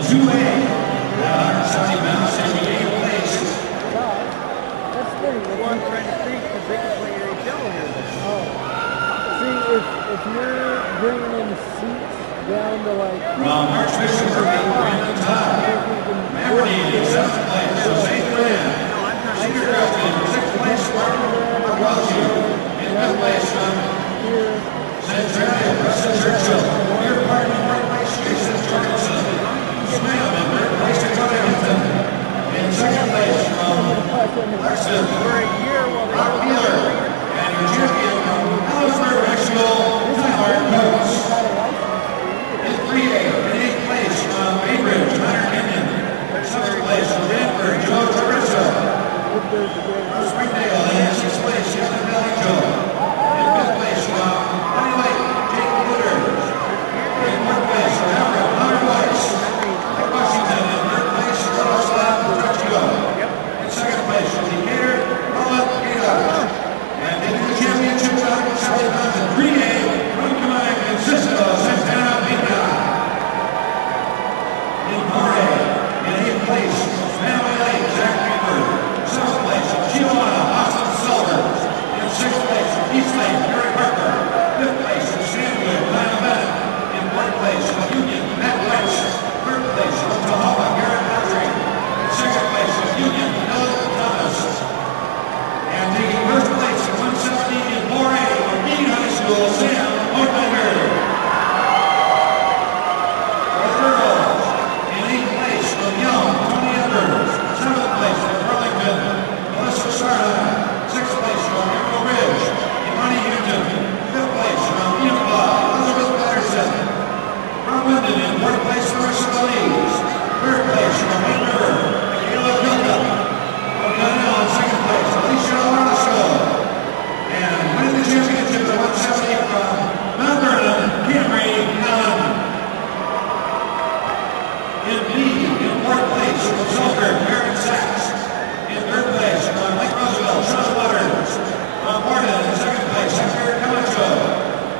If you're bringing in seats down to like... Archbishop Murphy, Brandon Todd. Maverick in 7th place, Jose Duran. Cedar Crest in 6th place, Marquelli. In 5th place, Centralia, Preston Churchill. Deer Park in 4th place, Jason Jorgensen. Smam in 3rd place, Dakota Hinton. In 2nd place, from Larson, Rock Wheeler. And your champion from Ellisburg Rexual, Tyler Coates. In 3A, in 8th place from Bainbridge, Hunter Kenyon. 7th place from Danford, Joe Teresa. From Springdale, in 6th place, Houston Valley Joe. In 5th place from Honey Lake, Jake Lutter. In 4th place from Everett, Hunter Weiss. Mike Washington in 3rd place, Little Slab, Trujillo. In 2nd place from Decatur, Roland Gator. And into the championship bout with 70 pounds in 3A, from Command and Cisco, Santana Pena. In 4A, in 8th place, Manaway Lake, Zach Greenberg. 7th place, Chihuahua, Austin Silver. In 6th place, East Lake, Gary Parker. 5th place, Sandwood, Lionel Bennett. In 4th place, Union, Matt Weiss. 3rd place, Oklahoma, Garrett Patrick. In 2nd place, Union, Ellen Thomas. And taking 1st place at 170 in 4A from Meade High School, Sam Oettinger. For the girls, in 8th place from Young, Tony Evers. 7th place from Burlington, Melissa Sarda. 6th place from Emerald Ridge, Imani Hugton. 5th place from Uniclaw, Elizabeth Patterson. From Linden in 4th place, Marissa Belize. 3rd place from Wayne River, Michaela Gilda. From Gunnell in 2nd place, Alicia Arnasco. And winning the championship at 170 from Mount Vernon, Camry Allen. In B, in 4th place from Selkirk, Aaron Sachs. In 3rd place from Lake Roosevelt, Sean Waters. From Borden in 2nd place, Hector Camacho.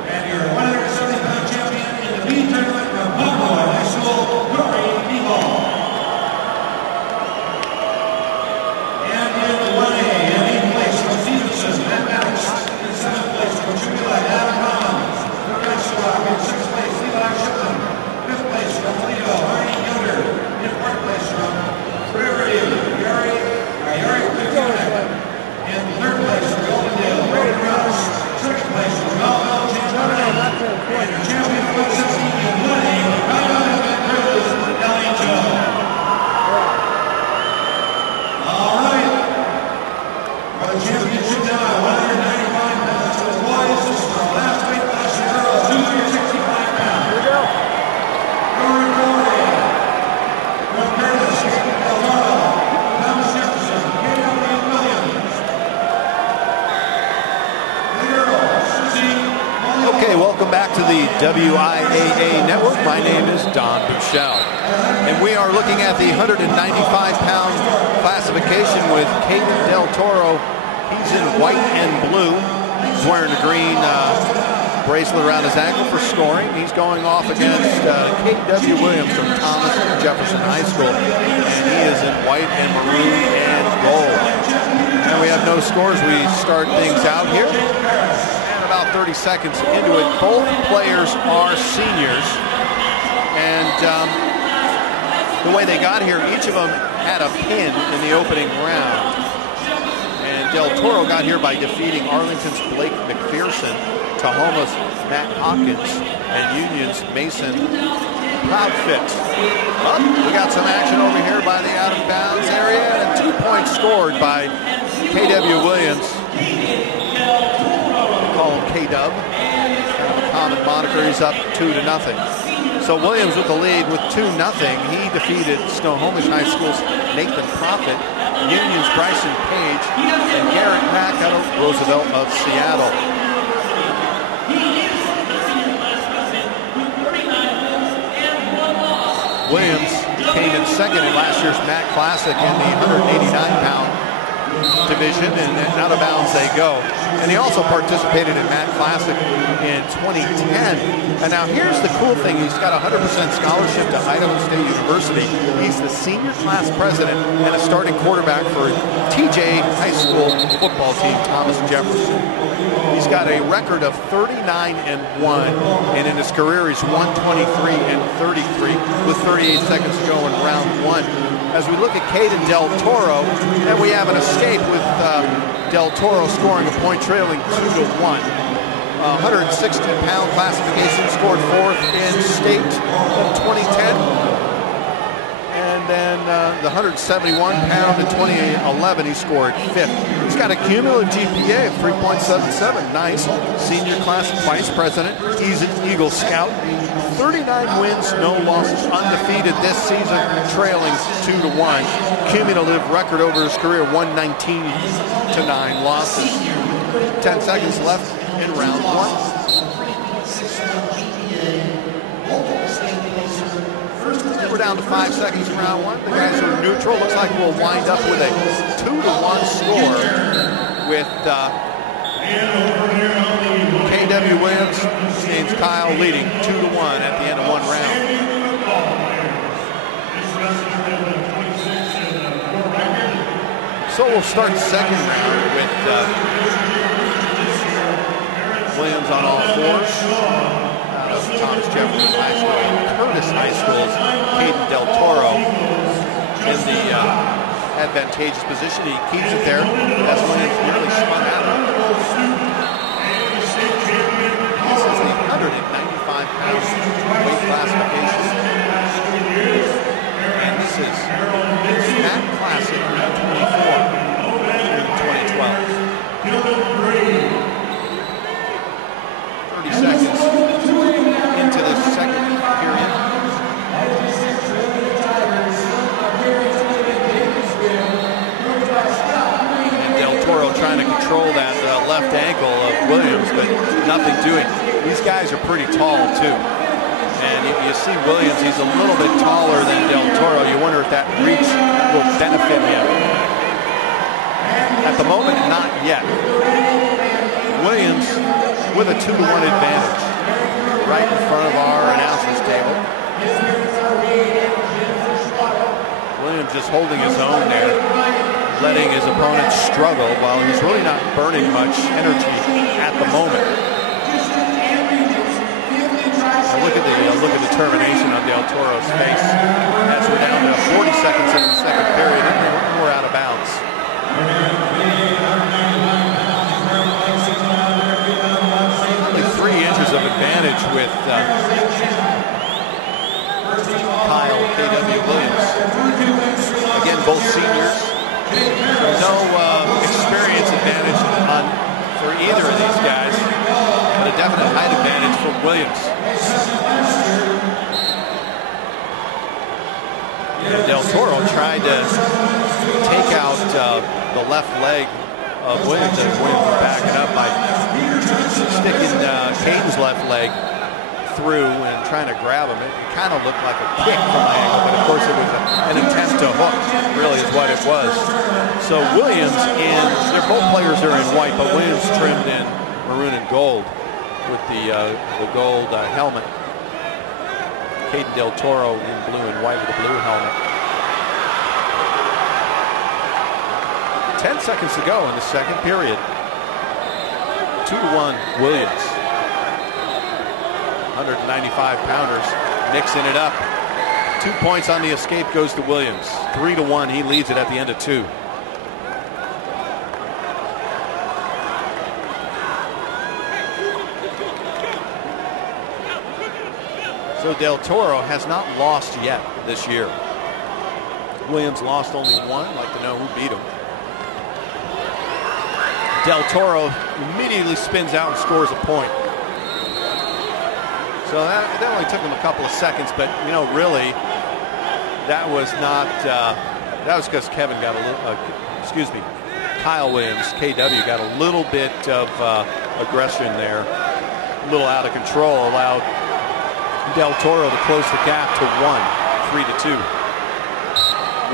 And your 170-pound champion in the B tournament from Pomeroy High School, Corey Eagle. And in 1A, in 8th place from Stevenson, Matt Maddox. In 7th place from Jubila, Adam Collins. From Castle in 6th place, Levi Shipman. 5th place from Toledo, Arnie Yoder. In 4th place from Riverview, Yari Kukunek. In 3rd place from Goldendale, Brady Ross. 2nd place from Belleville, Chamberlain. And your champion of 170 in 1A, Colorado Cruz, Ellie Joe. All right. For the championship now, 195 pounds for the boys. This is the last weight class for girls, 265 pounds. Here we go. Corey Corey. From Curtis, Del Toro. Thomas Jefferson, K.W. Williams. The girls, Susie Molly. Okay, welcome back to the WIAA Network. My name is Don Buchel, and we are looking at the 195-pound classification with Caden Del Toro. He's in white and blue. He's wearing a green bracelet around his ankle for scoring. He's going off against K.W. Williams from Thomas Jefferson High School, and he is in white and maroon and gold. And we have no scores. We start things out here. About 30 seconds into it, both players are seniors, and the way they got here, each of them had a pin in the opening round. And Del Toro got here by defeating Arlington's Blake McPherson, Tahoma's Matt Hopkins, and Union's Mason Proudfit. We got some action over here by the out of bounds area, and 2 points scored by K.W. Williams. Call him K-Dub, kind of a common moniker. He's up 2-0. So Williams with the lead with 2-0. He defeated Snohomish High School's Nathan Profit, Union's Bryson Page, and Garrett Mack out of Roosevelt of Seattle. Williams came in second in last year's MAC Classic in the 189-pound division, and out of bounds they go. And he also participated in that Classic in 2010. And now here's the cool thing. He's got a 100% scholarship to Idaho State University. He's the senior class president and a starting quarterback for TJ High School football team, Thomas Jefferson. He's got a record of 39-1, and in his career he's 123-33 with 38 seconds to go in round one. As we look at Caden Del Toro, and we have an escape with Del Toro scoring a point, trailing 2-1. 160-pound classification, scored fourth in state in 2010. And then the 171-pound in 2011, he scored fifth. He's got a cumulative GPA of 3.77. Nice. Senior class vice president. He's an Eagle Scout. 39 wins, no losses, undefeated this season, trailing 2-1. Cumulative record over his career, 119-9 losses. 10 seconds left in round one. We're down to 5 seconds in round one. The guys are neutral. Looks like we'll wind up with a 2-1 score with KW Williams, James Kyle leading 2-1 at the end of one round. So we'll start the second round with Williams on all fours. Thomas Jefferson High School and Curtis High School's Caden Del Toro in the advantageous position. He keeps it there as Williams nearly spun out. This is the 195-pound weight classification. And this is that Classic round 24 in 2012. 30 seconds into the second period. And Del Toro trying to control that left ankle of Williams, but nothing doing. These guys are pretty tall too. And you see Williams, he's a little bit taller than Del Toro. You wonder if that reach will benefit him. At the moment, not yet. Williams with a 2-1 advantage right in front of our announcers table. Williams just holding his own there, letting his opponent struggle while he's really not burning much energy at the moment. Look at the determination on Del Toro's face as we're down to 40 seconds in the second period and we're out of bounds. Only 3 inches of advantage with Kyle KW Williams. Again, both seniors. No experience advantage for either of these guys, but a definite height advantage for Williams. And Del Toro tried to take out the left leg of Williams, and Williams was backing up by sticking Caden's left leg through and trying to grab him. It kind of looked like a kick from the angle, but of course it was an attempt to hook, really is what it was. So Williams, they're both players are in white, but Williams trimmed in maroon and gold with the gold helmet. Caden Del Toro in blue and white with a blue helmet. 10 seconds to go in the second period. 2-1 Williams. 195-pounders mixing it up. 2 points on the escape goes to Williams. 3-1, he leads it at the end of 2. So Del Toro has not lost yet this year. Williams lost only one. I'd like to know who beat him. Del Toro immediately spins out and scores a point. So that only took him a couple of seconds, but you know, really, that was not. That was because Kevin got a little. Kyle Williams, KW, got a little bit of aggression there, a little out of control, allowed Del Toro to close the gap to 1, 3-2.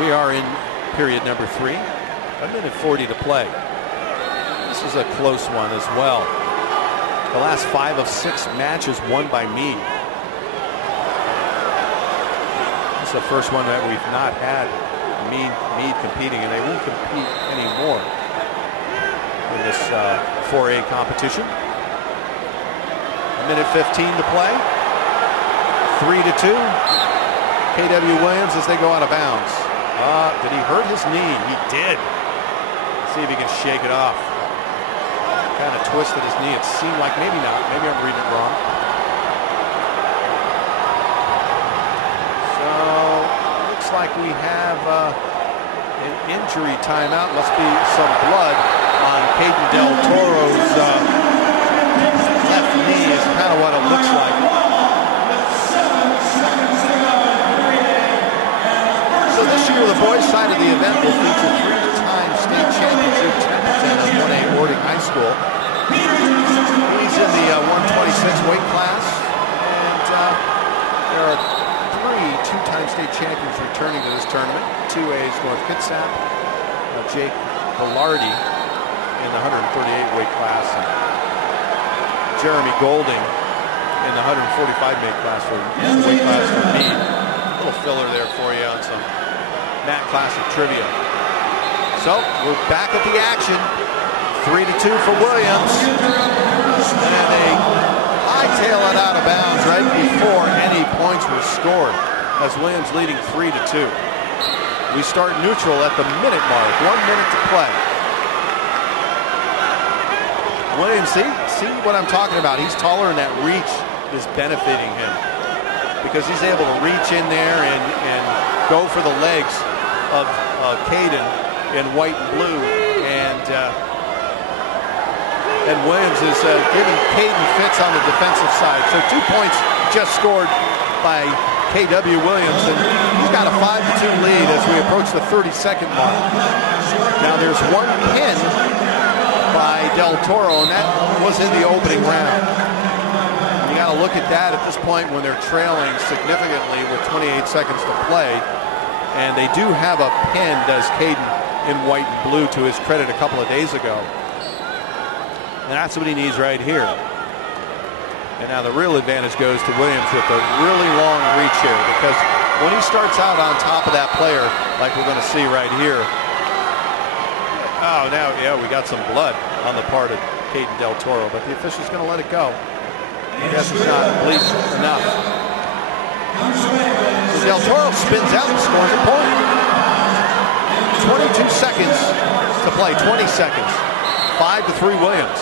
We are in period number 3. A minute 40 to play. This is a close one as well. The last 5 of 6 matches won by Meade. It's the first one that we've not had Meade competing, and they won't compete anymore in this 4A competition. A minute 15 to play. 3-2. KW Williams as they go out of bounds. Did he hurt his knee? He did. Let's see if he can shake it off. Kind of twisted his knee. It seemed like, maybe not. Maybe I'm reading it wrong. So looks like we have an injury timeout. Must be some blood on Caden Del Toro's left knee is kind of what it looks like. So this year, the boys' side of the event will feature 3-time state championship Templeton of 1A Ording High School. He's in the 126 weight class, and there are 3 two-time state champions returning to this tournament. 2A's North Kitsap, Jake Velarde in the 138 weight class, and Jeremy Golding in the 145 weight class for Meade. A little filler there for you on some Matt Classic trivia. So we're back at the action. 3-2 for Williams, and they hightail it out of bounds right before any points were scored, as Williams leading 3-2. We start neutral at the minute mark. 1 minute to play. Williams, see what I'm talking about? He's taller, and that reach is benefiting him because he's able to reach in there and go for the legs of Caden in white and blue, and Williams is giving Caden fits on the defensive side. So 2 points just scored by KW Williams, and he's got a 5-2 lead as we approach the 30-second mark. Now there's 1 pin by Del Toro, and that was in the opening round. You got to look at that at this point when they're trailing significantly with 28 seconds to play. And they do have a pin, does Caden, in white and blue, to his credit, a couple of days ago. And that's what he needs right here. And now the real advantage goes to Williams with a really long reach here, because when he starts out on top of that player, like we're going to see right here. Oh, now, yeah, we got some blood on the part of Caden Del Toro, but the official's going to let it go. I guess it's not bleeding enough. So Del Toro spins out and scores a point. 22 seconds to play, 20 seconds. 5-3 Williams.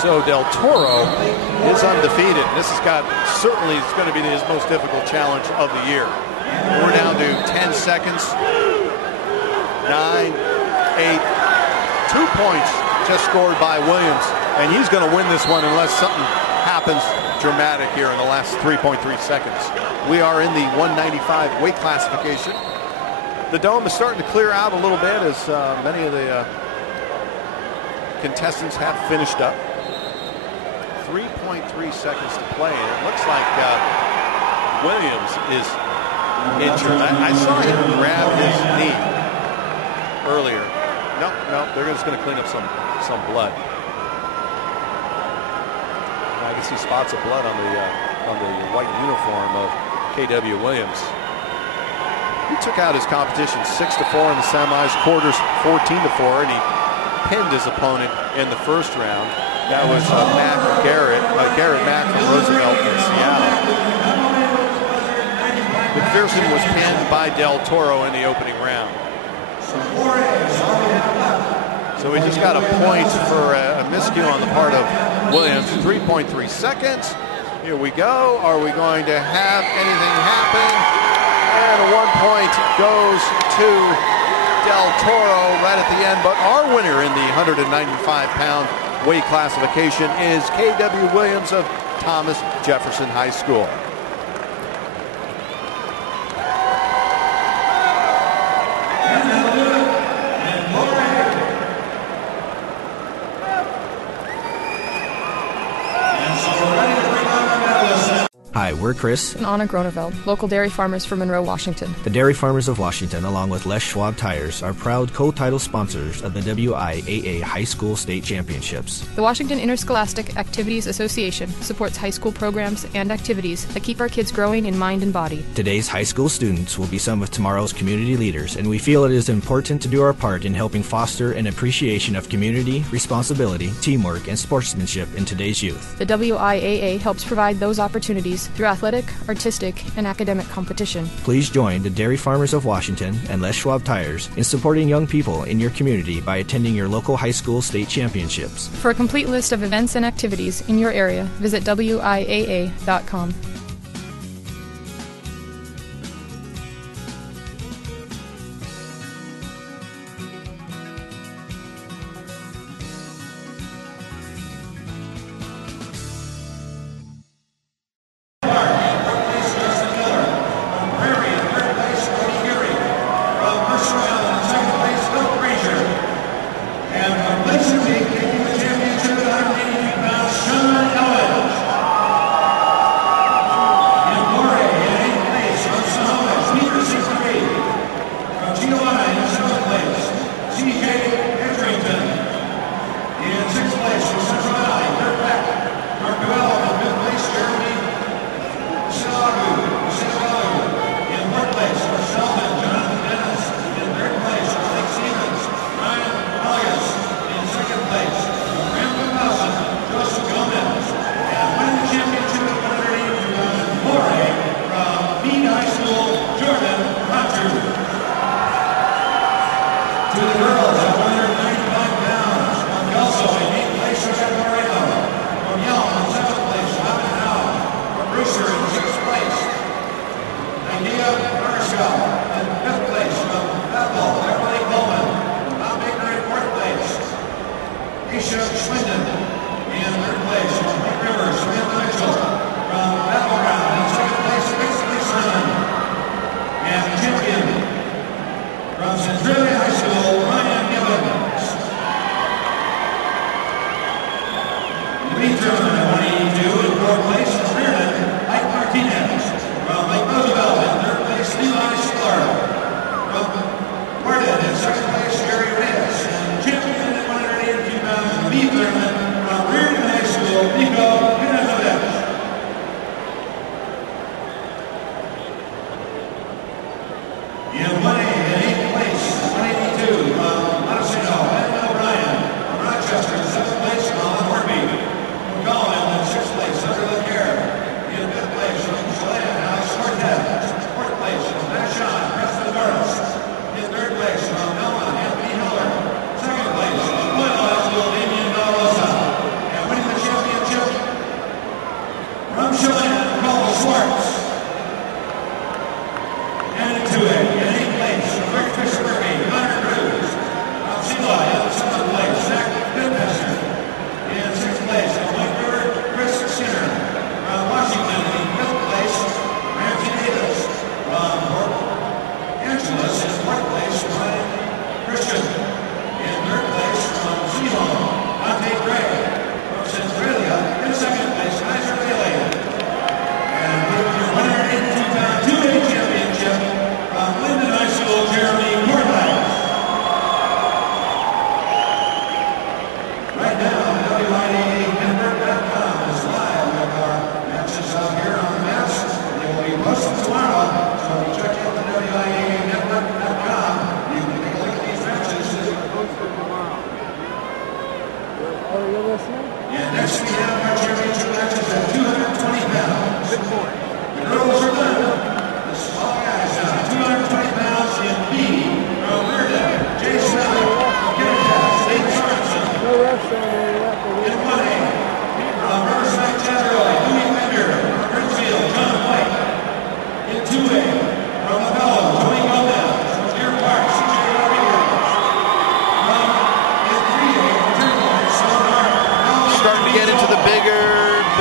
So Del Toro is undefeated. This has got, certainly is going to be his most difficult challenge of the year. We're down to 10 seconds. 9, 8, 2 points just scored by Williams, and he's going to win this one unless something happens dramatic here in the last 3.3 seconds. We are in the 195 weight classification. The dome is starting to clear out a little bit as many of the contestants have finished up. 3.3 seconds to play, and it looks like Williams is injured. I saw him grab his knee earlier. No, they're just going to clean up some blood. I can see spots of blood on the white uniform of KW Williams. He took out his competition 6-4 in the semis, quarters 14-4, and he pinned his opponent in the first round. That was Garrett Mack from Roosevelt in Seattle. McPherson was pinned by Del Toro in the opening round. So we just got a point for a miscue on the part of Williams. 3.3 seconds. Here we go. Are we going to have anything happen? And 1 point goes to Del Toro right at the end. But our winner in the 195-pound weight classification is KW Williams of Thomas Jefferson High School. Hi, we're Chris and Anna Groneveld, local dairy farmers from Monroe, Washington. The Dairy Farmers of Washington, along with Les Schwab Tires, are proud co-title sponsors of the WIAA High School State Championships. The Washington Interscholastic Activities Association supports high school programs and activities that keep our kids growing in mind and body. Today's high school students will be some of tomorrow's community leaders, and we feel it is important to do our part in helping foster an appreciation of community, responsibility, teamwork, and sportsmanship in today's youth. The WIAA helps provide those opportunities through athletic, artistic, and academic competition. Please join the Dairy Farmers of Washington and Les Schwab Tires in supporting young people in your community by attending your local high school state championships. For a complete list of events and activities in your area, visit WIAA.com.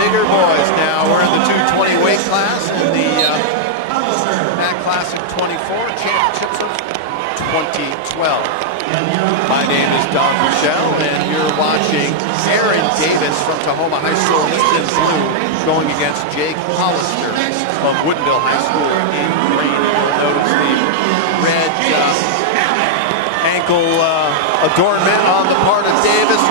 bigger boys now. We're in the 220 weight class in the Mac Classic 24 Championships of 2012. My name is Don Michelle, and you're watching Aaron Davis from Tacoma High School, listed in blue, going against Jake Hollister of Woodinville High School in green. You'll notice the red ankle adornment on the part of Davis,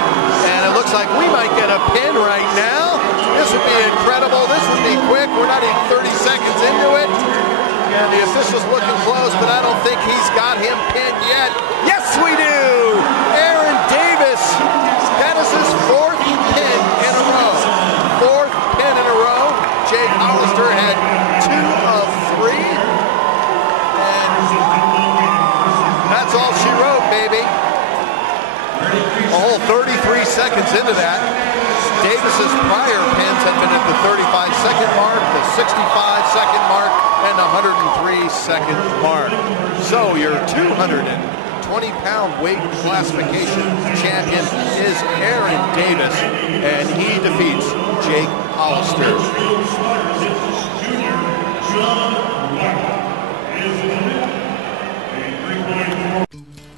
and it looks like we might get a pin right now. This would be incredible. This would be quick. We're not even 30 seconds into it. And the official's looking close, but I don't think he's got him pinned yet. Yes, we do! Aaron Davis. That is his fourth pin in a row. Fourth pin in a row. Jake Hollister had 2 of 3. And that's all she wrote, baby. A whole 33 seconds into that. Davis's prior pins had been at the 35-second mark, the 65-second mark, and the 103-second mark. So your 220-pound weight classification champion is Aaron Davis, and he defeats Jake Hollister.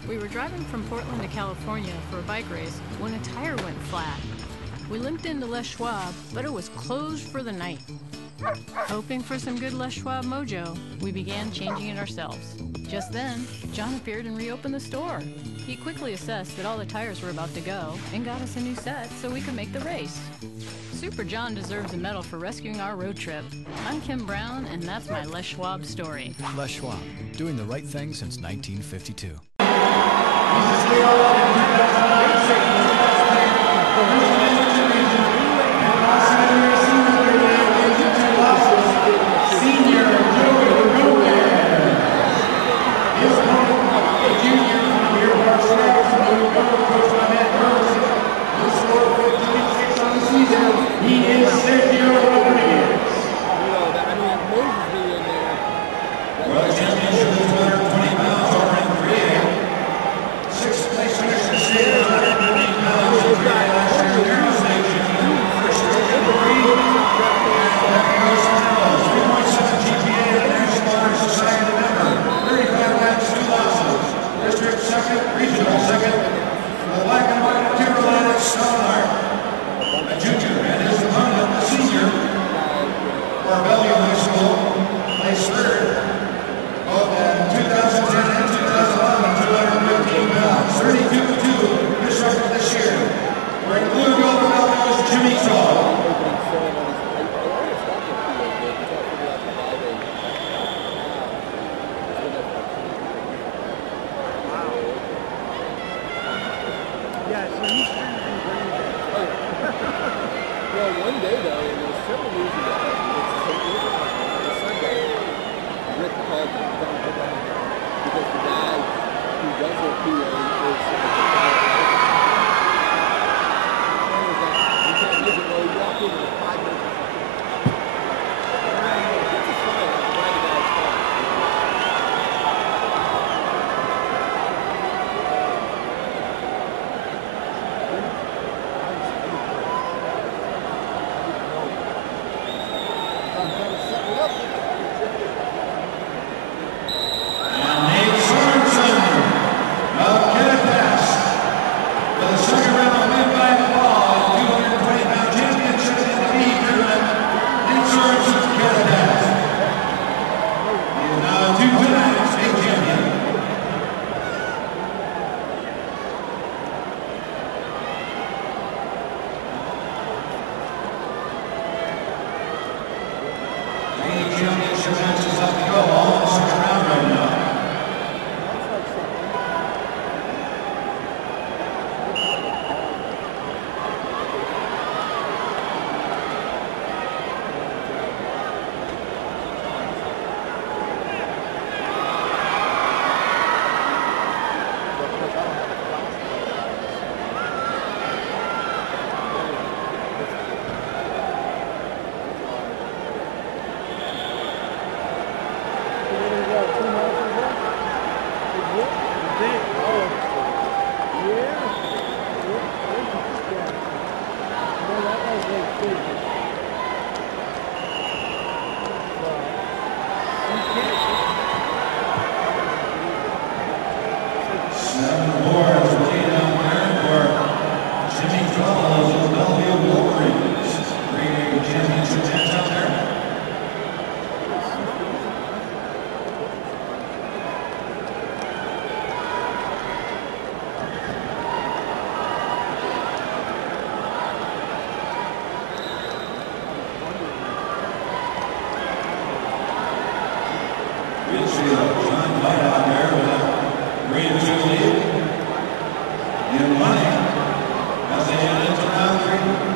We were driving from Portland to California for a bike race when a tire went flat. We limped into Les Schwab, but it was closed for the night. Hoping for some good Les Schwab mojo, we began changing it ourselves. Just then, John appeared and reopened the store. He quickly assessed that all the tires were about to go and got us a new set so we could make the race. Super John deserves a medal for rescuing our road trip. I'm Kim Brown, and that's my Les Schwab story. Les Schwab, doing the right thing since 1952. see John White out there with a 3-2 lead in money as they head into round 3.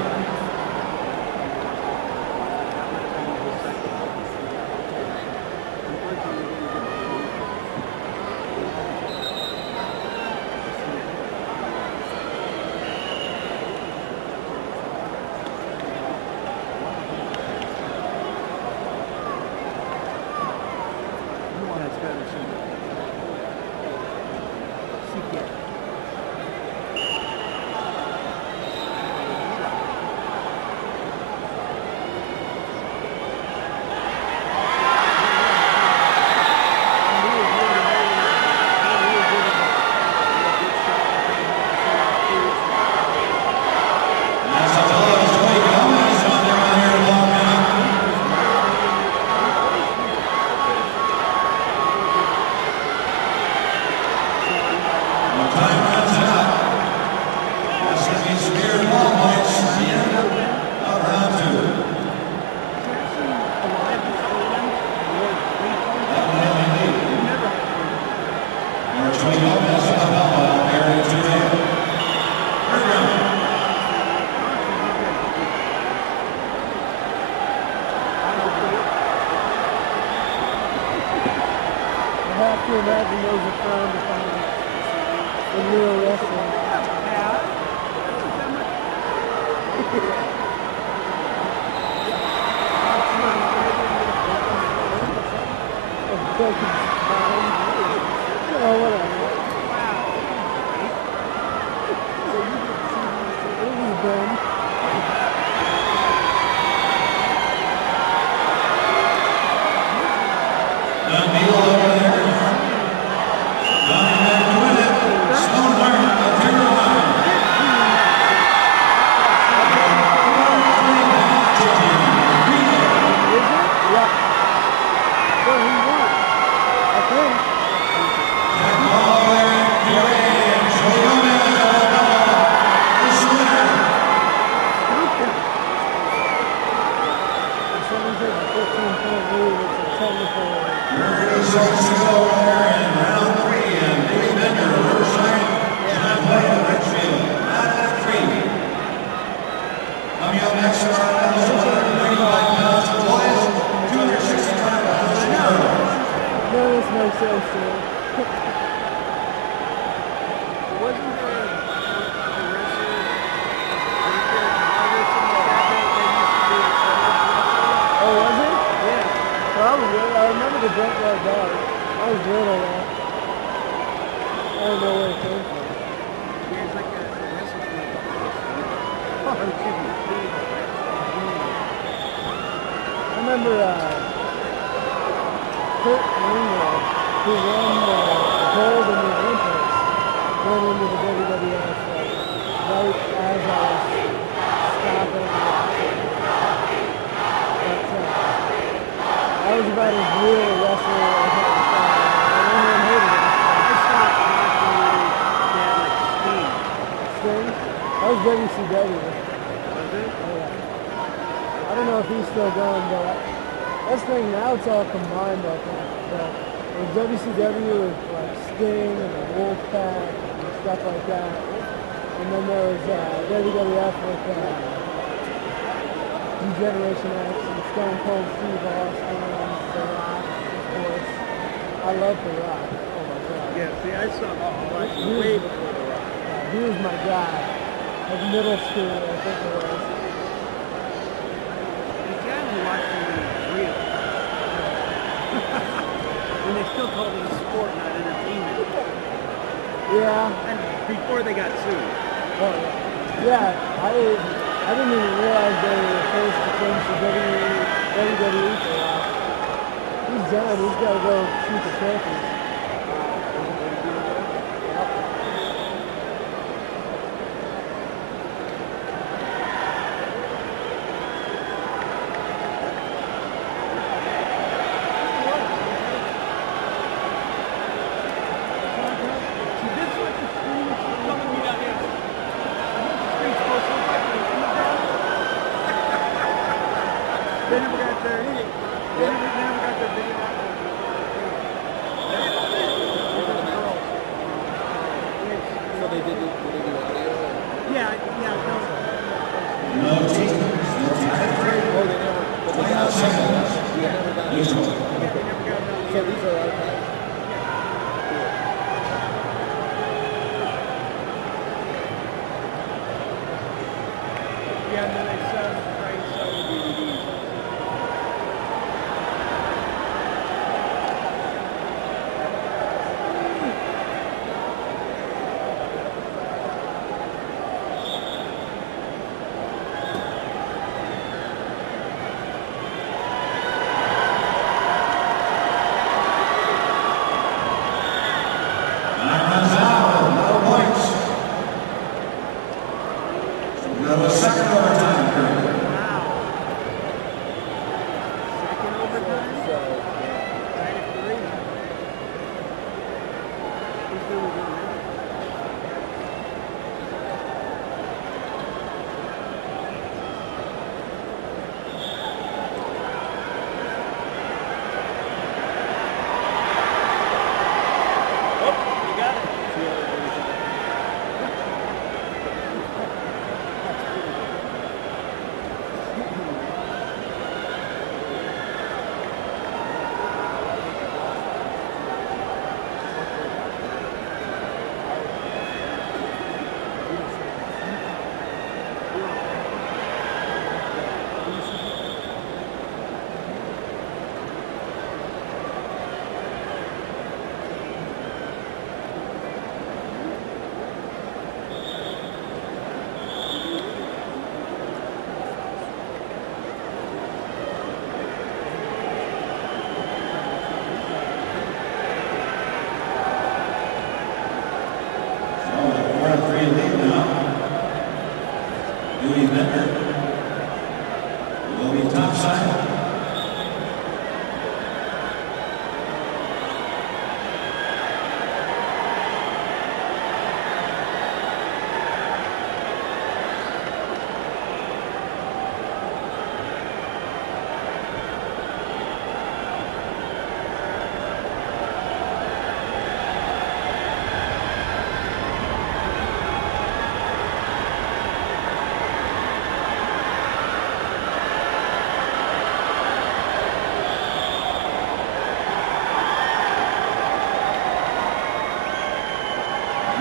WCW with like Sting and the Wolfpack and stuff like that. And then there was WWF with Generation X and Stone Cold Steve Austin and The Rock, of course. I love The Rock. Oh my God. Yeah, see, I saw him way before The Rock. He was my guy. Like middle school, I think it was. The guy who watched him when he was real. When they still called it a sport, not entertainment. Yeah. And before they got sued. Oh, yeah. Yeah, I didn't even realize they were first to change the WWE for a while. He's done. He's got to go shoot the trophies. neutral. So these are our times. Yeah, and then I saw Frank selling DVDs. Time runs out with no points. We go to a second overtime period. Second overtime? Tied at 3. Who's doing it now? Oh, you got it. So with a 4-3 lead now. Dewey Bender will be topside.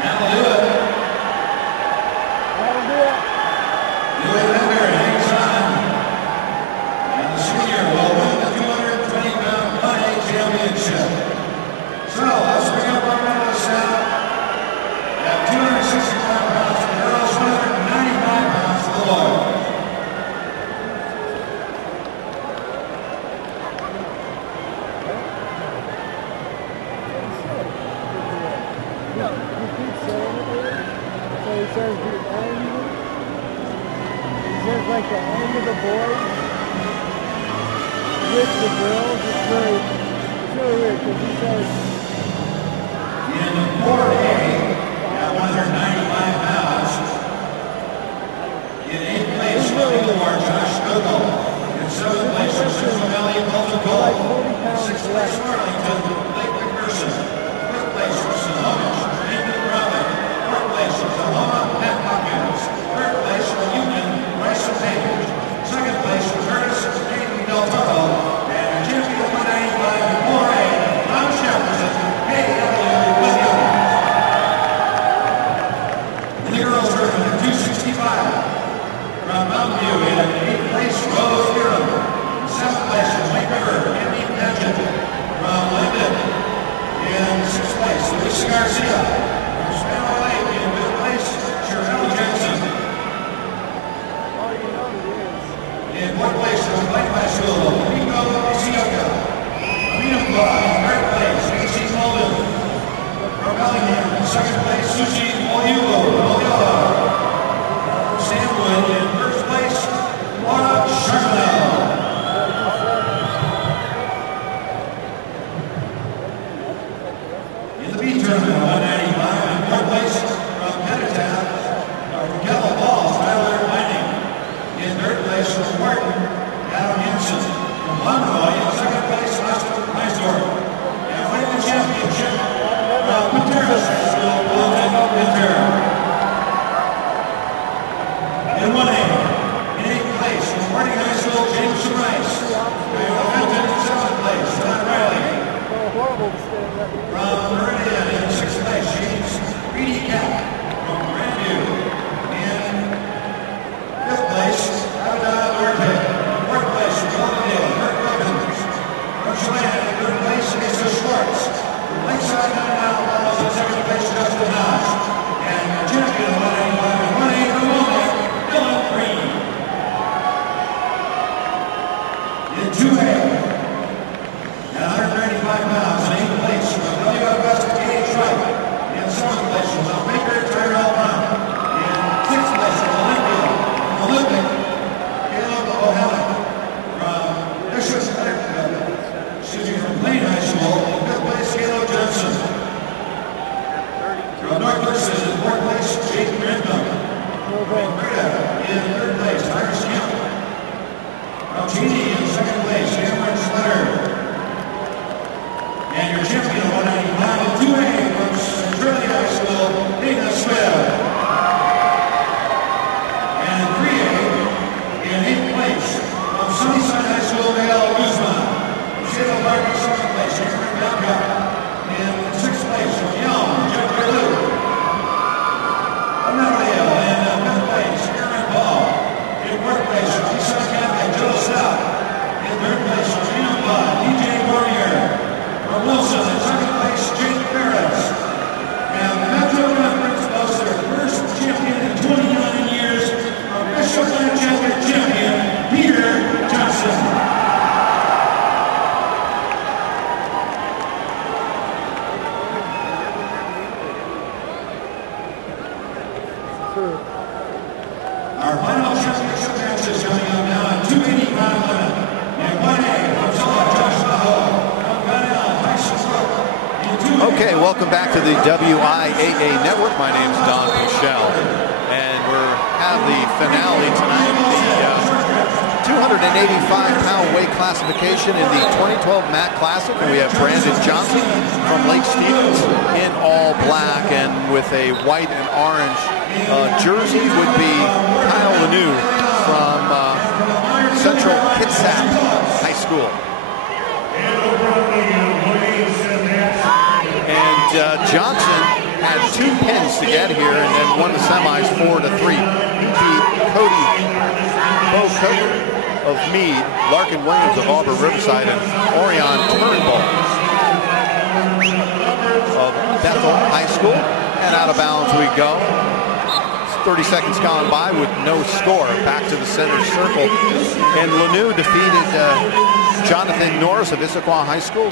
That'll do it. Dewey Bender hangs on. And the senior will win the 220-pound 1A championship. So let's bring up our medalists now. At 265 pounds for the girls, 195 pounds for the boys. No, he keeps saying it here. So he says the end. He says like the end of the boys with the girls. It's really weird because he says In 4A, at 195 pounds, in 8th place for Leavenworth, Josh Google. In 7th place for Central Valley, Colton Cole. 6th place, Arlington, Blake McPherson. 5th place for Sonoma, Nathan Browning. 4th place for Tacoma, Pat Hopkins. 3rd place for Union, Bryson Page. 2nd place for Curtis, Nathan Del Toro. And champion of 195 in 4A, Tom Jefferson, K.W. Williams. In the girls' tournament at 265, from Mountain View in 8th place, Rose Hiram. 7th place for White River, Andy Paget. From Linden in 6th place, Lisa Garcia. From Spanaway Lake in 5th place, Sherelle Jackson. In 4th place, from White High School, Rico Isioka. Amina Claw in 3rd place, Casey Molden. From Bellingham in 2nd place, Sushi Oyugo. From Sandwood in 1st place, Laura Charbonneau. In the B tournament, 195 in 4th place from Petitap, from Kettle Falls, Tyler Vining. In 3rd place from Wharton, Adam Hansen. From Monroe in 2nd place, Austin Meisdorf. And winning the championship from Pateras High School, Wilton Winter. welcome back to the WIAA Network. My name's Don Pichelle, and we have the finale tonight, the 285-pound weight classification in the 2012 MAC Classic, and we have Brandon Johnson from Lake Stevens in all black, and with a white and orange jersey would be Kyle Lanu from Central Kitsap High School. And Johnson had 2 pins to get here and then won the semis 4-3. He beat Bo Cook of Meade, Larkin Williams of Auburn Riverside, and Orion Turnbull of Bethel High School. And out of bounds we go. 30 seconds gone by with no score. Back to the center circle. And Lanu defeated Jonathan Norris of Issaquah High School,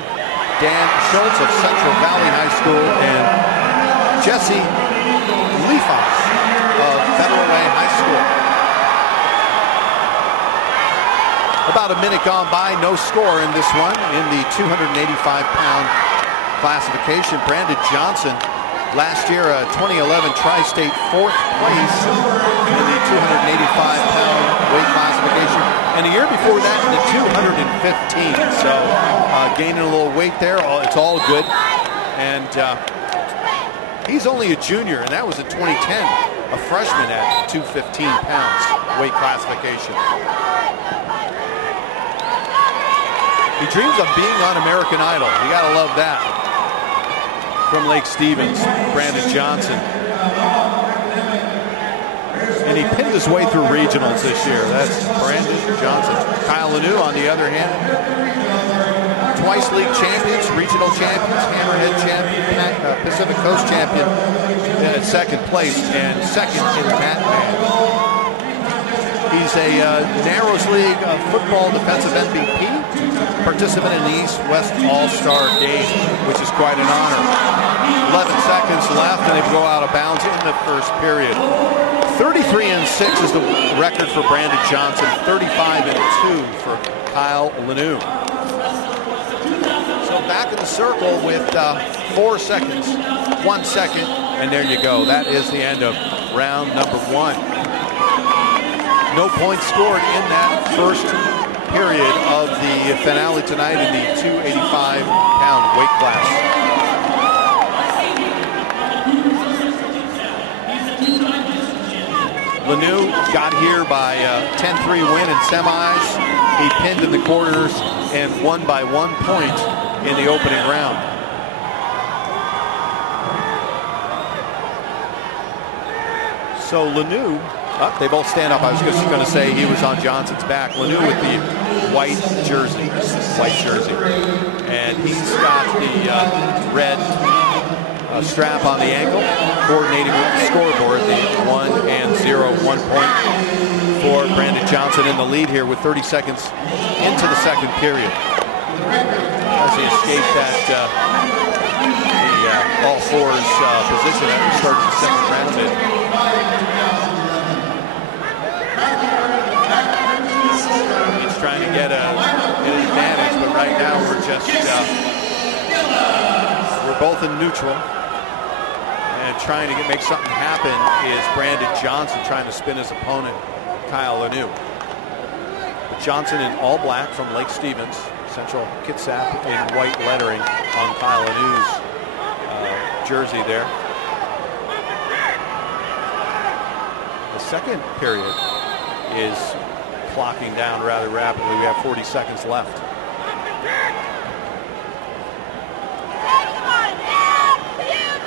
Dan Schultz of Central Valley High School, and Jesse Leafos of Federal Way High School. About a minute gone by, no score in this one in the 285-pound classification. Brandon Johnson, last year, 2011 Tri-State 4th place in the 285-pound weight classification, and the year before that in the 215. So gaining a little weight there, it's all good. And he's only a junior, and that was in 2010, a freshman at 215 pounds weight classification. He dreams of being on American Idol. You gotta love that. From Lake Stevens, Brandon Johnson. And he pinned his way through regionals this year. That's Brandon Johnson. Kyle Lanu, on the other hand, twice league champions, regional champions, Hammerhead champion, Pacific Coast champion in second place, and second in Batman. He's a Narrows League football defensive MVP, participant in the East-West All-Star game, which is quite an honor. 11 seconds left, and they go out of bounds in the first period. 33-6 is the record for Brandon Johnson. 35-2 for Kyle Lanu. So back in the circle with 4 seconds, 1 second, and there you go. That is the end of round number 1. No points scored in that first period of the finale tonight in the 285-pound weight class. Lanu got here by a 10-3 win in semis. He pinned in the quarters and won by 1 point in the opening round. So Lanu, they both stand up. I was just going to say he was on Johnson's back. Lanu with the white jersey, and he's got the red strap on the ankle, coordinating with the scoreboard, the 1 and 0, 1 point for Brandon Johnson in the lead here with 30 seconds into the second period. As he escaped that the all-fours position that we started the second round in. He's trying to get an advantage, but right now we're just we're both in neutral, and trying to make something happen is Brandon Johnson trying to spin his opponent, Kyle Lanu. But Johnson in all black from Lake Stevens, Central Kitsap in white lettering on Kyle Lanu's jersey there. The second period is clocking down rather rapidly. We have 40 seconds left.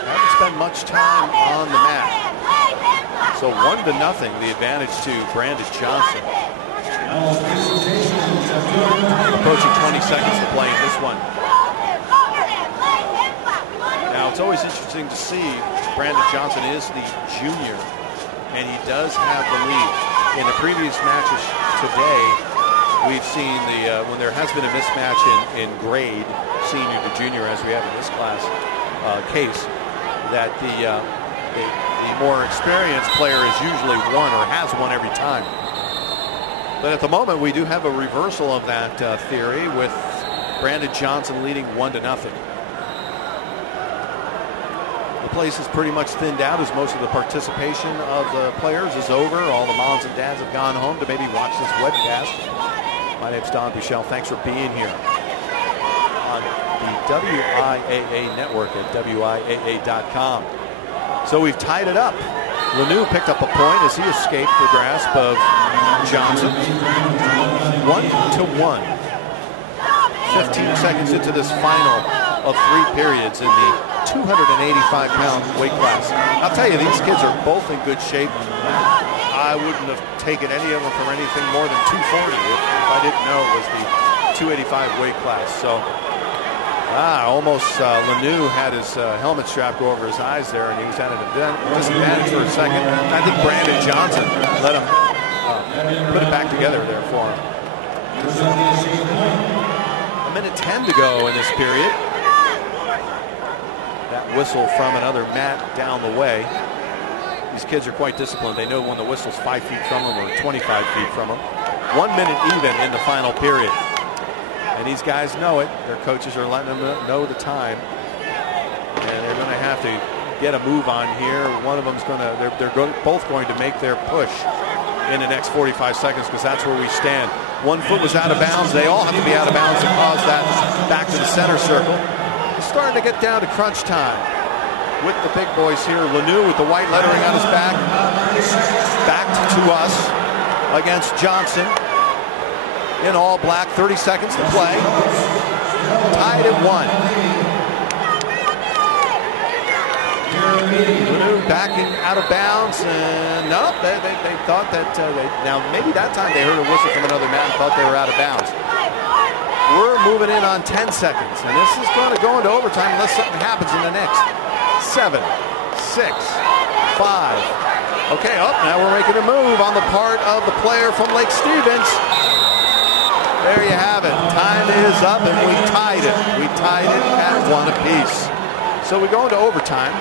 Haven't spent much time on the mat. So 1-0, the advantage to Brandon Johnson. Approaching 20 seconds to play in this one. Now it's always interesting to see Brandon Johnson is the junior, and he does have the lead. In the previous matches today, we've seen when there has been a mismatch in grade, senior to junior, as we have in this class case, that the more experienced player is usually won or has won every time. But at the moment, we do have a reversal of that theory with Brandon Johnson leading 1-0. place is pretty much thinned out as most of the participation of the players is over. All the moms and dads have gone home to maybe watch this webcast. My name's Don Buchel. Thanks for being here on the WIAA network at WIAA.com. So we've tied it up. Lanu picked up a point as he escaped the grasp of Johnson. 1-1. 15 seconds into this final of 3 periods in the 285-pound weight class. I'll tell you, these kids are both in good shape. I wouldn't have taken any of them for anything more than 240 if I didn't know it was the 285 weight class. So, almost Lanu had his helmet strap go over his eyes there, and he was at a disadvantage for a second. I think Brandon Johnson let him put it back together there for him. 1:10 to go in this period. That whistle from another mat down the way. These kids are quite disciplined. They know when the whistle's 5 feet from them or 25 feet from them. 1 minute even in the final period. And these guys know it. Their coaches are letting them know the time. And they're going to have to get a move on here. One of them's going to, they're both going to make their push in the next 45 seconds because that's where we stand. 1 foot was out of bounds. They all have to be out of bounds to cause that back to the center circle. It's starting to get down to crunch time with the big boys here. Lanu with the white lettering on his back. Back to us against Johnson in all black. 30 seconds to play. Tied at 1. Lanu backing out of bounds, and nope, they thought that now maybe that time they heard a whistle from another man and thought they were out of bounds. We're moving in on 10 seconds, and this is going to go into overtime unless something happens in the next 7, 6, 5. Okay, now we're making a move on the part of the player from Lake Stevens. There you have it. Time is up, and we tied it. We tied it at 1 apiece. So we go into overtime.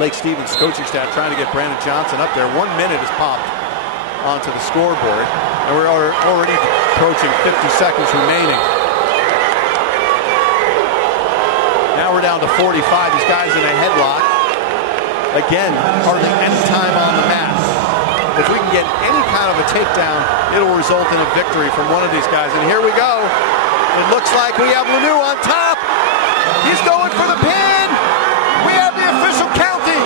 Lake Stevens coaching staff trying to get Brandon Johnson up there. 1 minute has popped onto the scoreboard, and we're already approaching 50 seconds remaining. Now we're down to 45. These guys in a headlock. Again, hardly any time on the mat. If we can get any kind of a takedown, it'll result in a victory from one of these guys. And here we go. It looks like we have Lanu on top. He's going for the pin. We have the official counting.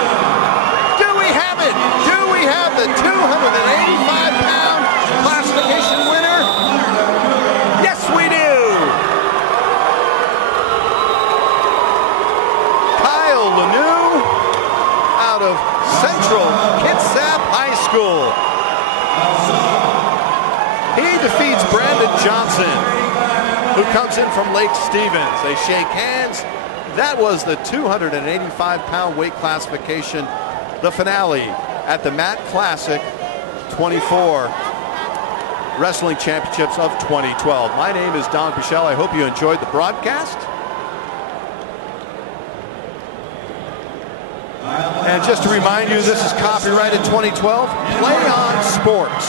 Do we have it? Do we have the 285-pound classification winner? Yes, we do. Kyle Lanu out of Central Kitsap High School. He defeats Brandon Johnson, who comes in from Lake Stevens. They shake hands. That was the 285-pound weight classification, the finale at the Matt Classic 24 Wrestling Championships of 2012. My name is Don Buchel. I hope you enjoyed the broadcast. And just to remind you, this is copyrighted 2012. Play on Sports.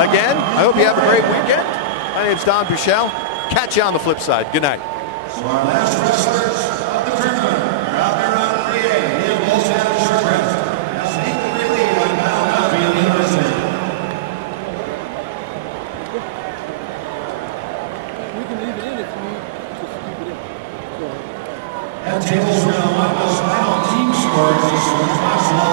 Again, I hope you have a great weekend. My name is Don Buchel. Catch you on the flip side. Good night. So our last wrestlers of the tournament are out there on 3A. He is both out of short rest. That's the lead on Mount Albion University. We can leave it in if you just keep it in. That table's now on those final team scores. These are responsible.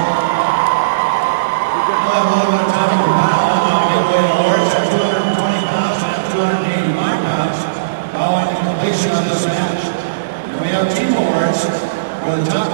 We'll have a little bit of time for Mount on giveaway awards at 220 pounds and 285 pounds. Following the completion of this match. And we have team awards for the top